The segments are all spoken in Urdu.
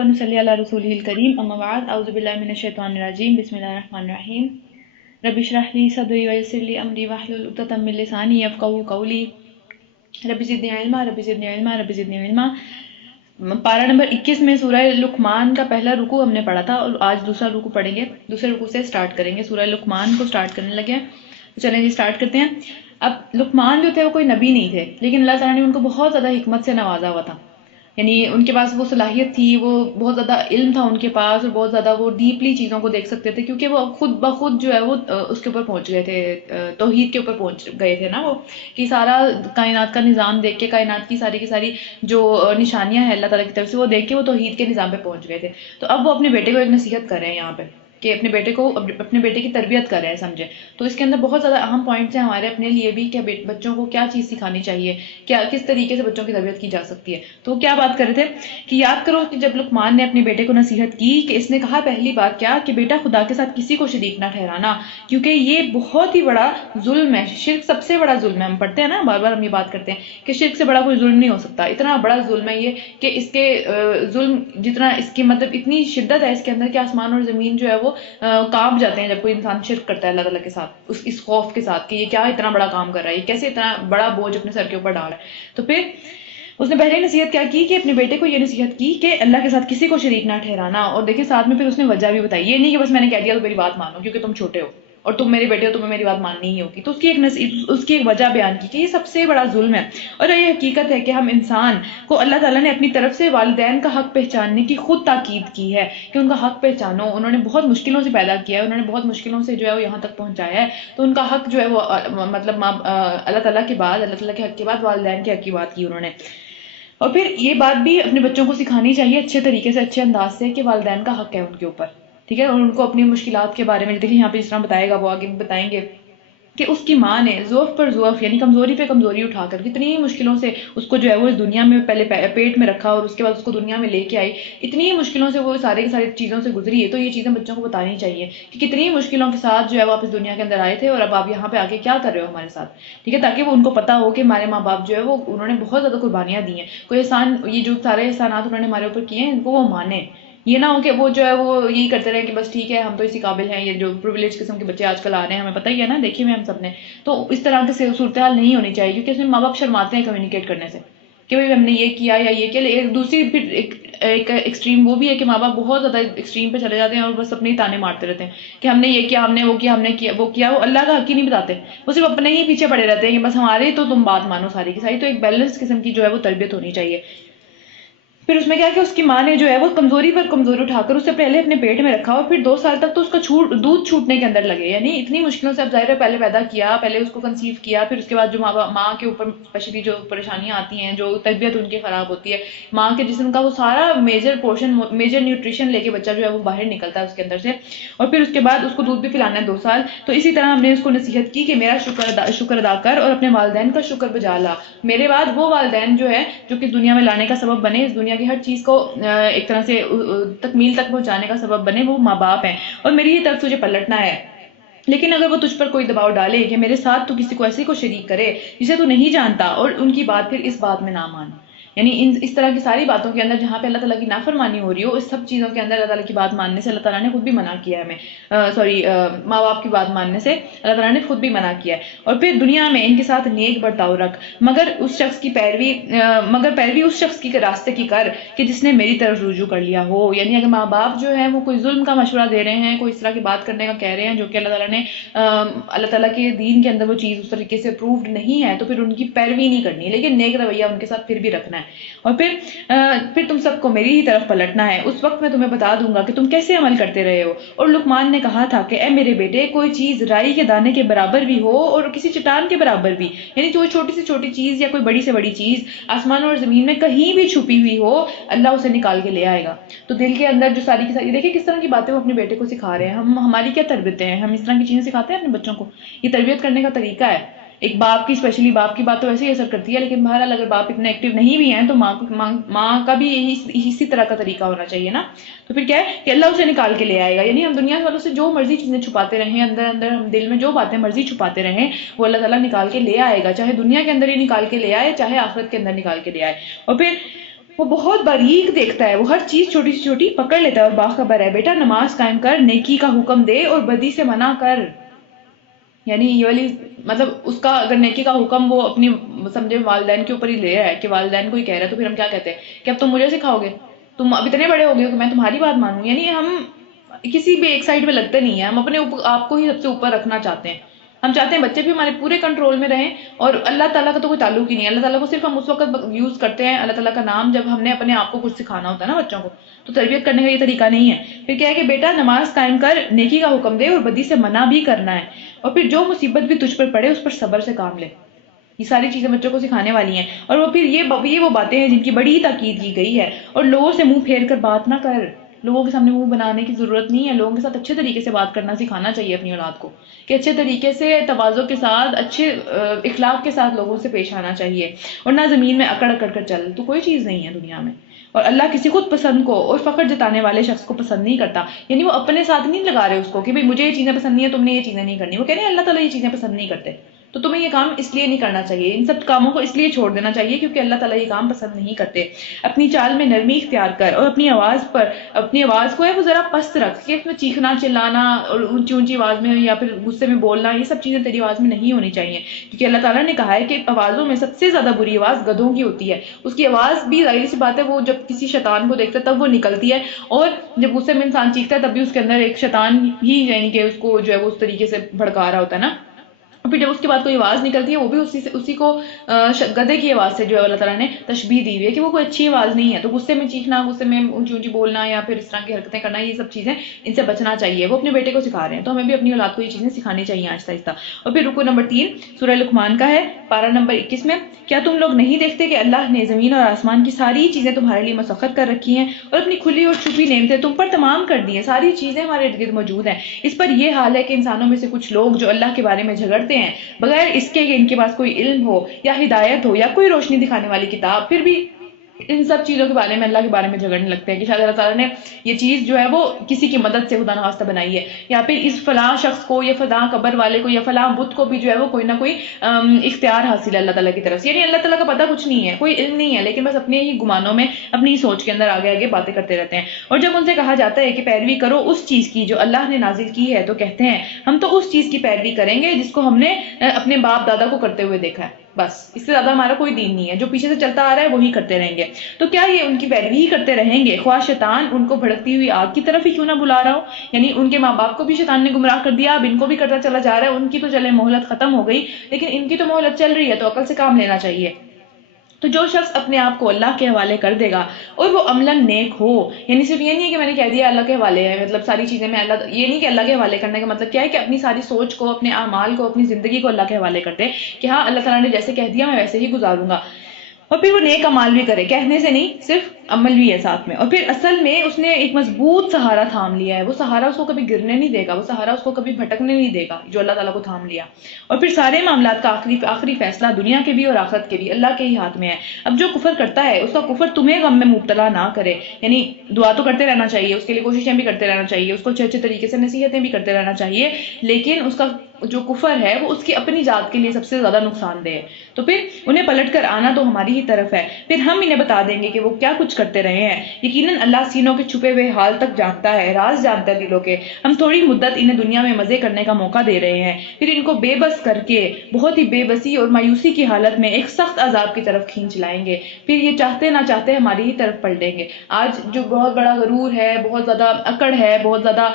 و نصلی علی رسولہ الکریم اما بعد اعوذ باللہ من الشیطان الرجیم بسم اللہ الرحمن الرحیم رب اشرح لی صدری ویسر لی امری واحلل عقدۃ من لسانی یفقہوا قولی رب زدنی علما رب زدنی علما رب زدنی علما۔ پارہ نمبر 21 میں سورہ لقمان کا پہلا رکوع ہم نے پڑھا تھا اور آج دوسرا رکوع پڑھیں گے، دوسرے رکوع سے سٹارٹ کریں گے، سورہ لقمان کو سٹارٹ کرنے لگے ہیں۔ تو چلیں جی سٹارٹ کرتے ہیں۔ اب لقمان جو تھے وہ کوئی نبی نہیں تھے، لیکن اللہ تعالیٰ نے ان کو بہت زیادہ حکمت سے نوازا ہوا تھا، یعنی ان کے پاس وہ صلاحیت تھی، وہ بہت زیادہ علم تھا ان کے پاس، اور بہت زیادہ وہ ڈیپلی چیزوں کو دیکھ سکتے تھے، کیونکہ وہ خود بخود جو ہے وہ اس کے اوپر پہنچ گئے تھے، توحید کے اوپر پہنچ گئے تھے نا وہ، کہ سارا کائنات کا نظام دیکھ کے، کائنات کی ساری جو نشانیاں ہیں اللہ تعالیٰ کی طرف سے وہ دیکھ کے وہ توحید کے نظام پہ پہنچ گئے تھے۔ تو اب وہ اپنے بیٹے کو ایک نصیحت کر رہے ہیں یہاں پہ کہ اپنے بیٹے کی تربیت کر رہے ہیں، سمجھے؟ تو اس کے اندر بہت زیادہ اہم پوائنٹس ہیں ہمارے اپنے لیے بھی کہ بچوں کو کیا چیز سکھانی چاہیے، کس طریقے سے بچوں کی تربیت کی جا سکتی ہے۔ تو وہ کیا بات کر رہے تھے کہ یاد کرو کہ جب لقمان نے اپنے بیٹے کو نصیحت کی کہ اس نے کہا پہلی بات کیا کہ بیٹا خدا کے ساتھ کسی کو شریک نہ ٹھہرانا، کیونکہ یہ بہت ہی بڑا ظلم ہے، شرک سب سے بڑا ظلم ہے۔ ہم پڑھتے ہیں نا، بار بار ہم یہ بات کرتے ہیں کہ شرک سے بڑا کوئی ظلم نہیں ہو سکتا، اتنا بڑا ظلم ہے یہ کہ اس کے ظلم جتنا اس کی مطلب اتنی شدت ہے اس کے اندر کہ آسمان اور زمین جو ہے وہ کانپ جاتے ہیں جب کوئی انسان شرک کرتا ہے اللہ تعالیٰ کے ساتھ، اس خوف کے ساتھ کہ یہ کیا اتنا بڑا کام کر رہا ہے، یہ کیسے اتنا بڑا بوجھ اپنے سر کے اوپر ڈال رہا ہے۔ تو پھر اس نے پہلے نصیحت کیا کی کہ اپنے بیٹے کو یہ نصیحت کی کہ اللہ کے ساتھ کسی کو شریک نہ ٹھہرانا، اور دیکھیں ساتھ میں پھر اس نے وجہ بھی بتائی، یہ نہیں کہ بس میں نے کہہ دیا تو میری بات مانو کیونکہ تم چھوٹے ہو اور تم میرے بیٹے ہو، تمہیں میری بات ماننی ہی ہوگی۔ تو اس کی ایک وجہ بیان کی کہ یہ سب سے بڑا ظلم ہے، اور یہ حقیقت ہے کہ ہم انسان کو اللہ تعالیٰ نے اپنی طرف سے والدین کا حق پہچاننے کی خود تاکید کی ہے کہ ان کا حق پہچانو، انہوں نے بہت مشکلوں سے پیدا کیا ہے، انہوں نے بہت مشکلوں سے جو ہے وہ یہاں تک پہنچایا ہے، تو ان کا حق جو ہے وہ مطلب اللہ تعالیٰ کے بعد، اللہ تعالیٰ کے حق کے بعد والدین کے حق کی بات کی انہوں نے۔ اور پھر یہ بات بھی اپنے بچوں کو سکھانی چاہیے اچھے طریقے سے، اچھے انداز سے، کہ والدین کا حق ہے ان کے اوپر، ٹھیک ہے، اور ان کو اپنی مشکلات کے بارے میں دیکھیں یہاں پہ جس طرح بتائے گا، وہ آگے بھی بتائیں گے کہ اس کی ماں نے ضعف پر ضعف یعنی کمزوری پہ کمزوری اٹھا کر کتنی مشکلوں سے اس کو جو ہے وہ اس دنیا میں پہلے پیٹ میں رکھا اور اس کے بعد اس کو دنیا میں لے کے آئی، اتنی مشکلوں سے وہ ساری چیزوں سے گزری ہے۔ تو یہ چیزیں بچوں کو بتانی چاہیے کہ کتنی مشکلوں کے ساتھ جو ہے وہ آپ اس دنیا کے اندر آئے تھے اور اب آپ یہاں پہ آگے کیا کر رہے ہو ہمارے ساتھ، ٹھیک ہے، تاکہ وہ ان کو پتا ہو کہ ہمارے ماں باپ جو ہے وہ انہوں نے بہت زیادہ قربانیاں دی ہیں، کوئی احسان، یہ جو سارے احسانات انہوں نے ہمارے اوپر کیے ہیں ان کو وہ مانیں، یہ نہ ہو کہ وہ جو ہے وہ یہی کرتے رہے کہ بس ٹھیک ہے ہم تو اسی قابل ہیں، یہ جو پرویلیج قسم کے بچے آج کل آ رہے ہیں ہمیں پتہ ہی ہے نا، دیکھے ہوئے ہم سب نے، تو اس طرح کی صورتحال نہیں ہونی چاہیے، کیونکہ اس میں ماں باپ شرماتے ہیں کمیونیکیٹ کرنے سے کہ بھائی ہم نے یہ کیا یا یہ کیا۔ ایک دوسری پھر ایک ایکسٹریم وہ بھی ہے کہ ماں باپ بہت زیادہ ایکسٹریم پہ چلے جاتے ہیں اور بس اپنے ہی تانے مارتے رہتے ہیں کہ ہم نے یہ کیا، ہم نے وہ کیا، ہم نے کیا وہ کیا، وہ اللہ کا حق ہی نہیں بتاتے، وہ صرف اپنے ہی پیچھے پڑے رہتے ہیں کہ بس ہمارے تو تم بات مانو ساری کی ساری۔ تو ایک بیلنس قسم کی جو ہے وہ تربیت ہونی چاہیے۔ پھر اس میں کیا کہ اس کی ماں نے جو ہے وہ کمزوری پر کمزوری اٹھا کر اسے پہلے اپنے پیٹ میں رکھا اور پھر 2 سال تک تو اس کا دودھ چھوٹنے کے اندر لگے، یعنی اتنی مشکلوں سے اب ظاہر ہے پہلے پیدا کیا، پہلے اس کو کنسیو کیا، پھر اس کے بعد جو ماں کے اوپر اسپیشلی جو پریشانیاں آتی ہیں، جو طبیعت ان کی خراب ہوتی ہے، ماں کے جسم کا وہ سارا میجر نیوٹریشن لے کے بچہ جو ہے وہ باہر نکلتا ہے اس کے اندر سے، اور پھر اس کے بعد اس کو دودھ بھی پلانا ہے 2 سال۔ تو اسی طرح ہم نے اس کو نصیحت کی کہ میرا شکر ادا کر اور اپنے والدین کا شکر بجا لا، میرے بعد وہ والدین جو ہے جو کہ دنیا میں لانے کا سبب بنے، اس دنیا کی ہر چیز کو ایک طرح سے تکمیل تک پہنچانے کا سبب بنے، وہ ماں باپ ہیں، اور میری ہی طرف تجھے پلٹنا ہے۔ لیکن اگر وہ تجھ پر کوئی دباؤ ڈالے کہ میرے ساتھ تو کسی کو ایسے کو شریک کرے جسے تو نہیں جانتا، اور ان کی بات پھر اس بات میں نہ مان، یعنی اس طرح کی ساری باتوں کے اندر جہاں پہ اللہ تعالیٰ کی نافرمانی ہو رہی ہو، اس سب چیزوں کے اندر اللہ تعالیٰ کی بات ماننے سے اللہ تعالیٰ نے خود بھی منع کیا ہے ہمیں، ماں باپ کی بات ماننے سے اللہ تعالیٰ نے خود بھی منع کیا ہے۔ اور پھر دنیا میں ان کے ساتھ نیک برتاؤ رکھ، مگر پیروی اس شخص کی راستے کی کر کہ جس نے میری طرف رجوع کر لیا ہو، یعنی اگر ماں باپ جو ہے وہ کوئی ظلم کا مشورہ دے رہے ہیں، کوئی اس طرح کی بات کرنے کا کہہ رہے ہیں جو کہ اللہ تعالیٰ کے دین کے اندر وہ چیز اس طریقے سے اپرووڈ نہیں ہے، تو پھر ان کی پیروی نہیں کرنی، لیکن نیک رویہ ان کے ساتھ پھر بھی رکھنا ہے۔ اور پھر تم سب کو میری ہی طرف پلٹنا ہے، اس وقت میں تمہیں بتا دوں گا کہ تم کیسے عمل کرتے رہے ہو۔ اور لقمان نے کہا تھا کہ اے میرے بیٹے، کوئی چیز رائی کے دانے کے برابر بھی ہو اور کسی چٹان کے برابر بھی، یعنی کوئی چھوٹی سے چھوٹی چیز یا کوئی بڑی سے بڑی چیز آسمان اور زمین میں کہیں بھی چھپی ہوئی ہو، اللہ اسے نکال کے لے آئے گا۔ تو دل کے اندر جو ساری کی ساری، دیکھیں کس طرح کی باتیں وہ اپنے بیٹے کو سکھا رہے ہیں، ہماری کیا تربیتیں ہیں، ہم اس طرح کی چیزیں سکھاتے ہیں اپنے بچوں کو، یہ تربیت کرنے کا طریقہ ہے۔ ایک باپ کی، اسپیشلی باپ کی بات تو ویسے ہی اثر کرتی ہے، لیکن بہرحال اگر باپ اتنے ایکٹیو نہیں بھی ہیں تو ماں کا بھی اسی طرح کا طریقہ ہونا چاہیے نا۔ تو پھر کیا ہے کہ اللہ اسے نکال کے لے آئے گا، یعنی ہم دنیا والوں سے جو مرضی چیزیں چھپاتے رہیں، اندر ہم دل میں جو باتیں مرضی چھپاتے رہیں، وہ اللہ تعالیٰ نکال کے لے آئے گا، چاہے دنیا کے اندر ہی نکال کے لے آئے، چاہے آخرت کے اندر نکال کے لے آئے۔ اور پھر وہ بہت باریک دیکھتا ہے، وہ ہر چیز چھوٹی سی چھوٹی پکڑ لیتا ہے اور باخبر ہے۔ بیٹا نماز قائم کر، نیکی کا حکم دے اور بدی سے منع کر۔ یعنی یہ والی مطلب اس کا اگر نیکی کا حکم وہ اپنی سمجھے والدین کے اوپر ہی لے رہا ہے کہ والدین کو ہی کہہ رہا ہے، تو پھر ہم کیا کہتے ہیں کہ اب تم مجھے سکھاؤ گے، تم اب اتنے بڑے ہو گئے ہو کہ میں تمہاری بات مانوں؟ یعنی ہم کسی بھی ایک سائڈ پہ لگتے نہیں ہیں، ہم اپنے آپ کو ہی سب سے اوپر رکھنا چاہتے ہیں۔ ہم چاہتے ہیں بچے بھی ہمارے پورے کنٹرول میں رہیں، اور اللہ تعالیٰ کا تو کوئی تعلق ہی نہیں ہے۔ اللہ تعالیٰ کو صرف ہم اس وقت یوز کرتے ہیں اللہ تعالیٰ کا نام جب ہم نے اپنے آپ کو کچھ سکھانا ہوتا ہے نا بچوں کو، تو تربیت کرنے کا یہ طریقہ نہیں ہے۔ پھر کیا ہے کہ بیٹا نماز قائم کر، نیکی کا حکم دے اور بدی سے منع بھی کرنا ہے، اور پھر جو مصیبت بھی تجھ پر پڑے اس پر صبر سے کام لے۔ یہ ساری چیزیں بچوں کو سکھانے والی ہیں۔ اور وہ پھر یہ وہ باتیں ہیں جن کی بڑی تاکید کی گئی ہے۔ اور لوگوں سے منہ پھیر کر بات نہ کر، لوگوں کے سامنے منہ بنانے کی ضرورت نہیں ہے۔ لوگوں کے ساتھ اچھے طریقے سے بات کرنا سکھانا چاہیے اپنی اولاد کو، کہ اچھے طریقے سے تواضع کے ساتھ اچھے اخلاق کے ساتھ لوگوں سے پیش آنا چاہیے، اور نہ زمین میں اکڑ اکڑ کر چل، تو کوئی چیز نہیں ہے دنیا میں۔ اور اللہ کسی خود پسند کو اور فخر جتانے والے شخص کو پسند نہیں کرتا۔ یعنی وہ اپنے ساتھ نہیں لگا رہے اس کو کہ بھئی مجھے یہ چیزیں پسند نہیں ہیں، تم نے یہ چیزیں نہیں کرنی۔ وہ کہہ رہے ہیں اللہ تعالیٰ یہ چیزیں پسند نہیں کرتے، تو تمہیں یہ کام اس لیے نہیں کرنا چاہیے، ان سب کاموں کو اس لیے چھوڑ دینا چاہیے کیونکہ اللہ تعالیٰ یہ کام پسند نہیں کرتے۔ اپنی چال میں نرمی اختیار کر، اور اپنی آواز کو ہے وہ ذرا پست رکھ، کہ اس میں چیخنا چلانا اور اونچی اونچی آواز میں یا پھر غصے میں بولنا، یہ سب چیزیں تیری آواز میں نہیں ہونی چاہیے، کیونکہ اللہ تعالیٰ نے کہا ہے کہ آوازوں میں سب سے زیادہ بری آواز گدھوں کی ہوتی ہے۔ اس کی آواز بھی ظاہر سی بات ہے وہ جب کسی شیطان کو دیکھتا ہے تب وہ نکلتی ہے، اور جب غصے میں انسان چیختا ہے تب بھی اس کے اندر ایک شیطان ہی یعنی کہ اس کو جو ہے وہ اس طریقے سے بھڑکا رہا ہوتا ہے نا۔ اور پھر جب اس کے بعد کوئی آواز نکلتی ہے وہ بھی اسی کو گدھے کی آواز سے جو ہے اللہ تعالیٰ نے تشبیہ دی ہوئی ہے کہ وہ کوئی اچھی آواز نہیں ہے۔ تو غصے میں چیخنا، غصے میں اونچی اونچی بولنا یا پھر اس طرح کی حرکتیں کرنا، یہ سب چیزیں ان سے بچنا چاہیے۔ وہ اپنے بیٹے کو سکھا رہے ہیں، تو ہمیں بھی اپنی اولاد کو یہ چیزیں سکھانی چاہیے آہستہ آہستہ۔ اور پھر رکوع نمبر 3 سورہ لقمان کا ہے، پارہ نمبر 21 میں، کیا تم لوگ نہیں دیکھتے کہ اللہ نے زمین اور آسمان کی ساری چیزیں تمہارے لیے مسخر کر رکھی ہیں، اور اپنی کھلی اور چھپی نعمتیں تم پر تمام کر دی ہیں۔ ساری چیزیں ہمارے ارد گرد موجود ہیں۔ اس پر یہ حال ہے کہ انسانوں میں سے کچھ لوگ جو اللہ کے بارے میں جھگڑتے ہیں بغیر اس کے کہ ان کے پاس کوئی علم ہو یا ہدایت ہو یا کوئی روشنی دکھانے والی کتاب، پھر بھی ان سب چیزوں کے بارے میں اللہ کے بارے میں جھگڑنے لگتے ہیں کہ شاید اللہ تعالیٰ نے یہ چیز جو ہے وہ کسی کی مدد سے خدا نخواستہ بنائی ہے، یا پھر اس فلاں شخص کو یا فلاں قبر والے کو یا فلاں بت کو بھی جو ہے وہ کوئی نہ کوئی اختیار حاصل ہے اللہ تعالیٰ کی طرف سے۔ یعنی اللہ تعالیٰ کا پتہ کچھ نہیں ہے، کوئی علم نہیں ہے، لیکن بس اپنے ہی گمانوں میں اپنی سوچ کے اندر آگے آگے باتیں کرتے رہتے ہیں۔ اور جب ان سے کہا جاتا ہے کہ پیروی کرو اس چیز کی جو اللہ نے نازل کی ہے، تو کہتے ہیں ہم تو اس چیز کی پیروی کریں گے جس کو ہم نے اپنے باپ دادا کو کرتے ہوئے دیکھا ہے، بس اس سے زیادہ ہمارا کوئی دین نہیں ہے، جو پیچھے سے چلتا آ رہا ہے وہی کرتے رہیں گے۔ تو کیا یہ ان کی پیروی ہی کرتے رہیں گے خواہ شیطان ان کو بھڑکتی ہوئی آگ کی طرف ہی کیوں نہ بلا رہا ہو؟ یعنی ان کے ماں باپ کو بھی شیطان نے گمراہ کر دیا، اب ان کو بھی کرتا چلا جا رہا ہے۔ ان کی تو چلے مہلت ختم ہو گئی، لیکن ان کی تو مہلت چل رہی ہے، تو عقل سے کام لینا چاہیے۔ تو جو شخص اپنے آپ کو اللہ کے حوالے کر دے گا اور وہ عملاً نیک ہو، یعنی صرف یہ نہیں ہے کہ میں نے کہہ دیا اللہ کے حوالے ہے، مطلب ساری چیزیں میں اللہ، یہ نہیں کہ اللہ کے حوالے کرنے کا مطلب کیا ہے کہ اپنی ساری سوچ کو، اپنے اعمال کو، اپنی زندگی کو اللہ کے حوالے کر دے کہ ہاں اللہ تعالیٰ نے جیسے کہہ دیا میں ویسے ہی گزاروں گا، اور پھر وہ نیک عمال بھی کرے، کہنے سے نہیں صرف عمل بھی ہے ساتھ میں۔ اور پھر اصل میں اس نے ایک مضبوط سہارا تھام لیا ہے، وہ سہارا اس کو کبھی گرنے نہیں دے گا، وہ سہارا اس کو کبھی بھٹکنے نہیں دے گا جو اللہ تعالیٰ کو تھام لیا۔ اور پھر سارے معاملات کا آخری فیصلہ دنیا کے بھی اور آخرت کے بھی اللہ کے ہی ہاتھ میں ہے۔ اب جو کفر کرتا ہے اس کا کفر تمہیں غم میں مبتلا نہ کرے، یعنی دعا تو کرتے رہنا چاہیے، اس کے لیے کوششیں بھی کرتے رہنا چاہیے، اس کو اچھے اچھے طریقے سے نصیحتیں بھی کرتے رہنا چاہیے، لیکن اس کا جو کفر ہے وہ اس کی اپنی ذات کے لیے سب سے زیادہ نقصان دہ ہے۔ تو پھر انہیں پلٹ کر آنا تو ہماری ہی طرف ہے، پھر ہم انہیں بتا دیں گے کہ وہ کیا کچھ کرتے رہے ہیں۔ یقیناً اللہ سینوں کے چھپے ہوئے حال تک جانتا ہے، راز جانتا ہے دلوں کے۔ ہم تھوڑی مدت انہیں دنیا میں مزے کرنے کا موقع دے رہے ہیں، پھر ان کو بے بس کر کے بہت ہی بے بسی اور مایوسی کی حالت میں ایک سخت عذاب کی طرف کھینچ لائیں گے، پھر یہ چاہتے نہ چاہتے ہماری ہی طرف پلٹیں گے۔ آج جو بہت بڑا غرور ہے، بہت زیادہ اکڑ ہے، بہت زیادہ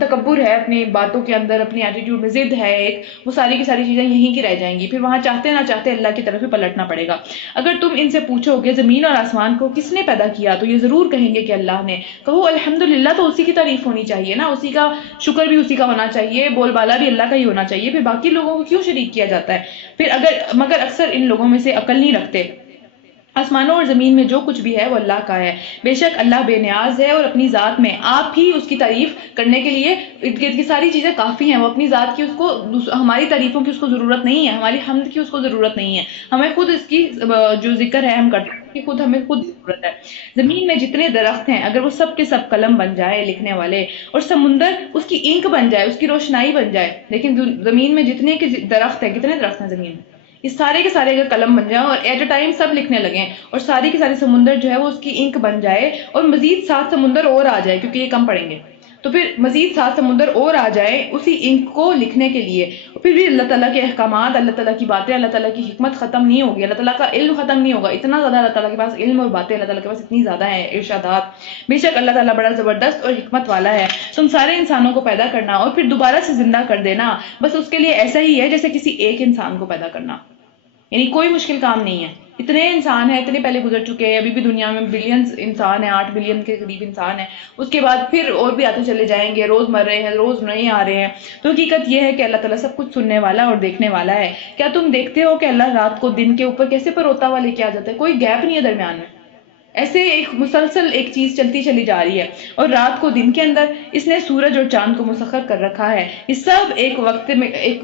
تکبر ہے اپنی باتوں کے اندر، اپنی ایٹیٹیوڈ میں ضد ہے ایک، وہ ساری کی ساری چیزیں یہیں کی رہ جائیں گی، پھر وہاں چاہتے نہ چاہتے اللہ کی طرف ہی پلٹنا پڑے گا۔ اگر تم ان سے پوچھو کہ زمین اور آسمان کو کس نے پیدا کیا، تو یہ ضرور کہیں گے کہ اللہ نے۔ کہو الحمدللہ، تو اسی کی تعریف ہونی چاہیے نا، اسی کا شکر بھی اسی کا ہونا چاہیے، بول بالا بھی اللہ کا ہی ہونا چاہیے، پھر باقی لوگوں کو کیوں شریک کیا جاتا ہے؟ مگر اکثر ان لوگوں میں سے عقل نہیں رکھتے۔ آسمانوں اور زمین میں جو کچھ بھی ہے وہ اللہ کا ہے، بے شک اللہ بے نیاز ہے، اور اپنی ذات میں آپ ہی اس کی تعریف کرنے کے لیے ارد گرد کی ساری چیزیں کافی ہیں۔ وہ اپنی ذات کی، اس کو ہماری تعریفوں کی اس کو ضرورت نہیں ہے، ہماری حمد کی اس کو ضرورت نہیں ہے، ہمیں خود اس کی جو ذکر ہے ہم کرتے ہیں کہ خود ہمیں خود ضرورت ہے۔ زمین میں جتنے درخت ہیں اگر وہ سب کے سب قلم بن جائے لکھنے والے، اور سمندر اس کی اینک بن جائے، اس کی روشنائی بن جائے، لیکن زمین میں جتنے کے درخت ہیں، کتنے درخت ہیں زمین میں؟ یہ سارے کے سارے اگر قلم بن جائیں اور ایٹ اے ٹائم سب لکھنے لگیں اور ساری کی ساری سمندر جو ہے وہ اس کی انک بن جائے اور مزید 7 سمندر اور آ جائے کیونکہ یہ کم پڑیں گے، تو پھر مزید 7 سمندر اور آ جائے اسی انک کو لکھنے کے لیے، پھر بھی اللہ تعالیٰ کے احکامات، اللہ تعالیٰ کی باتیں، اللہ تعالیٰ کی حکمت ختم نہیں ہوگی، اللہ تعالیٰ کا علم ختم نہیں ہوگا. اتنا زیادہ اللہ تعالیٰ کے پاس علم اور باتیں، اللہ تعالیٰ کے پاس اتنی زیادہ ہیں ارشادات. بے شک اللہ تعالیٰ بڑا زبردست اور حکمت والا ہے. تم سارے انسانوں کو پیدا کرنا اور پھر دوبارہ سے زندہ کر دینا، بس اس کے لیے ایسا ہی ہے جیسے کسی ایک انسان کو پیدا کرنا، یعنی کوئی مشکل کام نہیں ہے. اتنے انسان ہیں، اتنے پہلے گزر چکے ہیں، ابھی بھی دنیا میں بلینز انسان ہیں، 8 بلین کے قریب انسان ہیں، اس کے بعد پھر اور بھی آتے چلے جائیں گے، روز مر رہے ہیں، روز نہیں آ رہے ہیں. تو حقیقت یہ ہے کہ اللہ تعالیٰ سب کچھ سننے والا اور دیکھنے والا ہے. کیا تم دیکھتے ہو کہ اللہ رات کو دن کے اوپر کیسے پروتا ہوا لے کے آ جاتا ہے؟ کوئی گیپ نہیں ہے درمیان میں، ایسے ایک مسلسل ایک چیز چلتی چلی جا رہی ہے. اور رات کو دن کے اندر اس نے سورج اور چاند کو مسخر کر رکھا ہے. یہ سب ایک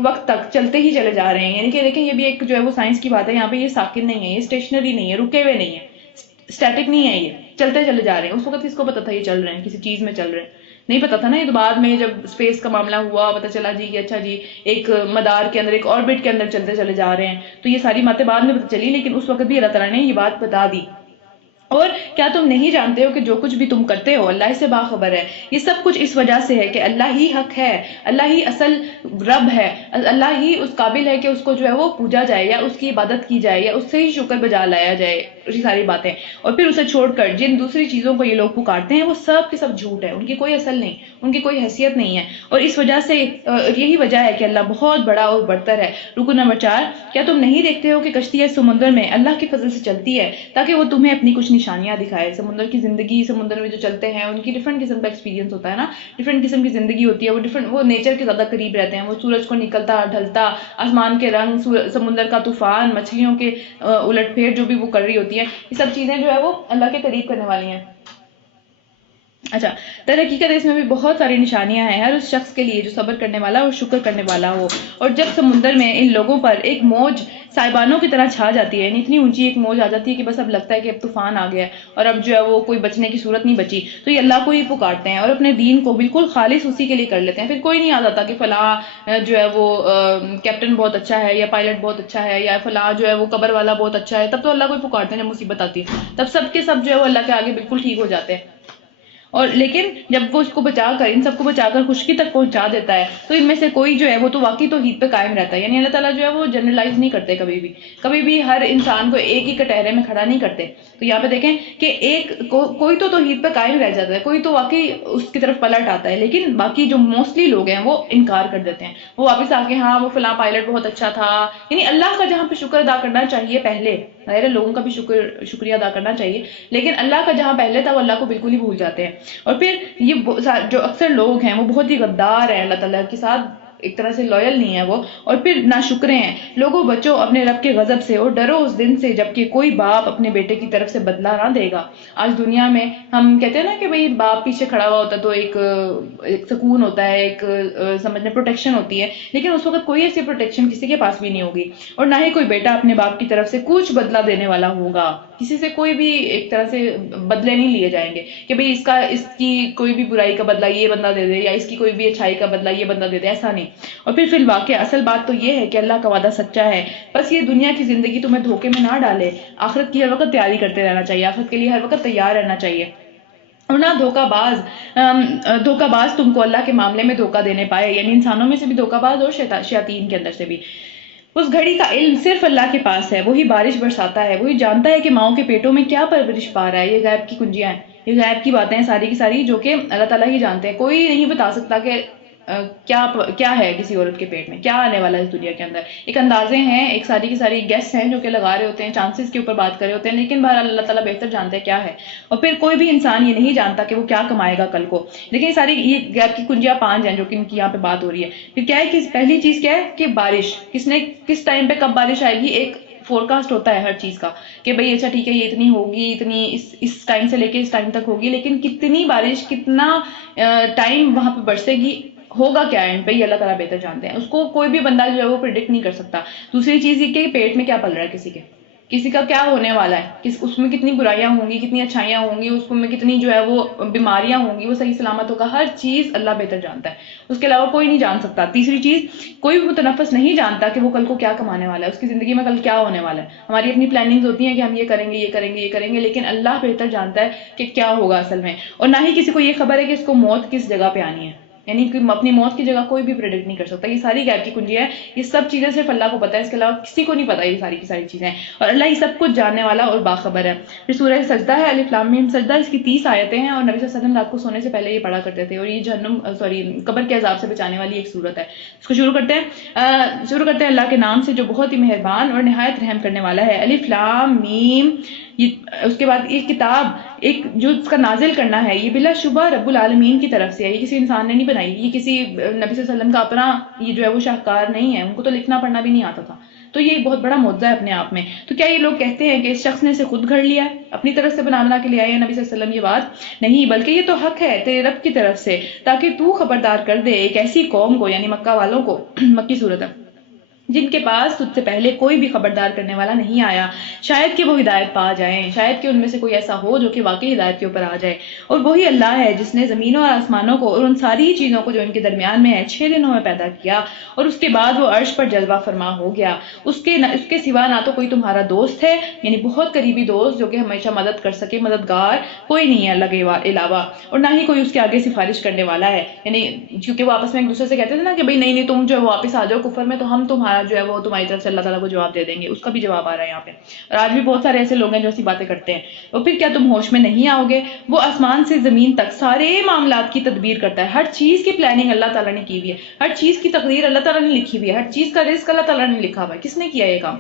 وقت تک چلتے ہی چلے جا رہے ہیں. یعنی کہ دیکھیں یہ بھی ایک جو ہے وہ سائنس کی بات ہے، یہاں پہ یہ ساکن نہیں ہے، یہ اسٹیشنری نہیں ہے، رکے ہوئے نہیں ہے، اسٹیٹک نہیں ہے، یہ چلتے چلے جا رہے ہیں. اس وقت کس کو پتا تھا یہ چل رہے ہیں، کسی چیز میں چل رہے ہیں؟ نہیں پتا تھا نا. یہ تو بعد میں جب اسپیس کا معاملہ ہوا پتا چلا جی کہ اچھا جی ایک مدار کے اندر، ایک آربٹ کے اندر چلتے چلے جا رہے ہیں. تو یہ ساری باتیں بعد میں پتا چلی، لیکن اس وقت بھی اللہ تعالیٰ نے یہ بات بتا دی. اور کیا تم نہیں جانتے ہو کہ جو کچھ بھی تم کرتے ہو اللہ سے باخبر ہے؟ یہ سب کچھ اس وجہ سے ہے کہ اللہ ہی حق ہے، اللہ ہی اصل رب ہے، اللہ ہی اس قابل ہے کہ اس کو جو ہے وہ پوجا جائے یا اس کی عبادت کی جائے یا اس سے ہی شکر بجا لایا جائے. یہ ساری باتیں، اور پھر اسے چھوڑ کر جن دوسری چیزوں کو یہ لوگ پکارتے ہیں وہ سب کے سب جھوٹ ہے، ان کی کوئی اصل نہیں، ان کی کوئی حیثیت نہیں ہے. اور اس وجہ سے یہی وجہ ہے کہ اللہ بہت بڑا اور برتر ہے. رکو نمبر 4، کیا تم نہیں دیکھتے ہو کہ کشتی سمندر میں اللہ کے فضل سے چلتی ہے تاکہ وہ تمہیں اپنی کچھ نشانیاں دکھائے. سمندر کی زندگی، سمندر میں جو چلتے ہیں ان کی ڈفرنٹ قسم کا ایکسپیرینس ہوتا ہے نا، ڈفرنٹ قسم کی زندگی ہوتی ہے، وہ نیچر کے زیادہ قریب رہتے ہیں، وہ سورج کو نکلتا ڈھلتا، آسمان کے رنگ، سمندر کا طوفان، مچھلیوں کے الٹ پھیر جو بھی وہ کر رہی ہوتی ہیں، یہ سب چیزیں جو ہے وہ اللہ کے قریب کرنے والی ہیں. اچھا، در حقیقت اس میں بھی بہت ساری نشانیاں ہیں ہر اس شخص کے لیے جو صبر کرنے والا اور شکر کرنے والا ہو. اور جب سمندر میں ان لوگوں پر ایک موج سائبانوں کی طرح چھا جاتی ہے، یعنی اتنی اونچی ایک موج آ جاتی ہے کہ بس اب لگتا ہے کہ اب طوفان آ گیا ہے اور اب جو ہے وہ کوئی بچنے کی صورت نہیں بچی، تو یہ اللہ کو ہی پکارتے ہیں اور اپنے دین کو بالکل خالص اسی کے لیے کر لیتے ہیں. پھر کوئی نہیں آ جاتا کہ فلاں جو ہے وہ کیپٹن بہت اچھا ہے یا پائلٹ بہت اچھا ہے یا فلاں جو ہے وہ قبر والا بہت اچھا ہے، تب تو اللہ کو ہی پکارتے ہیں. جب مصیبت آتی ہے تب سب کے سب جو ہے وہ اللہ کے آگے بالکل ٹھیک ہو جاتے ہیں. اور لیکن جب وہ اس کو بچا کر، ان سب کو بچا کر خشکی تک پہنچا دیتا ہے تو ان میں سے کوئی جو ہے وہ تو واقعی توحید پہ قائم رہتا ہے. یعنی اللہ تعالیٰ جو ہے وہ جنرلائز نہیں کرتے کبھی بھی ہر انسان کو ایک ہی کٹہرے میں کھڑا نہیں کرتے. تو یہاں پہ دیکھیں کہ کوئی تو توحید پہ قائم رہ جاتا ہے، کوئی تو واقعی اس کی طرف پلٹ آتا ہے، لیکن باقی جو موسٹلی لوگ ہیں وہ انکار کر دیتے ہیں. وہ واپس آ کے ہاں وہ فلاں پائلٹ بہت اچھا تھا، یعنی اللہ کا جہاں پہ شکر ادا کرنا چاہیے پہلے، ظاہر لوگوں کا بھی شکریہ ادا کرنا چاہیے، لیکن اللہ کا جہاں پہلے تھا وہ اللہ کو بالکل ہی بھول جاتے ہیں. اور پھر یہ جو اکثر لوگ ہیں وہ بہت ہی غدار ہیں، اللہ تعالیٰ کے ساتھ ایک طرح سے لویل نہیں ہے وہ، اور پھر ناشکرے ہیں. لوگوں بچو اپنے رب کے غضب سے اور ڈرو اس دن سے جبکہ کوئی باپ اپنے بیٹے کی طرف سے بدلہ نہ دے گا. آج دنیا میں ہم کہتے ہیں نا کہ بھئی باپ پیچھے کھڑا ہوا ہوتا ہے تو ایک سکون ہوتا ہے، ایک سمجھنے پروٹیکشن ہوتی ہے، لیکن اس وقت کوئی ایسی پروٹیکشن کسی کے پاس بھی نہیں ہوگی، اور نہ ہی کوئی بیٹا اپنے باپ کی طرف سے کچھ بدلہ دینے والا ہوگا. کسی سے کوئی بھی ایک طرح سے بدلے نہیں لیے جائیں گے کہ بھئی اس کی کوئی بھی برائی کا بدلہ یہ بندہ دے دے یا اس کی کوئی بھی اچھائی کا بدلہ یہ بندہ دے دے، ایسا نہیں. اور پھر فی الواقع اصل بات تو یہ ہے کہ اللہ کا وعدہ سچا ہے، بس یہ دنیا کی زندگی تمہیں دھوکے میں نہ ڈالے. آخرت کی ہر وقت تیاری کرتے رہنا چاہیے، آخرت کے لیے ہر وقت تیار رہنا چاہیے، اور نہ دھوکہ باز تم کو اللہ کے معاملے میں دھوکہ دینے پائے. یعنی انسانوں میں سے بھی دھوکہ باز اور شیاطین کے اندر سے بھی. اس گھڑی کا علم صرف اللہ کے پاس ہے، وہی بارش برساتا ہے، وہی جانتا ہے کہ ماؤں کے پیٹوں میں کیا پرورش پا رہا ہے. یہ غیب کی کنجیاں ہیں، یہ غیب کی باتیں ہیں ساری کی ساری جو کہ اللہ تعالیٰ ہی جانتے ہیں. کوئی نہیں بتا سکتا کہ کیا ہے کسی عورت کے پیٹ میں، کیا آنے والا ہے اس دنیا کے اندر. ایک اندازے ہیں، ایک ساری کی ساری گیس ہیں جو کہ لگا رہے ہوتے ہیں، چانسز کے اوپر بات کر رہے ہوتے ہیں، لیکن بہرحال اللہ تعالیٰ بہتر جانتے ہیں کیا ہے. اور پھر کوئی بھی انسان یہ نہیں جانتا کہ وہ کیا کمائے گا کل کو. لیکن یہ غیب کی کنجیاں 5 ہیں جو کہ ان کی یہاں پہ بات ہو رہی ہے. پھر کیا ہے کہ پہلی چیز کیا ہے کہ بارش کس ٹائم پہ کب بارش آئے گی. ایک فور کاسٹ ہوتا ہے ہر چیز کا کہ بھئی اچھا ٹھیک ہے یہ اتنی ہوگی، اتنی اس ٹائم سے لے کے اس ٹائم تک ہوگی، لیکن کتنی بارش کتنا ٹائم وہاں پہ برسے گی، ہوگا کیا اینڈ پہ، یہ اللہ تعالیٰ بہتر جانتے ہیں. اس کو کوئی بھی بندہ جو ہے وہ پریڈکٹ نہیں کر سکتا. دوسری چیز یہ کہ پیٹ میں کیا پل رہا ہے کسی کے، کسی کا کیا ہونے والا ہے، اس میں کتنی برائیاں ہوں گی، کتنی اچھائیاں ہوں گی، اس میں کتنی جو ہے وہ بیماریاں ہوں گی، وہ صحیح سلامت ہوگا، ہر چیز اللہ بہتر جانتا ہے، اس کے علاوہ کوئی نہیں جان سکتا۔ تیسری چیز، کوئی بھی متنفس نہیں جانتا کہ وہ کل کو کیا کمانے والا ہے، اس کی زندگی میں کل کیا ہونے والا ہے۔ ہماری اپنی پلاننگز ہوتی ہیں کہ ہم یہ کریں گے، یہ کریں گے، یہ کریں گے، لیکن اللہ بہتر جانتا ہے کہ کیا ہوگا اصل میں۔ اور نہ ہی کسی کو یہ خبر ہے کہ اس کو موت کس جگہ پہ آنی ہے، یعنی کہ اپنی موت کی جگہ کوئی بھی پریڈکٹ نہیں کر سکتا۔ یہ ساری غیب کی کنجی ہے، یہ سب چیزیں صرف اللہ کو پتہ ہے، اس کے علاوہ کسی کو نہیں پتہ یہ ساری کی ساری چیزیں، اور اللہ ہی سب کچھ جاننے والا اور باخبر ہے۔ پھر سورہ سجدہ ہے، الف لام میم سجدہ، اس کی 30 آیتیں ہیں، اور نبی صلی اللہ علیہ وسلم رات کو سونے سے پہلے یہ پڑھا کرتے تھے، اور یہ قبر کے عذاب سے بچانے والی ایک صورت ہے۔ اس کو شروع کرتے ہیں اللہ کے نام سے جو بہت ہی مہربان اور نہایت رحم کرنے والا ہے۔ الف لام میم، اس کے بعد یہ کتاب ایک جو اس کا نازل کرنا ہے، یہ بلا شبہ رب العالمین کی طرف سے ہے، یہ کسی انسان نے نہیں بنائی، یہ کسی نبی صلی اللہ علیہ وسلم کا اپنا یہ جو ہے وہ شاہکار نہیں ہے، ان کو تو لکھنا پڑھنا بھی نہیں آتا تھا، تو یہ بہت بڑا معجزہ ہے اپنے آپ میں۔ تو کیا یہ لوگ کہتے ہیں کہ اس شخص نے اسے خود گھڑ لیا ہے، اپنی طرف سے بنا کے لے آئے ہیں نبی صلی اللہ علیہ وسلم؟ یہ بات نہیں، بلکہ یہ تو حق ہے تیرے رب کی طرف سے، تاکہ تو خبردار کر دے ایک ایسی قوم کو، یعنی مکہ والوں کو مکی صورت ہے، جن کے پاس تجھ سے پہلے کوئی بھی خبردار کرنے والا نہیں آیا، شاید کہ وہ ہدایت پا جائیں، شاید کہ ان میں سے کوئی ایسا ہو جو کہ واقعی ہدایت کے اوپر آ جائے۔ اور وہی اللہ ہے جس نے زمینوں اور آسمانوں کو اور ان ساری چیزوں کو جو ان کے درمیان میں ہے 6 دنوں میں پیدا کیا، اور اس کے بعد وہ عرش پر جلوہ فرما ہو گیا۔ اس کے سوا نہ تو کوئی تمہارا دوست ہے، یعنی بہت قریبی دوست جو کہ ہمیشہ مدد کر سکے، مددگار کوئی نہیں ہے اللہ کے علاوہ، اور نہ ہی کوئی اس کے آگے سفارش کرنے والا ہے، یعنی کیونکہ وہ آپس میں ایک دوسرے سے کہتے تھے نا کہ بھئی نہیں تم جو واپس آ جاؤ کفر میں، تو ہم تمہارا جو ہے وہ تمہاری طرف سے اللہ تعالیٰ کو جواب دے دیں گے، اس کا بھی جواب آ رہا ہے یہاں پہ۔ اور آج بھی بہت سارے ایسے لوگ ہیں جو ایسی باتیں کرتے ہیں۔ اور پھر کیا تم ہوش میں نہیں آؤ گے؟ وہ آسمان سے زمین تک سارے معاملات کی تدبیر کرتا ہے، ہر چیز کی پلاننگ اللہ تعالیٰ نے کی ہوئی ہے، ہر چیز کی تقدیر اللہ تعالیٰ نے لکھی ہوئی ہے، ہر چیز کا رزق اللہ تعالیٰ نے لکھا ہوا ہے۔ کس نے کیا یہ کام؟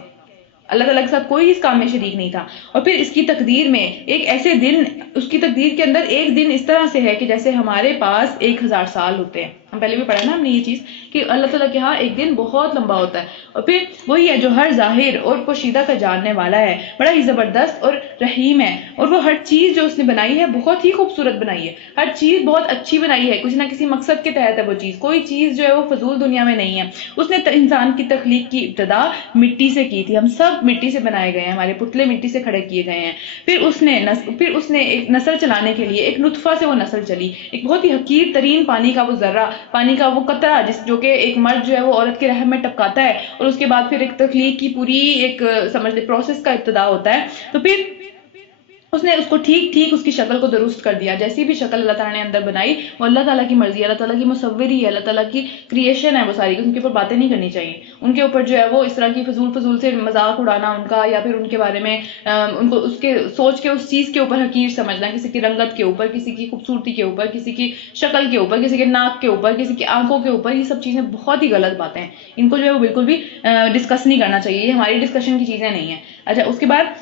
اللہ تعالیٰ کے ساتھ کوئی اس کام میں شریک نہیں تھا۔ اور پھر اس کی تقدیر میں ایک ایسے دن، اس کی تقدیر کے اندر ایک دن اس طرح سے ہے کہ جیسے ہمارے پاس 1000 سال ہوتے ہیں۔ ہم پہلے بھی پڑھا نا ہم نے یہ چیز کہ اللہ تعالیٰ کے ہاں ایک دن بہت لمبا ہوتا ہے۔ اور پھر وہی ہے جو ہر ظاہر اور پوشیدہ کا جاننے والا ہے، بڑا ہی زبردست اور رحیم ہے، اور وہ ہر چیز جو اس نے بنائی ہے بہت ہی خوبصورت بنائی ہے، ہر چیز بہت اچھی بنائی ہے، کچھ نہ کسی مقصد کے تحت ہے وہ چیز، کوئی چیز جو ہے وہ فضول دنیا میں نہیں ہے۔ اس نے انسان کی تخلیق کی ابتدا مٹی سے کی تھی، ہم سب مٹی سے بنائے گئے ہیں، ہمارے پتلے مٹی سے کھڑے کیے گئے ہیں۔ پھر اس نے ایک نسل چلانے کے لیے ایک نطفہ سے وہ نسل چلی، ایک بہت ہی حقیر ترین پانی کا وہ ذرہ، پانی کا وہ قطرہ جو کہ ایک مرد جو ہے وہ عورت کے رحم میں ٹپکاتا ہے، اور اس کے بعد پھر ایک تخلیق کی پوری ایک سمجھ لے پروسیس کا ابتدا ہوتا ہے۔ تو پھر اس نے اس کو ٹھیک اس کی شکل کو درست کر دیا، جیسی بھی شکل اللہ تعالیٰ نے اندر بنائی وہ اللہ تعالیٰ کی مرضی ہے، اللہ تعالیٰ کی مصوری ہے، اللہ تعالیٰ کی کریشن ہے وہ ساری، ان کے اوپر باتیں نہیں کرنی چاہیے، ان کے اوپر جو ہے وہ اس طرح کی فضول سے مذاق اڑانا ان کا، یا پھر ان کے بارے میں ان کو اس کے سوچ کے اس چیز کے اوپر حقیر سمجھنا، کسی کی رنگت کے اوپر، کسی کی خوبصورتی کے اوپر، کسی کی شکل کے اوپر، کسی کے ناک کے اوپر، کسی کی آنکھوں کے اوپر، یہ سب چیزیں بہت ہی غلط باتیں ہیں، ان کو جو ہے وہ بالکل بھی ڈسکس نہیں کرنا چاہیے، یہ ہماری ڈسکشن کی چیزیں نہیں ہیں۔ اچھا، اس کے بعد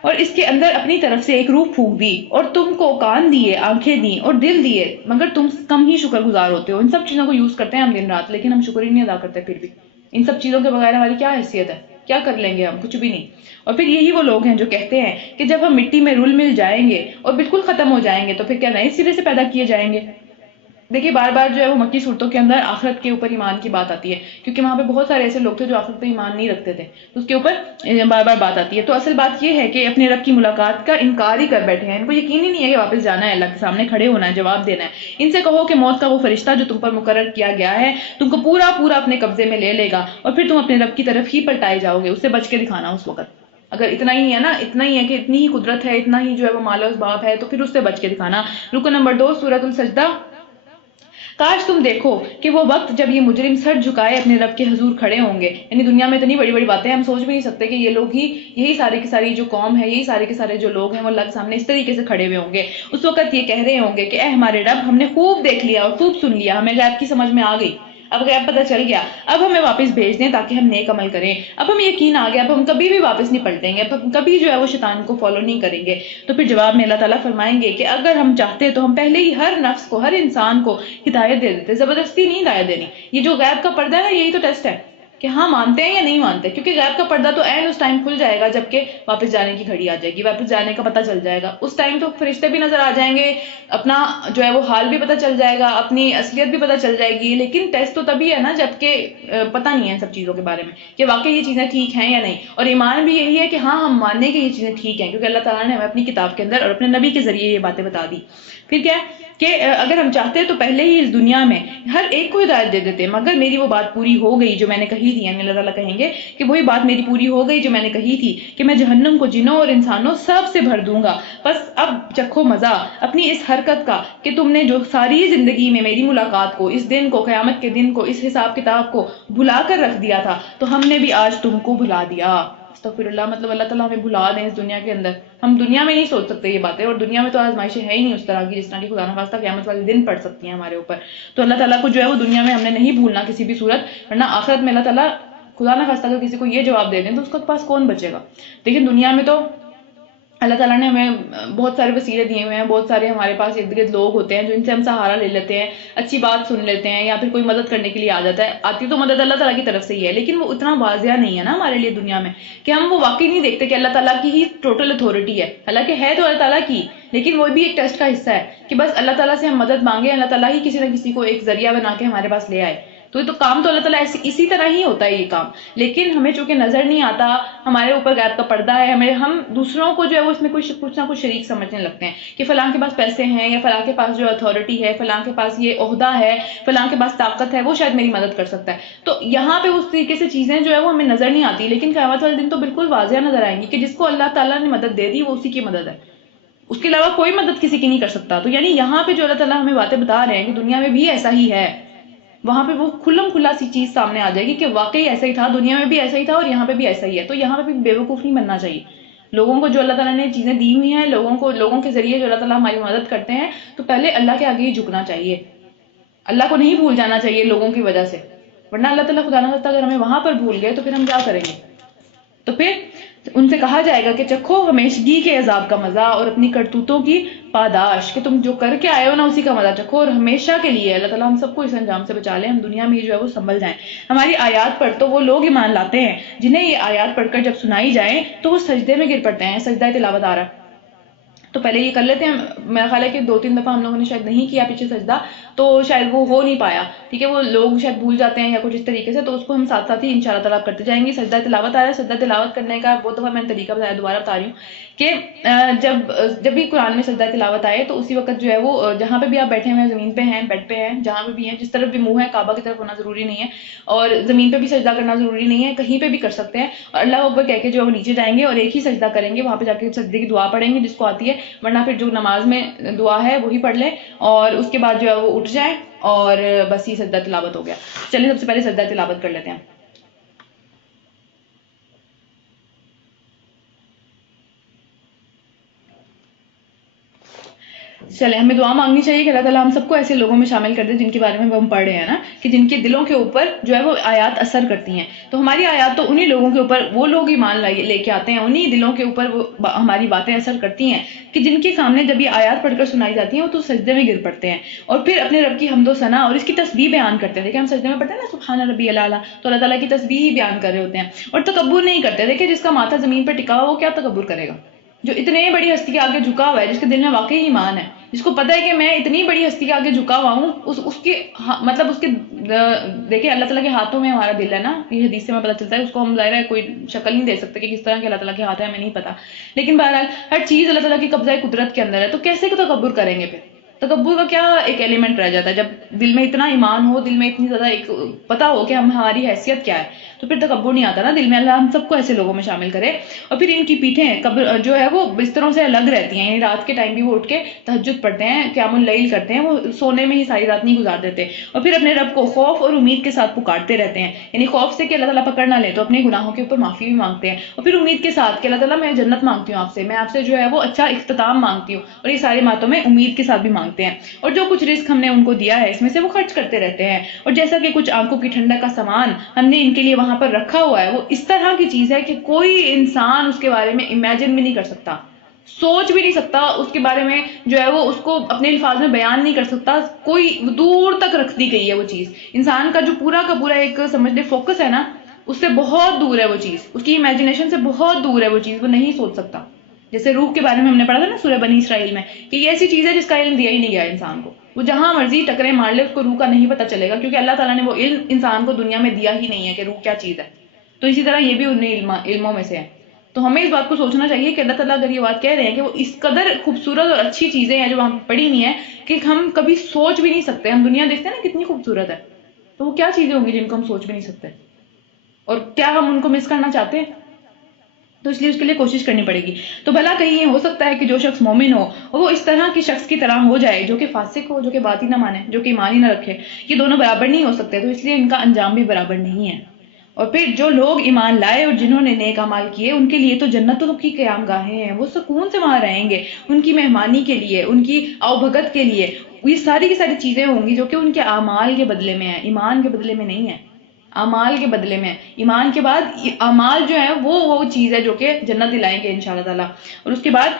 اور اس کے اندر اپنی طرف سے ایک روح پھونک دی، اور تم کو کان دیے، آنکھیں دیں اور دل دیے، مگر تم کم ہی شکر گزار ہوتے ہو۔ ان سب چیزوں کو یوز کرتے ہیں ہم دن رات، لیکن ہم شکر ہی نہیں ادا کرتے۔ پھر بھی ان سب چیزوں کے بغیر ہماری کیا حیثیت ہے؟ کیا کر لیں گے ہم؟ کچھ بھی نہیں۔ اور پھر یہی وہ لوگ ہیں جو کہتے ہیں کہ جب ہم مٹی میں رل مل جائیں گے اور بالکل ختم ہو جائیں گے تو پھر کیا نئے سرے سے پیدا کیے جائیں گے؟ دیکھیے بار بار جو ہے وہ مکی صورتوں کے اندر آخرت کے اوپر ایمان کی بات آتی ہے، کیونکہ وہاں پہ بہت سارے ایسے لوگ تھے جو آخرت پہ ایمان نہیں رکھتے تھے، تو اس کے اوپر بار بار بات آتی ہے۔ تو اصل بات یہ ہے کہ اپنے رب کی ملاقات کا انکار ہی کر بیٹھے ہیں، ان کو یقین ہی نہیں ہے کہ واپس جانا ہے، اللہ کے سامنے کھڑے ہونا ہے، جواب دینا ہے۔ ان سے کہو کہ موت کا وہ فرشتہ جو تم پر مقرر کیا گیا ہے تم کو پورا اپنے قبضے میں لے لے گا، اور پھر تم اپنے رب کی طرف ہی پلٹائے جاؤ گے، اس سے بچ کے دکھانا اس وقت۔ اگر اتنا ہی ہے نا، اتنا ہی ہے کہ اتنی ہی قدرت ہے، اتنا ہی جو ہے وہ مال و اسباب ہے، تو پھر اس سے بچ کے دکھانا۔ رکن نمبر 2 سورۃ السجدہ۔ کاش تم دیکھو کہ وہ وقت جب یہ مجرم سر جھکائے اپنے رب کے حضور کھڑے ہوں گے، یعنی دنیا میں اتنی بڑی بڑی باتیں ہم سوچ بھی نہیں سکتے کہ یہ لوگ ہی، یہی سارے کی ساری جو قوم ہے، یہی سارے کے سارے جو لوگ ہیں وہ اللہ کے سامنے اس طریقے سے کھڑے ہوئے ہوں گے۔ اس وقت یہ کہہ رہے ہوں گے کہ اے ہمارے رب، ہم نے خوب دیکھ لیا اور خوب سن لیا، ہمیں غیب کی سمجھ میں آ گئی، اب غیب پتہ چل گیا، اب ہمیں واپس بھیج دیں تاکہ ہم نیک عمل کریں، اب ہمیں یقین آ گیا، اب ہم کبھی بھی واپس نہیں پلٹیں گے، اب ہم کبھی جو ہے وہ شیطان کو فالو نہیں کریں گے۔ تو پھر جواب میں اللہ تعالیٰ فرمائیں گے کہ اگر ہم چاہتے تو ہم پہلے ہی ہر نفس کو، ہر انسان کو ہدایت دے دیتے، زبردستی نہیں ہدایت دینی، یہ جو غیب کا پردہ ہے یہی تو ٹیسٹ ہے۔ کہ ہاں مانتے ہیں یا نہیں مانتے، کیونکہ غیب کا پردہ تو عین اس ٹائم کھل جائے گا جب کہ واپس جانے کی گھڑی آ جائے گی، واپس جانے کا پتہ چل جائے گا. اس ٹائم تو فرشتے بھی نظر آ جائیں گے، اپنا جو ہے وہ حال بھی پتہ چل جائے گا، اپنی اصلیت بھی پتہ چل جائے گی. لیکن ٹیسٹ تو تبھی ہے نا جب کہ پتہ نہیں ہے سب چیزوں کے بارے میں کہ واقعی یہ چیزیں ٹھیک ہیں یا نہیں. اور ایمان بھی یہی ہے کہ ہاں ہم ماننے کہ یہ چیزیں ٹھیک ہیں، کیونکہ اللہ تعالیٰ نے ہمیں اپنی کتاب کے اندر اور اپنے نبی کے ذریعے یہ باتیں بتا دی. پھر کیا ہے کہ اگر ہم چاہتے تو پہلے ہی اس دنیا میں ہر ایک کو ہدایت دے دیتے، مگر میری وہ بات پوری ہو گئی جو میں نے کہی تھی. یعنی اللہ تعالیٰ کہیں گے کہ وہی بات میری پوری ہو گئی جو میں نے کہی تھی کہ میں جہنم کو جنوں اور انسانوں سب سے بھر دوں گا. بس اب چکھو مزہ اپنی اس حرکت کا کہ تم نے جو ساری زندگی میں میری ملاقات کو، اس دن کو، قیامت کے دن کو، اس حساب کتاب کو بھلا کر رکھ دیا تھا، تو ہم نے بھی آج تم کو بھلا دیا. استغفر اللہ. مطلب اللہ تعالیٰ ہمیں بھلا دیں اس دنیا کے اندر. ہم دنیا میں نہیں سوچ سکتے یہ باتیں، اور دنیا میں تو آزمائشیں ہے ہی نہیں اس طرح کی جس طرح کی خدا نخواستہ قیامت والے دن پڑ سکتی ہیں ہمارے اوپر. تو اللہ تعالیٰ کو جو ہے وہ دنیا میں ہم نے نہیں بھولنا کسی بھی صورت، ورنہ آخرت میں اللہ تعالیٰ خدا نخواستہ اگر کسی کو یہ جواب دے دیں تو اس کے پاس کون بچے گا. لیکن دنیا میں تو اللہ تعالیٰ نے ہمیں بہت سارے وسیلے دیے ہوئے ہیں، بہت سارے ہمارے پاس ارد گرد لوگ ہوتے ہیں جو ان سے ہم سہارا لے لیتے ہیں، اچھی بات سن لیتے ہیں، یا پھر کوئی مدد کرنے کے لیے آ جاتا ہے. آتی تو مدد اللہ تعالیٰ کی طرف سے ہی ہے، لیکن وہ اتنا واضح نہیں ہے نا ہمارے لیے دنیا میں کہ ہم وہ واقعی نہیں دیکھتے کہ اللہ تعالیٰ کی ہی ٹوٹل اتھارٹی ہے. حالانکہ ہے تو اللہ تعالیٰ کی، لیکن وہ بھی ایک ٹیسٹ کا حصہ ہے کہ بس اللہ تعالیٰ سے ہم مدد مانگیں، اللہ تعالیٰ ہی کسی نہ کسی کو ایک ذریعہ بنا کے ہمارے پاس لے آئے. تو یہ تو کام تو اللہ تعالیٰ اسی طرح ہی ہوتا ہے یہ کام. لیکن ہمیں چونکہ نظر نہیں آتا، ہمارے اوپر غیب کا پردہ ہے، ہم دوسروں کو جو ہے وہ اس میں کچھ نہ کچھ شریک سمجھنے لگتے ہیں کہ فلاں کے پاس پیسے ہیں، یا فلاں کے پاس جو اتھارٹی ہے، فلاں کے پاس یہ عہدہ ہے، فلاں کے پاس طاقت ہے، وہ شاید میری مدد کر سکتا ہے. تو یہاں پہ اس طریقے سے چیزیں جو ہے وہ ہمیں نظر نہیں آتی، لیکن قیامت والے دن تو بالکل واضح نظر آئیں گی کہ جس کو اللہ تعالیٰ نے مدد دے دی وہ اسی کی مدد ہے، اس کے علاوہ کوئی مدد کسی کی نہیں کر سکتا. تو یعنی یہاں پہ جو اللہ تعالیٰ ہمیں باتیں بتا رہے ہیں کہ دنیا میں بھی ایسا ہی ہے، وہاں پہ وہ کھلم کھلا سی چیز سامنے آ جائے گی کہ واقعی ایسا ہی تھا، دنیا میں بھی ایسا ہی تھا اور یہاں پہ بھی ایسا ہی ہے. تو یہاں پہ بھی بے وقوف نہیں بننا چاہیے. لوگوں کو جو اللہ تعالیٰ نے چیزیں دی ہوئی ہیں، لوگوں کے ذریعے جو اللہ تعالیٰ ہماری مدد کرتے ہیں، تو پہلے اللہ کے آگے ہی جھکنا چاہیے. اللہ کو نہیں بھول جانا چاہیے لوگوں کی وجہ سے، ورنہ اللہ تعالیٰ خدا نہ خواستہ اگر ہمیں وہاں پر بھول گئے تو پھر ہم کیا کریں گے. تو پھر ان سے کہا جائے گا کہ چکھو ہمیشگی کے عذاب کا مزہ اور اپنی کرتوتوں کی پاداش، کہ تم جو کر کے آئے ہو نا اسی کا مزہ چکھو، اور ہمیشہ کے لیے اللہ تعالیٰ ہم سب کو اس انجام سے بچا لیں، ہم دنیا میں ہی جو ہے وہ سنبھل جائیں. ہماری آیات پر تو وہ لوگ ایمان لاتے ہیں جنہیں یہ آیات پڑھ کر جب سنائی جائیں تو وہ سجدے میں گر پڑتے ہیں. سجدہ تلاوت آ رہا ہے تو پہلے یہ کر لیتے ہیں. میرا خیال ہے کہ 2-3 دفعہ ہم لوگوں نے شاید نہیں کیا پیچھے سجدہ، تو شاید وہ ہو نہیں پایا. ٹھیک ہے، وہ لوگ شاید بھول جاتے ہیں یا کچھ اس طریقے سے، تو اس کو ہم ساتھ ساتھ ہی انشاءاللہ تعالیٰ کرتے جائیں گے. سجدہ تلاوت آ رہا ہے، سجدہ تلاوت کرنے کا بہت دفعہ میں نے طریقہ بتایا، دوبارہ بتا رہی ہوں کہ جب بھی قرآن میں سجدہ تلاوت آئے تو اسی وقت جو ہے وہ جہاں پہ بھی آپ بیٹھے ہوئے ہیں، زمین پہ ہیں، بیڈ پہ ہیں، جہاں پہ بھی ہیں، جس طرف بھی منہ ہے کعبہ کی طرف ہونا ضروری نہیں ہے، اور زمین پہ بھی سجدہ کرنا ضروری نہیں ہے، کہیں پہ بھی کر سکتے ہیں. اور اللہ اکبر کہہ کے جو ہم نیچے جائیں گے اور ایک ہی سجدہ کریں گے، وہاں پہ جا کے سجدے کی دعا پڑھیں گے جس کو آتی ہے، ورنہ پھر جو نماز میں دعا ہے وہی پڑھ لیں، اور اس کے بعد جو ہے وہ اٹھ جائیں، اور بس یہ سجدہ تلاوت ہو گیا. چلیے سب سے پہلے سجدہ تلاوت کر لیتے ہیں. چلے ہمیں دعا مانگنی چاہیے کہ اللہ تعالیٰ ہم سب کو ایسے لوگوں میں شامل کر دے جن کے بارے میں ہم پڑھ رہے ہیں نا، کہ جن کے دلوں کے اوپر جو ہے وہ آیات اثر کرتی ہیں. تو ہماری آیات تو انہی لوگوں کے اوپر، وہ لوگ ایمان لے کے آتے ہیں، انہی دلوں کے اوپر وہ ہماری باتیں اثر کرتی ہیں کہ جن کے سامنے جب یہ آیات پڑھ کر سنائی جاتی ہیں وہ تو سجدے میں گر پڑتے ہیں اور پھر اپنے رب کی حمد و ثنا اور اس کی تسبیح بیان کرتے ہیں. دیکھیں ہم سجدے میں پڑھتے ہیں نا سبحان ربی الاعلیٰ، تو اللہ تعالیٰ کی تسبیح ہی بیان کر رہے ہوتے ہیں اور تکبر نہیں کرتے. دیکھیں جس کا ماتھا زمین پہ ٹکا ہوا وہ کیا تکبر کرے گا؟ جو اتنے بڑی ہستی کے آگے جھکا ہوا ہے، جس کے دل میں واقعی ایمان ہے، جس کو پتہ ہے کہ میں اتنی بڑی ہستی کے آگے جھکا ہوا ہوں، اس کے مطلب اس کے دیکھیں اللہ تعالیٰ کے ہاتھوں میں ہمارا دل ہے نا، یہ حدیث سے ہمیں پتہ چلتا ہے. اس کو ہم ظاہر ہے کوئی شکل نہیں دے سکتے کہ کس طرح کے اللہ تعالیٰ کے ہاتھ ہے، ہمیں نہیں پتا، لیکن بہرحال ہر چیز اللہ تعالیٰ کی قبضہ قدرت کے اندر ہے. تو کیسے تکبر کریں گے؟ پھر تکبر کا کیا ایک ایلیمنٹ رہ جاتا ہے؟ جب دل میں اتنا ایمان ہو، دل میں اتنی زیادہ ایک پتہ ہو کہ ہماری حیثیت کیا ہے، تو پھر تکبر نہیں آتا نا دل میں. اللہ ہم سب کو ایسے لوگوں میں شامل کرے. اور پھر ان کی پیٹھیں جو ہے وہ بستروں سے الگ رہتی ہیں، یعنی رات کے ٹائم بھی وہ اٹھ کے تہجد پڑھتے ہیں، قیام اللیل کرتے ہیں، وہ سونے میں ہی ساری رات نہیں گزار دیتے، اور پھر اپنے رب کو خوف اور امید کے ساتھ پکارتے رہتے ہیں. یعنی خوف سے کہ اللہ تعالیٰ پکڑ نہ لے تو اپنے گناہوں کے اوپر معافی بھی مانگتے ہیں، اور پھر امید کے ساتھ کہ اللہ تعالیٰ میں جنت مانگتی ہوں آپ سے، میں آپ سے جو ہے وہ اچھا اختتام مانگتی ہوں، اور یہ ساری باتوں میں امید کے ساتھ بھی مانگتے ہیں. اور جو کچھ رزق ہم نے ان کو دیا ہے اس میں سے وہ خرچ کرتے رہتے ہیں. اور جیسا کہ کچھ آنکھوں کی ٹھنڈک کا سامان ہم نے ان کے لیے وہاں پر رکھا ہوا ہے، وہ اس طرح کی چیز ہے کہ کوئی انسان اس کے بارے میں امیجن بھی نہیں کر سکتا، سوچ بھی نہیں سکتا اس کے بارے میں، جو ہے وہ اس کو اپنے الفاظ میں بیان نہیں کر سکتا. کوئی دور تک رکھ دی گئی ہے وہ چیز. انسان کا جو پورا کا پورا ایک سمجھ لے فوکس ہے نا، اس سے بہت دور ہے وہ چیز، اس کی امیجنیشن سے بہت دور ہے وہ چیز، وہ نہیں سوچ سکتا. جیسے روح کے بارے میں ہم نے پڑھا تھا نا سورہ بنی اسرائیل میں، کہ یہ ایسی چیز ہے جس کا علم دیا ہی نہیں گیا انسان کو. وہ جہاں مرضی ٹکرے مار لے، اس کو روح کا نہیں پتہ چلے گا، کیونکہ اللہ تعالیٰ نے وہ علم انسان کو دنیا میں دیا ہی نہیں ہے کہ روح کیا چیز ہے. تو اسی طرح یہ بھی انہیں علموں میں سے ہے. تو ہمیں اس بات کو سوچنا چاہیے کہ اللہ تعالیٰ اگر یہ بات کہہ رہے ہیں کہ وہ اس قدر خوبصورت اور اچھی چیزیں ہیں جو ہم پڑھی ہوئی ہیں کہ ہم کبھی سوچ بھی نہیں سکتے. ہم دنیا دیکھتے ہیں نا کتنی خوبصورت ہے، تو وہ کیا چیزیں ہوں گی جن کو ہم سوچ بھی نہیں سکتے، اور کیا ہم ان کو مس کرنا چاہتے ہیں؟ تو اس لیے اس کے لیے کوشش کرنی پڑے گی. تو بھلا کہیں یہ ہو سکتا ہے کہ جو شخص مومن ہو وہ اس طرح کی شخص کی طرح ہو جائے جو کہ فاسق ہو، جو کہ بات ہی نہ مانے، جو کہ ایمان ہی نہ رکھے؟ یہ دونوں برابر نہیں ہو سکتے، تو اس لیے ان کا انجام بھی برابر نہیں ہے. اور پھر جو لوگ ایمان لائے اور جنہوں نے نیک اعمال کیے ان کے لیے تو جنتوں کی قیام گاہیں ہیں، وہ سکون سے وہاں رہیں گے، ان کی مہمانی کے لیے، ان کی آؤ بھگت کے لیے. یہ ساری کی ساری چیزیں ہوں گی جو کہ ان کے اعمال کے بدلے میں ہیں، ایمان کے بدلے میں نہیں ہے. اعمال کے بدلے میں، ایمان کے بعد اعمال جو ہے وہ چیز ہے جو کہ جنت دلائیں گے انشاءاللہ تعالیٰ. اور اس کے بعد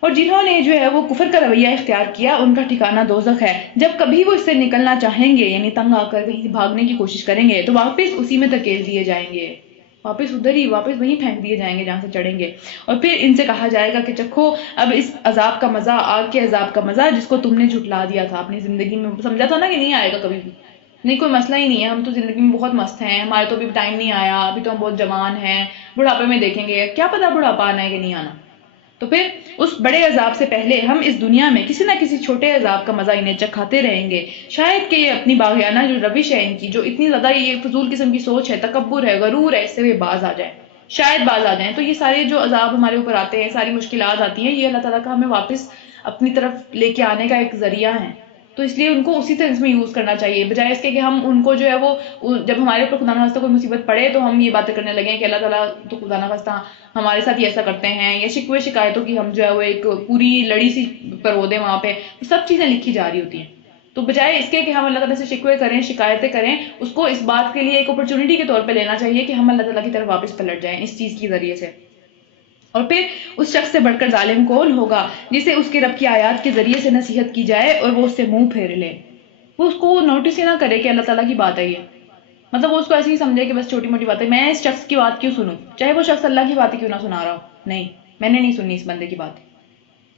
اور جنہوں نے جو ہے وہ کفر کا رویہ اختیار کیا ان کا ٹھکانہ دوزخ ہے. جب کبھی وہ اس سے نکلنا چاہیں گے، یعنی تنگ آ کر کہیں بھاگنے کی کوشش کریں گے، تو واپس اسی میں دھکیل دیے جائیں گے، واپس ادھر ہی، واپس وہیں پھینک دیے جائیں گے جہاں سے چڑھیں گے. اور پھر ان سے کہا جائے گا کہ چکھو اب اس عذاب کا مزہ، آگ کے عذاب کا مزہ جس کو تم نے جھٹلا دیا تھا اپنی زندگی میں. سمجھا تھا نا کہ نہیں آئے گا کبھی بھی، نہیں کوئی مسئلہ ہی نہیں ہے، ہم تو زندگی میں بہت مست ہیں، ہمارے تو ابھی ٹائم نہیں آیا، ابھی تو ہم بہت جوان ہیں، بڑھاپے میں دیکھیں گے، کیا پتا بڑھاپا آنا ہے کہ نہیں آنا. تو پھر اس بڑے عذاب سے پہلے ہم اس دنیا میں کسی نہ کسی چھوٹے عذاب کا مزہ انہیں چکھاتے رہیں گے. شاید کہ یہ اپنی باغیانہ جو روش ہے ان کی، جو اتنی زیادہ یہ فضول قسم کی سوچ ہے، تکبر ہے، غرور ہے، اس سے وہ باز آ جائیں، شاید باز آ جائیں. تو یہ سارے جو عذاب ہمارے اوپر آتے ہیں، ساری مشکلات آتی ہیں، یہ اللہ تعالیٰ کا ہمیں واپس اپنی طرف لے کے آنے کا ایک ذریعہ ہے. تو اس لیے ان کو اسی طرح میں یوز کرنا چاہیے، بجائے اس کے کہ ہم ان کو جو ہے وہ جب ہمارے اوپر خدا نخواستہ کوئی مصیبت پڑے تو ہم یہ باتیں کرنے لگیں کہ اللہ تعالیٰ تو خدا نخواستہ ہمارے ساتھ یہ ایسا کرتے ہیں، یا شکوے شکایتوں کی ہم جو ہے وہ ایک پوری لڑی سی پرو دیں وہاں پہ، سب چیزیں لکھی جا رہی ہوتی ہیں. تو بجائے اس کے کہ ہم اللہ تعالیٰ سے شکوے کریں، شکایتیں کریں، اس کو اس بات کے لیے ایک اپرچونٹی کے طور پہ لینا چاہیے کہ ہم اللہ تعالیٰ کی طرف واپس پلٹ جائیں اس چیز کے ذریعے سے. اور پھر اس شخص سے بڑھ کر ظالم کون ہوگا جسے اس کے رب کی آیات کے ذریعے سے نصیحت کی جائے اور وہ اس سے منہ پھیر لے. وہ اس کو نوٹس ہی نہ کرے کہ اللہ تعالیٰ کی بات ہے یہ، مطلب وہ اس کو ایسے ہی سمجھے کہ بس چھوٹی موٹی بات ہے، میں اس شخص کی بات کیوں سنوں، چاہے وہ شخص اللہ کی باتیں کیوں نہ سنا رہا ہو. نہیں، میں نے نہیں سنی اس بندے کی بات،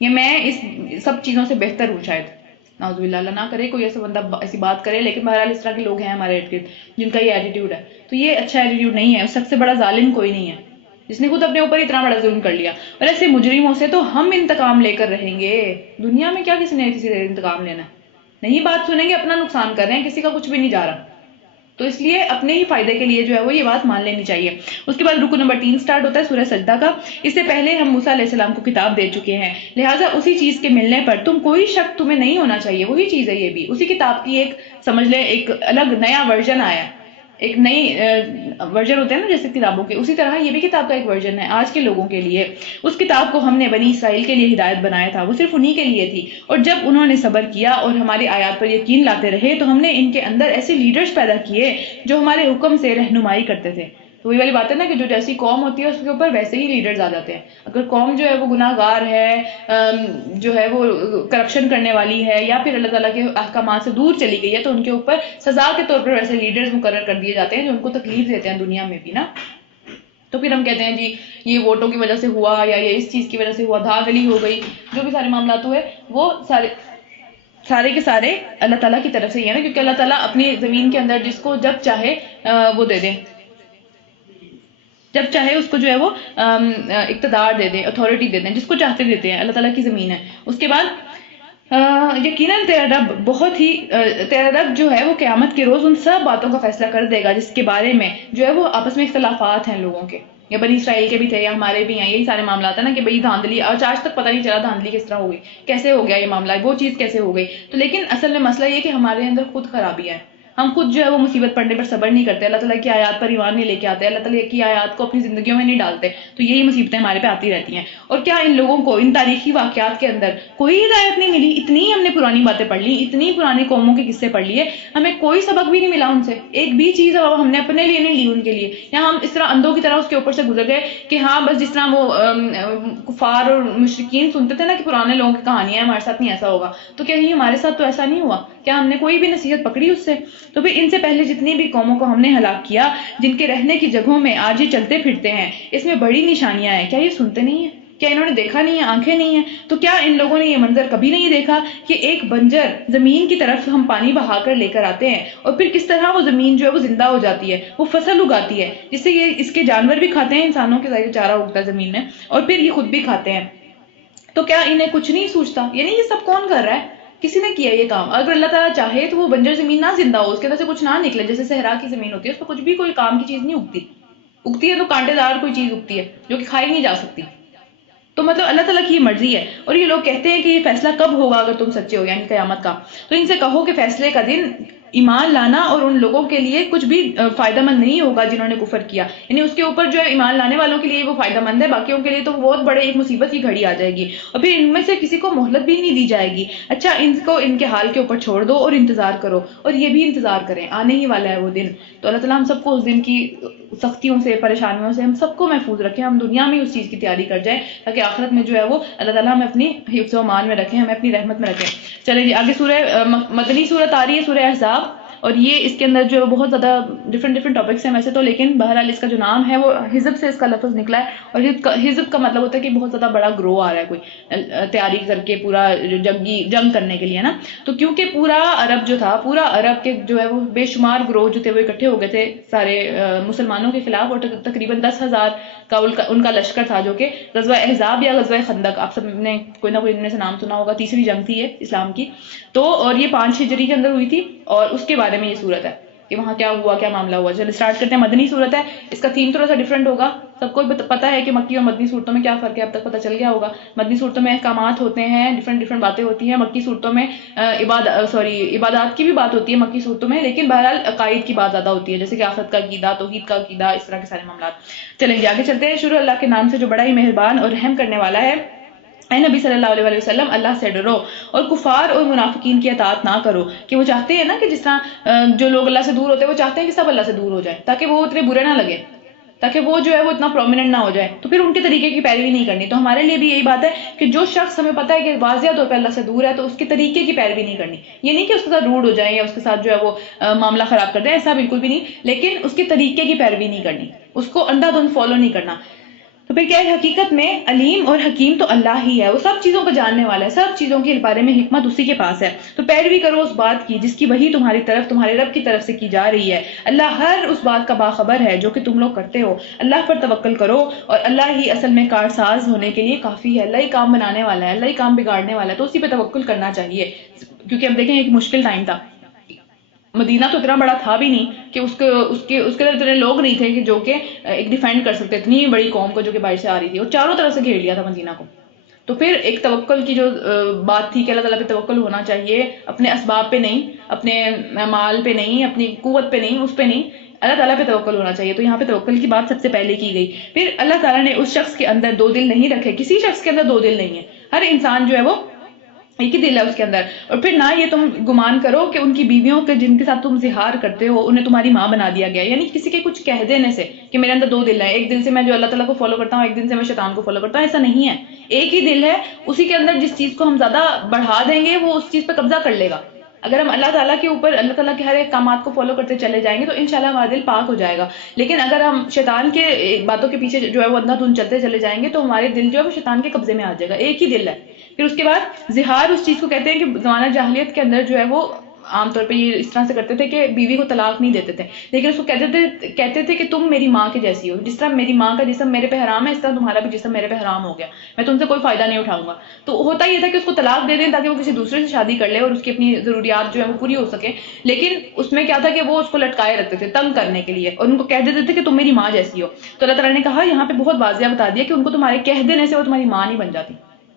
یا میں اس سب چیزوں سے بہتر ہوں شاید. نعوذ باللہ، اللہ نہ کرے کوئی ایسا بندہ ایسی بات کرے، لیکن بہرحال اس طرح کے لوگ ہیں ہمارے ارد گرد جن کا یہ ایٹیٹیوڈ ہے. تو یہ اچھا ایٹیٹیوڈ نہیں ہے. اس شخص سے بڑا ظالم کوئی نہیں ہے جس نے خود اپنے اوپر اتنا بڑا ظلم کر لیا. اور ایسے مجرموں سے تو ہم انتقام لے کر رہیں گے. دنیا میں کیا کسی نے کسی سے انتقام لینا ہے؟ نہیں بات سنیں گے، اپنا نقصان کر رہے ہیں، کسی کا کچھ بھی نہیں جا رہا. تو اس لیے اپنے ہی فائدے کے لیے جو ہے وہ یہ بات مان لینی چاہیے. اس کے بعد رکو نمبر 3 سٹارٹ ہوتا ہے سورہ سجدہ کا. اس سے پہلے ہم موسیٰ علیہ السلام کو کتاب دے چکے ہیں، لہٰذا اسی چیز کے ملنے پر تم کوئی شک تمہیں نہیں ہونا چاہیے. وہی چیز ہے یہ بھی، اسی کتاب کی ایک سمجھ لیں ایک الگ نیا ورژن آیا، ایک نئی ورژن ہوتے ہیں نا جیسے کتابوں کے، اسی طرح یہ بھی کتاب کا ایک ورژن ہے آج کے لوگوں کے لیے. اس کتاب کو ہم نے بنی اسرائیل کے لیے ہدایت بنایا تھا، وہ صرف انہی کے لیے تھی. اور جب انہوں نے صبر کیا اور ہماری آیات پر یقین لاتے رہے تو ہم نے ان کے اندر ایسے لیڈرز پیدا کیے جو ہمارے حکم سے رہنمائی کرتے تھے. تو وہی والی بات ہے نا کہ جو جیسی قوم ہوتی ہے اس کے اوپر ویسے ہی لیڈرز آ جاتے ہیں. اگر قوم جو ہے وہ گناہ گار ہے، جو ہے وہ کرپشن کرنے والی ہے، یا پھر اللہ تعالیٰ کے احکامات سے دور چلی گئی ہے، تو ان کے اوپر سزا کے طور پر ویسے لیڈرز مقرر کر دیے جاتے ہیں جو ان کو تکلیف دیتے ہیں دنیا میں بھی نا. تو پھر ہم کہتے ہیں جی یہ ووٹوں کی وجہ سے ہوا، یا یہ اس چیز کی وجہ سے ہوا، دھاندلی ہو گئی، جو بھی سارے معاملات ہوئے وہ سارے کے سارے اللہ تعالیٰ کی طرف سے ہی ہے نا، کیونکہ اللہ تعالیٰ اپنی زمین کے اندر جس کو جب چاہے وہ دے دیں، جب چاہے اس کو جو ہے وہ اقتدار دے دیں، اتھارٹی دے دیں، جس کو چاہتے دیتے ہیں. اللہ تعالیٰ کی زمین ہے. اس کے بعد یقیناً تیرا رب جو ہے وہ قیامت کے روز ان سب باتوں کا فیصلہ کر دے گا جس کے بارے میں جو ہے وہ آپس میں اختلافات ہیں لوگوں کے، یا بنی اسرائیل کے بھی تھے یا ہمارے بھی ہیں. یہی سارے معاملات ہیں نا کہ بھئی دھاندلی، آج تک پتہ نہیں چلا دھاندلی کس طرح ہو گئی، کیسے ہو گیا یہ معاملہ، وہ چیز کیسے ہو گئی. تو لیکن اصل میں مسئلہ یہ کہ ہمارے اندر خود خرابیاں ہیں، ہم خود جو ہے وہ مصیبت پڑنے پر صبر نہیں کرتے، اللہ تعالیٰ کی آیات پر ایمان نہیں لے کے آتے، اللہ تعالیٰ کی آیات کو اپنی زندگیوں میں نہیں ڈالتے. تو یہی مصیبتیں ہمارے پہ آتی رہتی ہیں. اور کیا ان لوگوں کو ان تاریخی واقعات کے اندر کوئی ہدایت نہیں ملی؟ اتنی ہم نے پرانی باتیں پڑھ لی، اتنی پرانی قوموں کے قصے پڑھ لیے، ہمیں کوئی سبق بھی نہیں ملا ان سے، ایک بھی چیز ہم نے اپنے لیے نہیں لی ان کے لیے، یا ہم اس طرح اندھوں کی طرح اس کے اوپر سے گزر گئے کہ ہاں بس جس طرح وہ کفار اور مشرکین سنتے تھے نا کہ پرانے لوگوں کی کہانیاں ہیں، ہمارے ساتھ نہیں ایسا ہوگا، تو کیا ہمارے ساتھ تو ایسا نہیں ہوا؟ کیا ہم نے کوئی بھی نصیحت پکڑی اس سے؟ تو پھر ان سے پہلے جتنی بھی قوموں کو ہم نے ہلاک کیا جن کے رہنے کی جگہوں میں آج یہ چلتے پھرتے ہیں، اس میں بڑی نشانیاں ہیں، کیا یہ سنتے نہیں ہیں؟ کیا انہوں نے دیکھا نہیں ہے؟ آنکھیں نہیں ہیں؟ تو کیا ان لوگوں نے یہ منظر کبھی نہیں دیکھا کہ ایک بنجر زمین کی طرف ہم پانی بہا کر لے کر آتے ہیں اور پھر کس طرح وہ زمین جو ہے وہ زندہ ہو جاتی ہے، وہ فصل اگاتی ہے جس سے یہ اس کے جانور بھی کھاتے ہیں، انسانوں کے ذریعے چارہ اگتا ہے زمین میں، اور پھر یہ خود بھی کھاتے ہیں۔ تو کیا انہیں کچھ نہیں سوچتا؟ یعنی یہ سب کون کر رہا ہے؟ کسی نے کیا یہ کام؟ اگر اللہ تعالیٰ چاہے تو وہ بنجر زمین نہ زندہ ہو، اس کے اندر سے کچھ نہ نکلے، جیسے صحرا کی زمین ہوتی ہے اس پہ کچھ بھی کوئی کام کی چیز نہیں اگتی، اگتی ہے تو کانٹے دار کوئی چیز اگتی ہے جو کہ کھائی نہیں جا سکتی۔ تو مطلب اللہ تعالیٰ کی یہ مرضی ہے، اور یہ لوگ کہتے ہیں کہ یہ فیصلہ کب ہوگا اگر تم سچے ہو، یعنی قیامت کا۔ تو ان سے کہو کہ فیصلے کا دن ایمان لانا اور ان لوگوں کے لیے کچھ بھی فائدہ مند نہیں ہوگا جنہوں نے کفر کیا، یعنی اس کے اوپر جو ہے ایمان لانے والوں کے لیے وہ فائدہ مند ہے، باقیوں کے لیے تو بہت بڑے ایک مصیبت کی گھڑی آ جائے گی، اور پھر ان میں سے کسی کو مہلت بھی نہیں دی جائے گی۔ اچھا، ان کو ان کے حال کے اوپر چھوڑ دو اور انتظار کرو، اور یہ بھی انتظار کریں، آنے ہی والا ہے وہ دن۔ تو اللہ تعالیٰ ہم سب کو اس دن کی سختیوں سے، پریشانیوں سے ہم سب کو محفوظ رکھیں، ہم دنیا میں اس چیز کی تیاری کر جائیں تاکہ آخرت میں جو ہے وہ اللہ تعالیٰ ہمیں اپنی حفظ و امان میں رکھیں، ہمیں اپنی رحمت میں رکھیں۔ چلیں جی آگے سورہ مدنی صورت آ رہی ہے، سورہ احزاب، اور یہ اس کے اندر جو بہت زیادہ ڈفرینٹ ٹاپکس ہیں ویسے تو، لیکن بہرحال اس کا جو نام ہے وہ حزب سے اس کا لفظ نکلا ہے، اور حزب کا مطلب ہوتا ہے کہ بہت زیادہ بڑا گروہ آ رہا ہے، کوئی تیاری کر کے پورا جنگ کرنے کے لیے نا۔ تو کیونکہ پورا عرب جو تھا، پورا عرب کے جو ہے وہ بے شمار گروہ جو تھے وہ اکٹھے ہو گئے تھے سارے مسلمانوں کے خلاف، اور تقریباً 10,000 کا ان کا لشکر تھا، جو کہ غزوہ احزاب یا غزوہ خندق، آپ سب نے کوئی نہ کوئی ان میں سے نام سنا ہوگا، تیسری جنگ تھی یہ اسلام کی۔ تو اور یہ 5 ہجری کے اندر ہوئی تھی، اور اس کے بارے میں یہ صورت ہے کہ وہاں کیا ہوا، کیا معاملہ ہوا۔ چلو اسٹارٹ کرتے ہیں، مدنی صورت ہے، اس کا تھیم تھوڑا سا ڈفرینٹ ہوگا، سب کو پتہ ہے کہ مکی اور مدنی صورتوں میں کیا فرق ہے، اب تک پتہ چل گیا ہوگا۔ مدنی صورتوں میں احکامات ہوتے ہیں، ڈفرینٹ باتیں ہوتی ہیں، مکی صورتوں میں عبادات کی بھی بات ہوتی ہے مکی صورتوں میں، لیکن بہرحال عقائد کی بات زیادہ ہوتی ہے، جیسے کہ آخرت کا عقیدہ، توحید کا عقیدہ، اس طرح کے سارے معاملات۔ چلیں جی آگے چلتے ہیں، شروع اللہ کے نام سے جو بڑا ہی مہربان اور رحم کرنے والا ہے۔ اے نبی صلی اللہ علیہ وسلم، اللہ سے ڈرو اور کفار اور منافقین کی اطاعت نہ کرو، کہ وہ چاہتے ہیں نا کہ جس طرح جو لوگ اللہ سے دور ہوتے ہیں وہ چاہتے ہیں کہ سب اللہ سے دور ہو جائیں تاکہ وہ اتنے برے نہ لگے، تاکہ وہ جو ہے وہ اتنا پرومیننٹ نہ ہو جائے، تو پھر ان کے طریقے کی پیروی نہیں کرنی۔ تو ہمارے لیے بھی یہی بات ہے کہ جو شخص ہمیں پتہ ہے کہ واضح طور پہ اللہ سے دور ہے تو اس کے طریقے کی پیروی نہیں کرنی، یہ نہیں کہ اس کے ساتھ روڈ ہو جائیں یا اس کے ساتھ جو ہے وہ معاملہ خراب کر دیں، ایسا بالکل بھی نہیں، لیکن اس کے طریقے کی پیروی نہیں کرنی، اس کو اندھا دھند فالو نہیں کرنا۔ تو پھر کیا ہے، حقیقت میں علیم اور حکیم تو اللہ ہی ہے، وہ سب چیزوں کو جاننے والا ہے، سب چیزوں کے بارے میں حکمت اسی کے پاس ہے۔ تو پیروی کرو اس بات کی جس کی وحی تمہاری طرف تمہارے رب کی طرف سے کی جا رہی ہے، اللہ ہر اس بات کا باخبر ہے جو کہ تم لوگ کرتے ہو۔ اللہ پر توکل کرو، اور اللہ ہی اصل میں کارساز ہونے کے لیے کافی ہے، اللہ ہی کام بنانے والا ہے، اللہ ہی کام بگاڑنے والا ہے، تو اسی پہ توکل کرنا چاہیے۔ کیونکہ اب دیکھیں ایک مشکل ٹائم تھا، مدینہ تو اتنا بڑا تھا بھی نہیں کہ اس کے اندر اتنے لوگ نہیں تھے کہ جو کہ ایک ڈیفینڈ کر سکتے اتنی بڑی قوم کو جو کہ باہر سے آ رہی تھی، اور چاروں طرف سے گھیر لیا تھا مدینہ کو۔ تو پھر ایک توکل کی جو بات تھی کہ اللہ تعالیٰ پہ توکل ہونا چاہیے، اپنے اسباب پہ نہیں، اپنے مال پہ نہیں، اپنی قوت پہ نہیں، اس پہ نہیں، اللہ تعالیٰ پہ توکل ہونا چاہیے۔ تو یہاں پہ توکل کی بات سب سے پہلے کی گئی۔ پھر اللہ تعالیٰ نے اس شخص کے اندر 2 دل نہیں رکھے، کسی شخص کے اندر 2 دل نہیں ہے، ہر انسان جو ہے وہ ایک ہی دل ہے اس کے اندر۔ اور پھر نہ یہ تم گمان کرو کہ ان کی بیویوں کے جن کے ساتھ تم زہار کرتے ہو انہیں تمہاری ماں بنا دیا گیا، یعنی کسی کے کچھ کہہ دینے سے کہ میرے اندر 2 دل ہیں، ایک دل سے میں جو اللہ تعالیٰ کو فالو کرتا ہوں، ایک دل سے میں شیطان کو فالو کرتا ہوں، ایسا نہیں ہے، ایک ہی دل ہے، اسی کے اندر جس چیز کو ہم زیادہ بڑھا دیں گے وہ اس چیز پہ قبضہ کر لے گا۔ اگر ہم اللہ تعالیٰ کے اوپر، اللہ تعالیٰ کے ہر ایک کامات کو فالو کرتے چلے جائیں گے تو انشاءاللہ ہمارا دل پاک ہو جائے گا، لیکن اگر ہم شیطان کے باتوں کے پیچھے جو ہے وہ اندھا دھند چلتے چلے جائیں گے تو ہمارے دل جو ہے وہ شیطان کے قبضے میں آ جائے گا، ایک ہی دل ہے۔ پھر اس کے بعد زہار اس چیز کو کہتے ہیں کہ زمانہ جاہلیت کے اندر جو ہے وہ عام طور پہ یہ اس طرح سے کرتے تھے کہ بیوی کو طلاق نہیں دیتے تھے، لیکن اس کو کہتے تھے کہ تم میری ماں کے جیسی ہو، جس طرح میری ماں کا جسم میرے پہ حرام ہے اس طرح تمہارا بھی جسم میرے پہ حرام ہو گیا، میں تم سے کوئی فائدہ نہیں اٹھاؤں گا۔ تو ہوتا یہ تھا کہ اس کو طلاق دے دیں تاکہ وہ کسی دوسرے سے شادی کر لے اور اس کی اپنی ضروریات جو ہے وہ پوری ہو سکے، لیکن اس میں کیا تھا کہ وہ اس کو لٹکائے رکھتے تھے تنگ کرنے کے لیے، اور ان کو کہہ دیتے تھے کہ تم میری ماں جیسی ہو۔ تو اللہ تعالیٰ نے کہا یہاں پہ بہت واضح بتا دیا کہ ان کو تمہارے کہہ دینے سے وہ تمہاری ماں نہیں بن جاتی،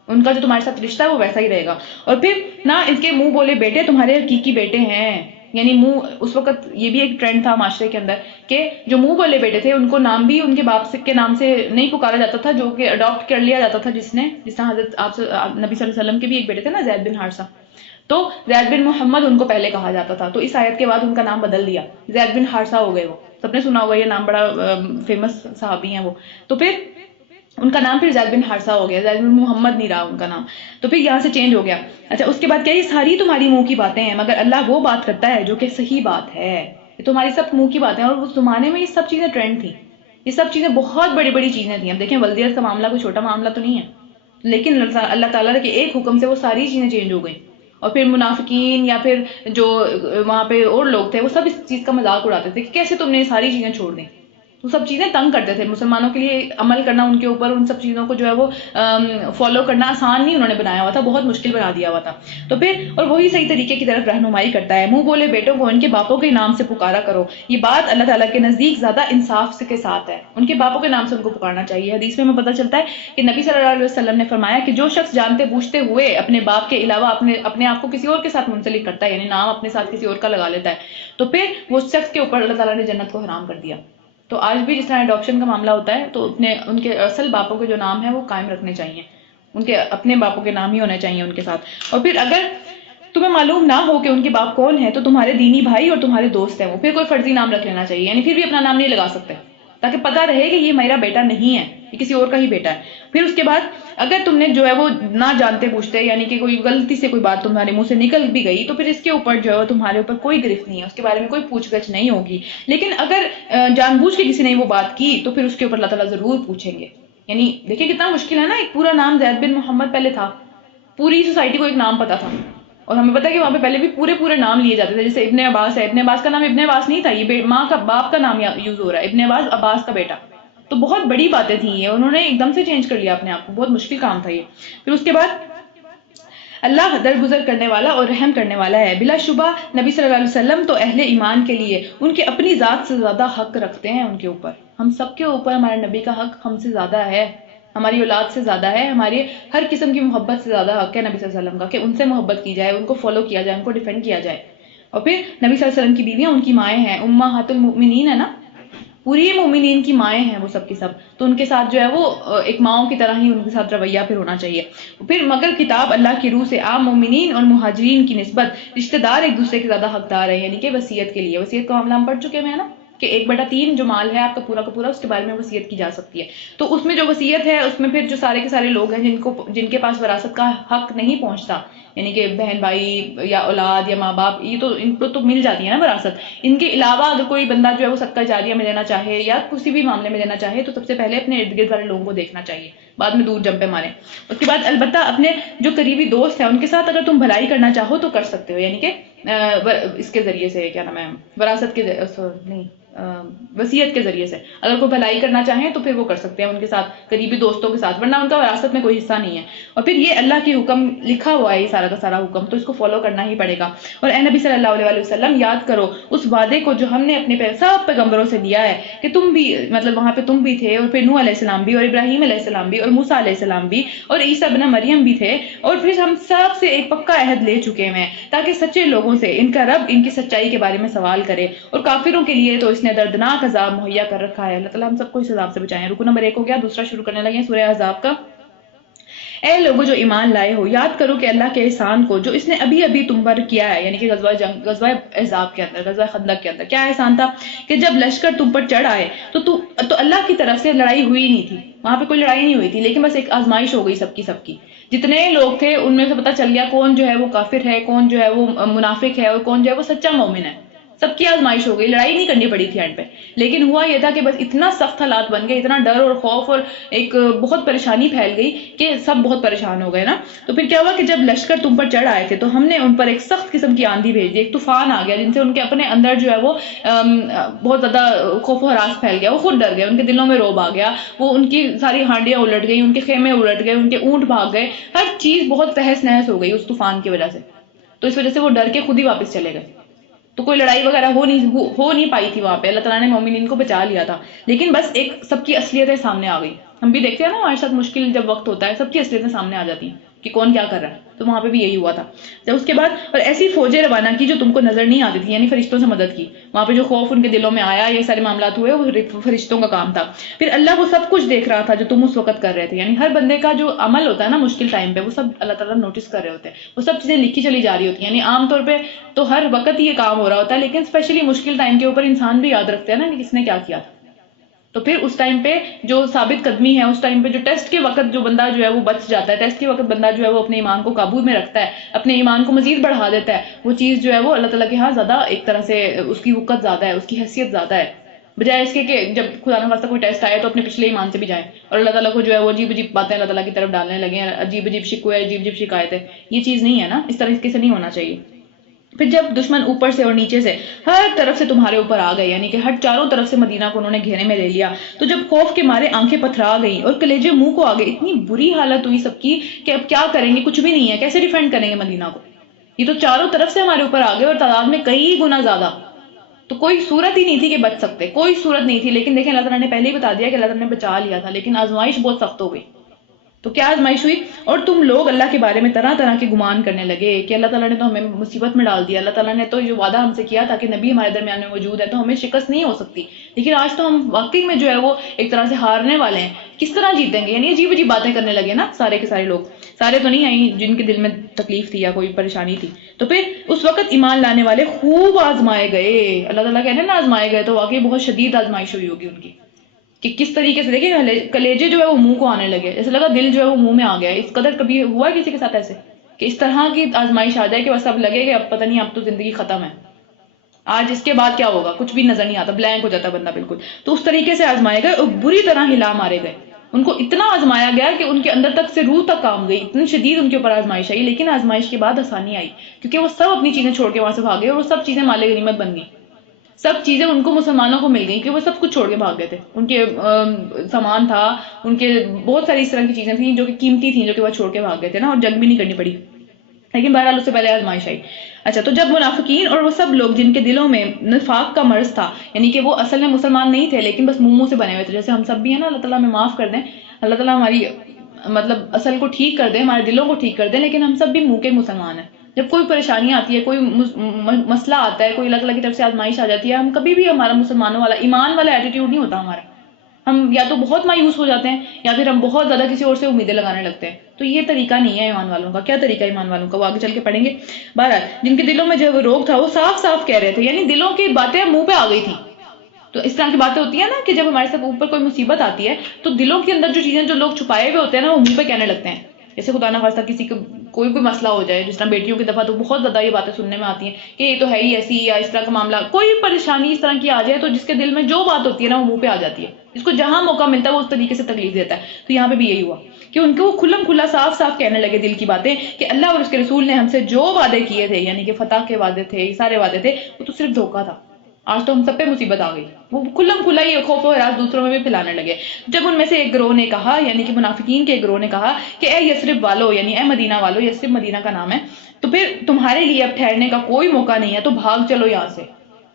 ان کا جو تمہارے ساتھ رشتہ ہے وہ ویسا ہی رہے گا۔ اور پھر نہ ان کے منہ بولے بیٹے تمہارے حقیقی بیٹے ہیں، یعنی منہ، اس وقت یہ بھی ایک ٹرینڈ تھا معاشرے کے اندر کہ جو منہ بولے بیٹے تھے ان کو نام بھی ان کے باپ کے نام سے نہیں پکارا جاتا تھا، جو کہ اڈاپٹ کر لیا جاتا تھا، جس طرح حضرت نبی صلی اللہ علیہ وسلم کے بھی ایک بیٹے تھے نا، زید بن حارثہ، تو زید بن محمد ان کو پہلے کہا جاتا تھا، تو اس آیت کے بعد ان کا نام بدل دیا، زید بن حارثہ ہو گئے، وہ سب نے سنا ہوگا یہ نام، بڑا فیمس صحابی ہیں وہ۔ تو پھر ان کا نام پھر زید بن حارثہ ہو گیا، زید بن محمد نہیں رہا ان کا نام، تو پھر یہاں سے چینج ہو گیا. اچھا اس کے بعد کیا یہ ساری تمہاری منہ کی باتیں ہیں، مگر اللہ وہ بات کرتا ہے جو کہ صحیح بات ہے. یہ تمہاری سب منہ کی باتیں، اور اس زمانے میں یہ سب چیزیں ٹرینڈ تھیں، یہ سب چیزیں بہت بڑی بڑی چیزیں تھیں. اب دیکھیں ولدیت کا معاملہ کوئی چھوٹا معاملہ تو نہیں ہے، لیکن اللہ تعالیٰ کے ایک حکم سے وہ ساری چیزیں چینج ہو گئیں. اور پھر منافقین یا پھر جو وہاں پہ اور لوگ تھے وہ سب اس چیز کا مذاق اڑاتے تھے کہ کیسے تم نے یہ ساری چیزیں چھوڑ دیں. وہ سب چیزیں تنگ کرتے تھے مسلمانوں کے لیے، عمل کرنا ان کے اوپر، ان سب چیزوں کو جو ہے وہ فالو کرنا آسان نہیں انہوں نے بنایا ہوا تھا، بہت مشکل بنا دیا ہوا تھا. تو پھر اور وہی صحیح طریقے کی طرف رہنمائی کرتا ہے. منہ بولے بیٹوں کو ان کے باپوں کے نام سے پکارا کرو، یہ بات اللہ تعالیٰ کے نزدیک زیادہ انصاف کے ساتھ ہے. ان کے باپوں کے نام سے ان کو پکارنا چاہیے. حدیث میں پتہ چلتا ہے کہ نبی صلی اللہ علیہ وسلم نے فرمایا کہ جو شخص جانتے بوجھتے ہوئے اپنے باپ کے علاوہ اپنے آپ کو کسی اور کے ساتھ منسلک کرتا ہے، یعنی نام اپنے ساتھ کسی اور کا لگا لیتا ہے، تو پھر وہ شخص کے اوپر اللہ تعالیٰ نے جنت کو حرام کر دیا. تو آج بھی جس طرح اڈاپشن کا معاملہ ہوتا ہے تو ان کے اصل باپوں کے جو نام ہیں وہ قائم رکھنے چاہیے، ان کے اپنے باپوں کے نام ہی ہونے چاہیے ان کے ساتھ. اور پھر اگر تمہیں معلوم نہ ہو کہ ان کے باپ کون ہیں تو تمہارے دینی بھائی اور تمہارے دوست ہیں وہ، پھر کوئی فرضی نام رکھ لینا چاہیے، یعنی پھر بھی اپنا نام نہیں لگا سکتے تاکہ پتہ رہے کہ یہ میرا بیٹا نہیں ہے، یہ کسی اور کا ہی بیٹا ہے. پھر اس کے بعد اگر تم نے جو ہے وہ نہ جانتے پوچھتے، یعنی کہ کوئی غلطی سے کوئی بات تمہارے منہ سے نکل بھی گئی تو پھر اس کے اوپر جو ہے تمہارے اوپر کوئی گرفت نہیں ہے، اس کے بارے میں کوئی پوچھ گچھ نہیں ہوگی. لیکن اگر جان بوجھ کے کسی نے وہ بات کی تو پھر اس کے اوپر اللہ تعالیٰ ضرور پوچھیں گے. یعنی دیکھیں کتنا مشکل ہے نا، ایک پورا نام زید بن محمد پہلے تھا، پوری سوسائٹی کو ایک نام پتا تھا، اور ہمیں پتا کہ وہاں پہ پہلے بھی پورے نام لیے جاتے تھے. جیسے ابن عباس ہے، ابن عباس کا نام ابن عباس نہیں تھا، یہ ماں کا باپ کا نام یوز ہو رہا ہے، ابن عباس کا بیٹا. تو بہت بڑی باتیں تھیں یہ، انہوں نے ایک دم سے چینج کر لیا اپنے آپ کو، بہت مشکل کام تھا یہ. پھر اس کے بعد اللہ درگزر کرنے والا اور رحم کرنے والا ہے. بلا شبہ نبی صلی اللہ علیہ وسلم تو اہل ایمان کے لیے ان کے اپنی ذات سے زیادہ حق رکھتے ہیں ان کے اوپر. ہم سب کے اوپر ہمارے نبی کا حق ہم سے زیادہ ہے، ہماری اولاد سے زیادہ ہے، ہماری ہر قسم کی محبت سے زیادہ حق ہے نبی صلی اللہ علیہ وسلم کا، کہ ان سے محبت کی جائے، ان کو فالو کیا جائے، ان کو ڈیفینڈ کیا جائے. اور پھر نبی صلی اللہ علیہ وسلم کی بیویاں ان کی مائیں ہیں، امہات المؤمنین ہے نا، پوری مومنین کی مائیں ہیں وہ سب کی سب، تو ان کے ساتھ جو ہے وہ ایک ماؤں کی طرح ہی ان کے ساتھ رویہ پھر ہونا چاہیے. پھر مگر کتاب اللہ کی روح سے عام مومنین اور مہاجرین کی نسبت رشتہ دار ایک دوسرے کے زیادہ حقدار ہیں، یعنی کہ وصیت کے لیے. وصیت کا معاملہ ہم پڑھ چکے ہیں نا کہ 1/3 جو مال ہے آپ کا پورا اس کے بارے میں وصیت کی جا سکتی ہے. تو اس میں جو وصیت ہے اس میں پھر جو سارے کے سارے لوگ ہیں جن کے پاس وراثت کا حق نہیں پہنچتا، یعنی کہ بہن بھائی یا اولاد یا ماں باپ، یہ تو ان کو تو مل جاتی ہے نا وراثت. ان کے علاوہ اگر کوئی بندہ جو ہے وہ صدقہ جاریہ میں دینا چاہے یا کسی بھی معاملے میں دینا چاہے تو سب سے پہلے اپنے ارد گرد والے لوگوں کو دیکھنا چاہیے، بعد میں دور جمپے مارے. اس کے بعد البتہ اپنے جو قریبی دوست ہیں ان کے ساتھ اگر تم بھلائی کرنا چاہو تو کر سکتے ہو، یعنی کہ اس کے ذریعے سے کیا نام ہے، وراثت کے نہیں وصیت کے ذریعے سے اگر کوئی بھلائی کرنا چاہیں تو پھر وہ کر سکتے ہیں ان کے ساتھ، قریبی دوستوں کے ساتھ، ورنہ ان کا وراثت میں کوئی حصہ نہیں ہے. اور پھر یہ اللہ کی حکم لکھا ہوا ہے، یہ سارا کا سارا حکم، تو اس کو فالو کرنا ہی پڑے گا. اور اے نبی صلی اللہ علیہ وسلم یاد کرو اس وعدے کو جو ہم نے اپنے سب پیغمبروں سے لیا ہے کہ تم بھی، مطلب وہاں پہ تم بھی تھے، اور پھر نوح علیہ السلام بھی، اور ابراہیم علیہ السلام بھی، اور موسیٰ علیہ السلام بھی، اور عیسیٰ ابن مریم بھی تھے، اور پھر ہم سب سے ایک پکا عہد لے چکے ہیں تاکہ سچے لوگوں سے ان کا رب ان کی سچائی کے بارے میں سوال کرے، اور کافروں کے لیے تو اس نے دردناک عذاب مہیا کر رکھا ہے. اللہ تعالیٰ ہم سب کو اس عذاب سے بچائیں. رکو نمبر 1 ہو گیا، دوسرا شروع کرنے لگے سورہ احزاب کا. اے لوگوں جو ایمان لائے ہو، یاد کرو کہ اللہ کے احسان کو جو اس نے ابھی تم پر کیا ہے، یعنی کہ غزوہ احزاب کے اندر، غزوہ خندق کے اندر کیا احسان تھا کہ جب لشکر تم پر چڑھ آئے تو اللہ کی طرف سے لڑائی ہوئی نہیں تھی، وہاں پہ کوئی لڑائی نہیں ہوئی تھی، لیکن بس ایک آزمائش ہو گئی سب کی. جتنے لوگ تھے ان میں سے پتہ چل گیا کون جو ہے وہ کافر ہے، کون جو ہے وہ منافق ہے، اور کون جو ہے وہ سچا مومن ہے. سب کی آزمائش ہو گئی، لڑائی نہیں کرنی پڑی تھی اینڈ پہ. لیکن ہوا یہ تھا کہ بس اتنا سخت حالات بن گئے، اتنا ڈر اور خوف اور ایک بہت پریشانی پھیل گئی کہ سب بہت پریشان ہو گئے نا. تو پھر کیا ہوا کہ جب لشکر تم پر چڑھ آئے تھے تو ہم نے ان پر ایک سخت قسم کی آندھی بھیج دی، ایک طوفان آ گیا جن سے ان کے اپنے اندر جو ہے وہ بہت زیادہ خوف و ہراس پھیل گیا، وہ خود ڈر گئے، ان کے دلوں میں رعب آ گیا، وہ ان کی ساری ہانڈیاں الٹ گئی، ان کے خیمے الٹ گئے، ان کے اونٹ بھاگ گئے، ہر چیز بہت تہس نہس ہو گئی اس طوفان کی وجہ سے. تو اس وجہ سے وہ ڈر کے خود ہی واپس چلے گئے. تو کوئی لڑائی وغیرہ ہو نہیں پائی تھی وہاں پہ، اللہ تعالیٰ نے مومنین کو بچا لیا تھا. لیکن بس ایک سب کی اصلیتیں سامنے آ گئی. ہم بھی دیکھتے ہیں نا ہمارے ساتھ مشکل جب وقت ہوتا ہے سب کی اصلیتیں سامنے آ جاتی ہیں کہ کون کیا کر رہا ہے. تو وہاں پہ بھی یہی ہوا تھا. جب اس کے بعد اور ایسی فوجیں روانہ کی جو تم کو نظر نہیں آتی تھی، یعنی فرشتوں سے مدد کی. وہاں پہ جو خوف ان کے دلوں میں آیا، یہ سارے معاملات ہوئے، وہ فرشتوں کا کام تھا. پھر اللہ وہ سب کچھ دیکھ رہا تھا جو تم اس وقت کر رہے تھے، یعنی ہر بندے کا جو عمل ہوتا ہے نا مشکل ٹائم پہ وہ سب اللہ تعالیٰ نوٹس کر رہے ہوتے ہیں، وہ سب چیزیں لکھی چلی جا رہی ہوتی ہیں. یعنی عام طور پہ تو ہر وقت یہ کام ہو رہا ہوتا ہے، لیکن اسپیشلی مشکل ٹائم کے اوپر انسان بھی یاد رکھتے ہیں نا کہ کس نے کیا کیا تھا. تو پھر اس ٹائم پہ جو ثابت قدمی ہے، اس ٹائم پہ جو ٹیسٹ کے وقت جو بندہ جو ہے وہ بچ جاتا ہے، ٹیسٹ کے وقت بندہ جو ہے وہ اپنے ایمان کو قابو میں رکھتا ہے، اپنے ایمان کو مزید بڑھا دیتا ہے، وہ چیز جو ہے وہ اللہ تعالیٰ کے ہاں زیادہ ایک طرح سے اس کی وقت زیادہ ہے، اس کی حیثیت زیادہ ہے، بجائے اس کے کہ جب خدا نخواستہ کوئی ٹیسٹ آئے تو اپنے پچھلے ایمان سے بھی جائیں اور اللہ تعالیٰ کو جو ہے وہ عجیب عجیب باتیں اللہ تعالیٰ کی طرف ڈالنے لگیں، عجیب عجیب شکوے، عجیب عجیب شکایتیں. یہ چیز نہیں ہے نا، اس طریقے سے نہیں ہونا چاہیے. پھر جب دشمن اوپر سے اور نیچے سے ہر طرف سے تمہارے اوپر آ گئے، یعنی کہ ہر چاروں طرف سے مدینہ کو انہوں نے گھیرے میں لے لیا، تو جب خوف کے مارے آنکھیں پتھرا گئیں اور کلیجے منہ کو آ گئے، اتنی بری حالت ہوئی سب کی کہ اب کیا کریں گے، کچھ بھی نہیں ہے، کیسے ڈیفینڈ کریں گے مدینہ کو. یہ تو چاروں طرف سے ہمارے اوپر آ گئے اور تعداد میں کئی گنا زیادہ، تو کوئی صورت ہی نہیں تھی کہ بچ سکتے، کوئی صورت نہیں تھی. لیکن دیکھیں اللہ تعالیٰ نے پہلے ہی بتا دیا کہ اللہ تعالیٰ نے بچا لیا تھا، لیکن آزمائش بہت سخت ہو گئی. تو کیا آزمائش ہوئی؟ اور تم لوگ اللہ کے بارے میں طرح طرح کے گمان کرنے لگے کہ اللہ تعالیٰ نے تو ہمیں مصیبت میں ڈال دیا، اللہ تعالیٰ نے تو جو وعدہ ہم سے کیا تھا کہ نبی ہمارے درمیان میں موجود ہے تو ہمیں شکست نہیں ہو سکتی، لیکن آج تو ہم واقعی میں جو ہے وہ ایک طرح سے ہارنے والے ہیں، کس طرح جیتیں گے. یعنی عجیب عجیب باتیں کرنے لگے نا سارے کے سارے لوگ، سارے تو نہیں آئی جن کے دل میں تکلیف تھی یا کوئی پریشانی تھی. تو پھر اس وقت ایمان لانے والے خوب آزمائے گئے. اللہ تعالیٰ کہنے نا آزمائے گئے، تو واقعی بہت شدید آزمائش ہوئی ہوگی ان کی، کہ کس طریقے سے دیکھیں کلیجے جو ہے وہ منہ کو آنے لگے، جیسے لگا دل جو ہے وہ منہ میں آ گیا. اس قدر کبھی ہوا ہے کسی کے ساتھ ایسے کہ اس طرح کی آزمائش آ جائے کہ بس اب لگے کہ اب پتہ نہیں، اب تو زندگی ختم ہے، آج اس کے بعد کیا ہوگا، کچھ بھی نظر نہیں آتا، بلینک ہو جاتا بندہ بالکل. تو اس طریقے سے آزمائے گئے اور بری طرح ہلا مارے گئے. ان کو اتنا آزمایا گیا کہ ان کے اندر تک سے روح تک کام گئی، اتنی شدید ان کے اوپر آزمائش آئی. لیکن آزمائش کے بعد آسانی آئی، کیونکہ وہ سب اپنی چیزیں چھوڑ کے وہاں سے بھاگے اور وہ سب چیزیں مال غنیمت بن گئی. سب چیزیں ان کو مسلمانوں کو مل گئیں کہ وہ سب کچھ چھوڑ کے بھاگ گئے تھے. ان کے سامان تھا، ان کے بہت ساری اس طرح کی چیزیں تھیں جو کہ قیمتی تھیں، جو کہ وہ چھوڑ کے بھاگ گئے تھے نا، اور جنگ بھی نہیں کرنی پڑی. لیکن بہرحال اس سے پہلے آزمائش آئی. اچھا، تو جب منافقین اور وہ سب لوگ جن کے دلوں میں نفاق کا مرض تھا، یعنی کہ وہ اصل میں مسلمان نہیں تھے لیکن بس منہ سے بنے ہوئے تھے، جیسے ہم سب بھی ہیں نا، اللہ تعالیٰ ہمیں معاف کر دیں، اللہ تعالیٰ ہماری مطلب اصل کو ٹھیک کر دیں، ہمارے دلوں کو ٹھیک کر دیں، لیکن ہم سب بھی منہ کے مسلمان ہیں. جب کوئی پریشانی آتی ہے، کوئی مسئلہ آتا ہے، کوئی اللہ تعالیٰ کی طرف سے آزمائش آ جاتی ہے، ہم کبھی بھی ہمارا مسلمانوں والا ایمان والا ایٹیٹیوڈ نہیں ہوتا ہمارا. ہم یا تو بہت مایوس ہو جاتے ہیں یا پھر ہم بہت زیادہ کسی اور سے امیدیں لگانے لگتے ہیں. تو یہ طریقہ نہیں ہے ایمان والوں کا. کیا طریقہ ایمان والوں کا وہ آگے چل کے پڑھیں گے. بہرحال جن کے دلوں میں جو وہ روگ تھا وہ صاف صاف کہہ رہے تھے، یعنی دلوں کی باتیں منہ پہ آ گئی تھیں. تو اس طرح کی باتیں ہوتی ہیں نا کہ جب ہمارے ساتھ اوپر کوئی مصیبت آتی ہے تو دلوں کے اندر جو چیزیں جو لوگ چھپائے ہوئے ہوتے ہیں نا وہ منہ پہ کہنے لگتے ہیں. جیسے خدا نہ خواستہ کسی کو کوئی بھی مسئلہ ہو جائے، جس طرح بیٹیوں کی دفعہ تو بہت زیادہ یہ باتیں سننے میں آتی ہیں کہ یہ تو ہے ہی ایسی، یا اس طرح کا معاملہ، کوئی پریشانی اس طرح کی آ جائے تو جس کے دل میں جو بات ہوتی ہے نا وہ منہ پہ آ جاتی ہے. اس کو جہاں موقع ملتا ہے وہ اس طریقے سے تکلیف دیتا ہے. تو یہاں پہ بھی یہی ہوا کہ ان کو کھلم کھلا صاف صاف کہنے لگے دل کی باتیں کہ اللہ اور اس کے رسول نے ہم سے جو وعدے کیے تھے، یعنی کہ فتح کے وعدے تھے، یہ سارے وعدے تھے، وہ تو صرف دھوکہ تھا. آج تو ہم سب پہ مصیبت آ گئی. وہ کھلم کھلا ہی خوف و ہراس دوسروں میں بھی پھیلانے لگے. جب ان میں سے ایک گروہ نے کہا، یعنی کہ منافقین کے ایک گروہ نے کہا کہ اے یثرب والو، یعنی اے مدینہ والو، یثرب مدینہ کا نام ہے، تو پھر تمہارے لیے اب ٹھہرنے کا کوئی موقع نہیں ہے، تو بھاگ چلو یہاں سے،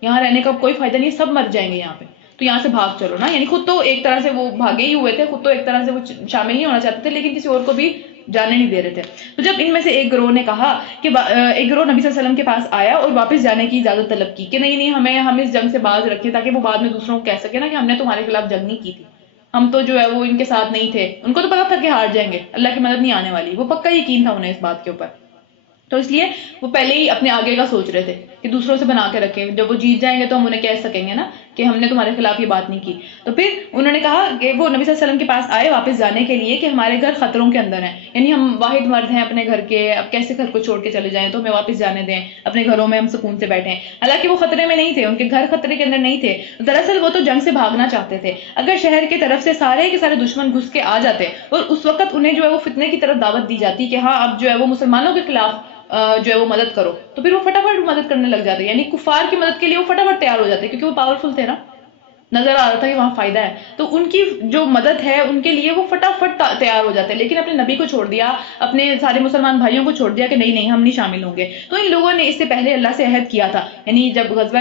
یہاں رہنے کا کوئی فائدہ نہیں، سب مر جائیں گے یہاں پہ، تو یہاں سے بھاگ چلو نا. یعنی خود تو ایک طرح سے وہ بھاگے ہی ہوئے تھے، خود تو ایک طرح سے وہ شامل نہیں ہونا چاہتے تھے، لیکن کسی اور کو بھی جانے نہیں دے رہے تھے. تو جب ان میں سے ایک گروہ نے کہا کہ ایک گروہ نبی صلی اللہ علیہ وسلم کے پاس آیا اور واپس جانے کی اجازت طلب کی کہ نہیں ہم اس جنگ سے باز رکھیں، تاکہ وہ بعد میں دوسروں کو کہہ سکے نا کہ ہم نے تمہارے خلاف جنگ نہیں کی تھی، ہم تو جو ہے وہ ان کے ساتھ نہیں تھے. ان کو تو پتا تھا کہ ہار جائیں گے، اللہ کی مدد نہیں آنے والی، وہ پکا یقین تھا انہیں اس بات کے اوپر. تو اس لیے وہ پہلے ہی اپنے آگے کا سوچ رہے تھے کہ دوسروں سے بنا کے رکھیں، جب وہ جیت جائیں گے تو ہم انہیں کہہ سکیں گے نا کہ ہم نے تمہارے خلاف یہ بات نہیں کی. تو پھر انہوں نے کہا کہ وہ نبی صلی اللہ علیہ وسلم کے پاس آئے واپس جانے کے لیے کہ ہمارے گھر خطروں کے اندر ہیں، یعنی ہم واحد مرد ہیں اپنے گھر کے، اب کیسے گھر کو چھوڑ کے چلے جائیں، تو ہمیں واپس جانے دیں، اپنے گھروں میں ہم سکون سے بیٹھیں. حالانکہ وہ خطرے میں نہیں تھے، ان کے گھر خطرے کے اندر نہیں تھے، دراصل وہ تو جنگ سے بھاگنا چاہتے تھے. اگر شہر کی طرف سے سارے کے سارے دشمن گھس کے آ جاتے اور اس وقت انہیں جو ہے وہ فتنے کی طرف دعوت دی جاتی کہ ہاں اب جو ہے وہ مسلمانوں کے خلاف جو ہے وہ مدد کرو، تو پھر وہ فٹافٹ مدد کرنے لگ جاتے، یعنی کفار کی مدد کے لیے وہ فٹافٹ تیار ہو جاتے، کیونکہ وہ پاورفل تھے نا، نظر آ رہا تھا کہ وہاں فائدہ ہے، تو ان کی جو مدد ہے ان کے لیے وہ فٹافٹ تیار ہو جاتے. لیکن اپنے نبی کو چھوڑ دیا، اپنے سارے مسلمان بھائیوں کو چھوڑ دیا کہ نہیں ہم نہیں شامل ہوں گے. تو ان لوگوں نے اس سے پہلے اللہ سے عہد کیا تھا، یعنی جب غزوہ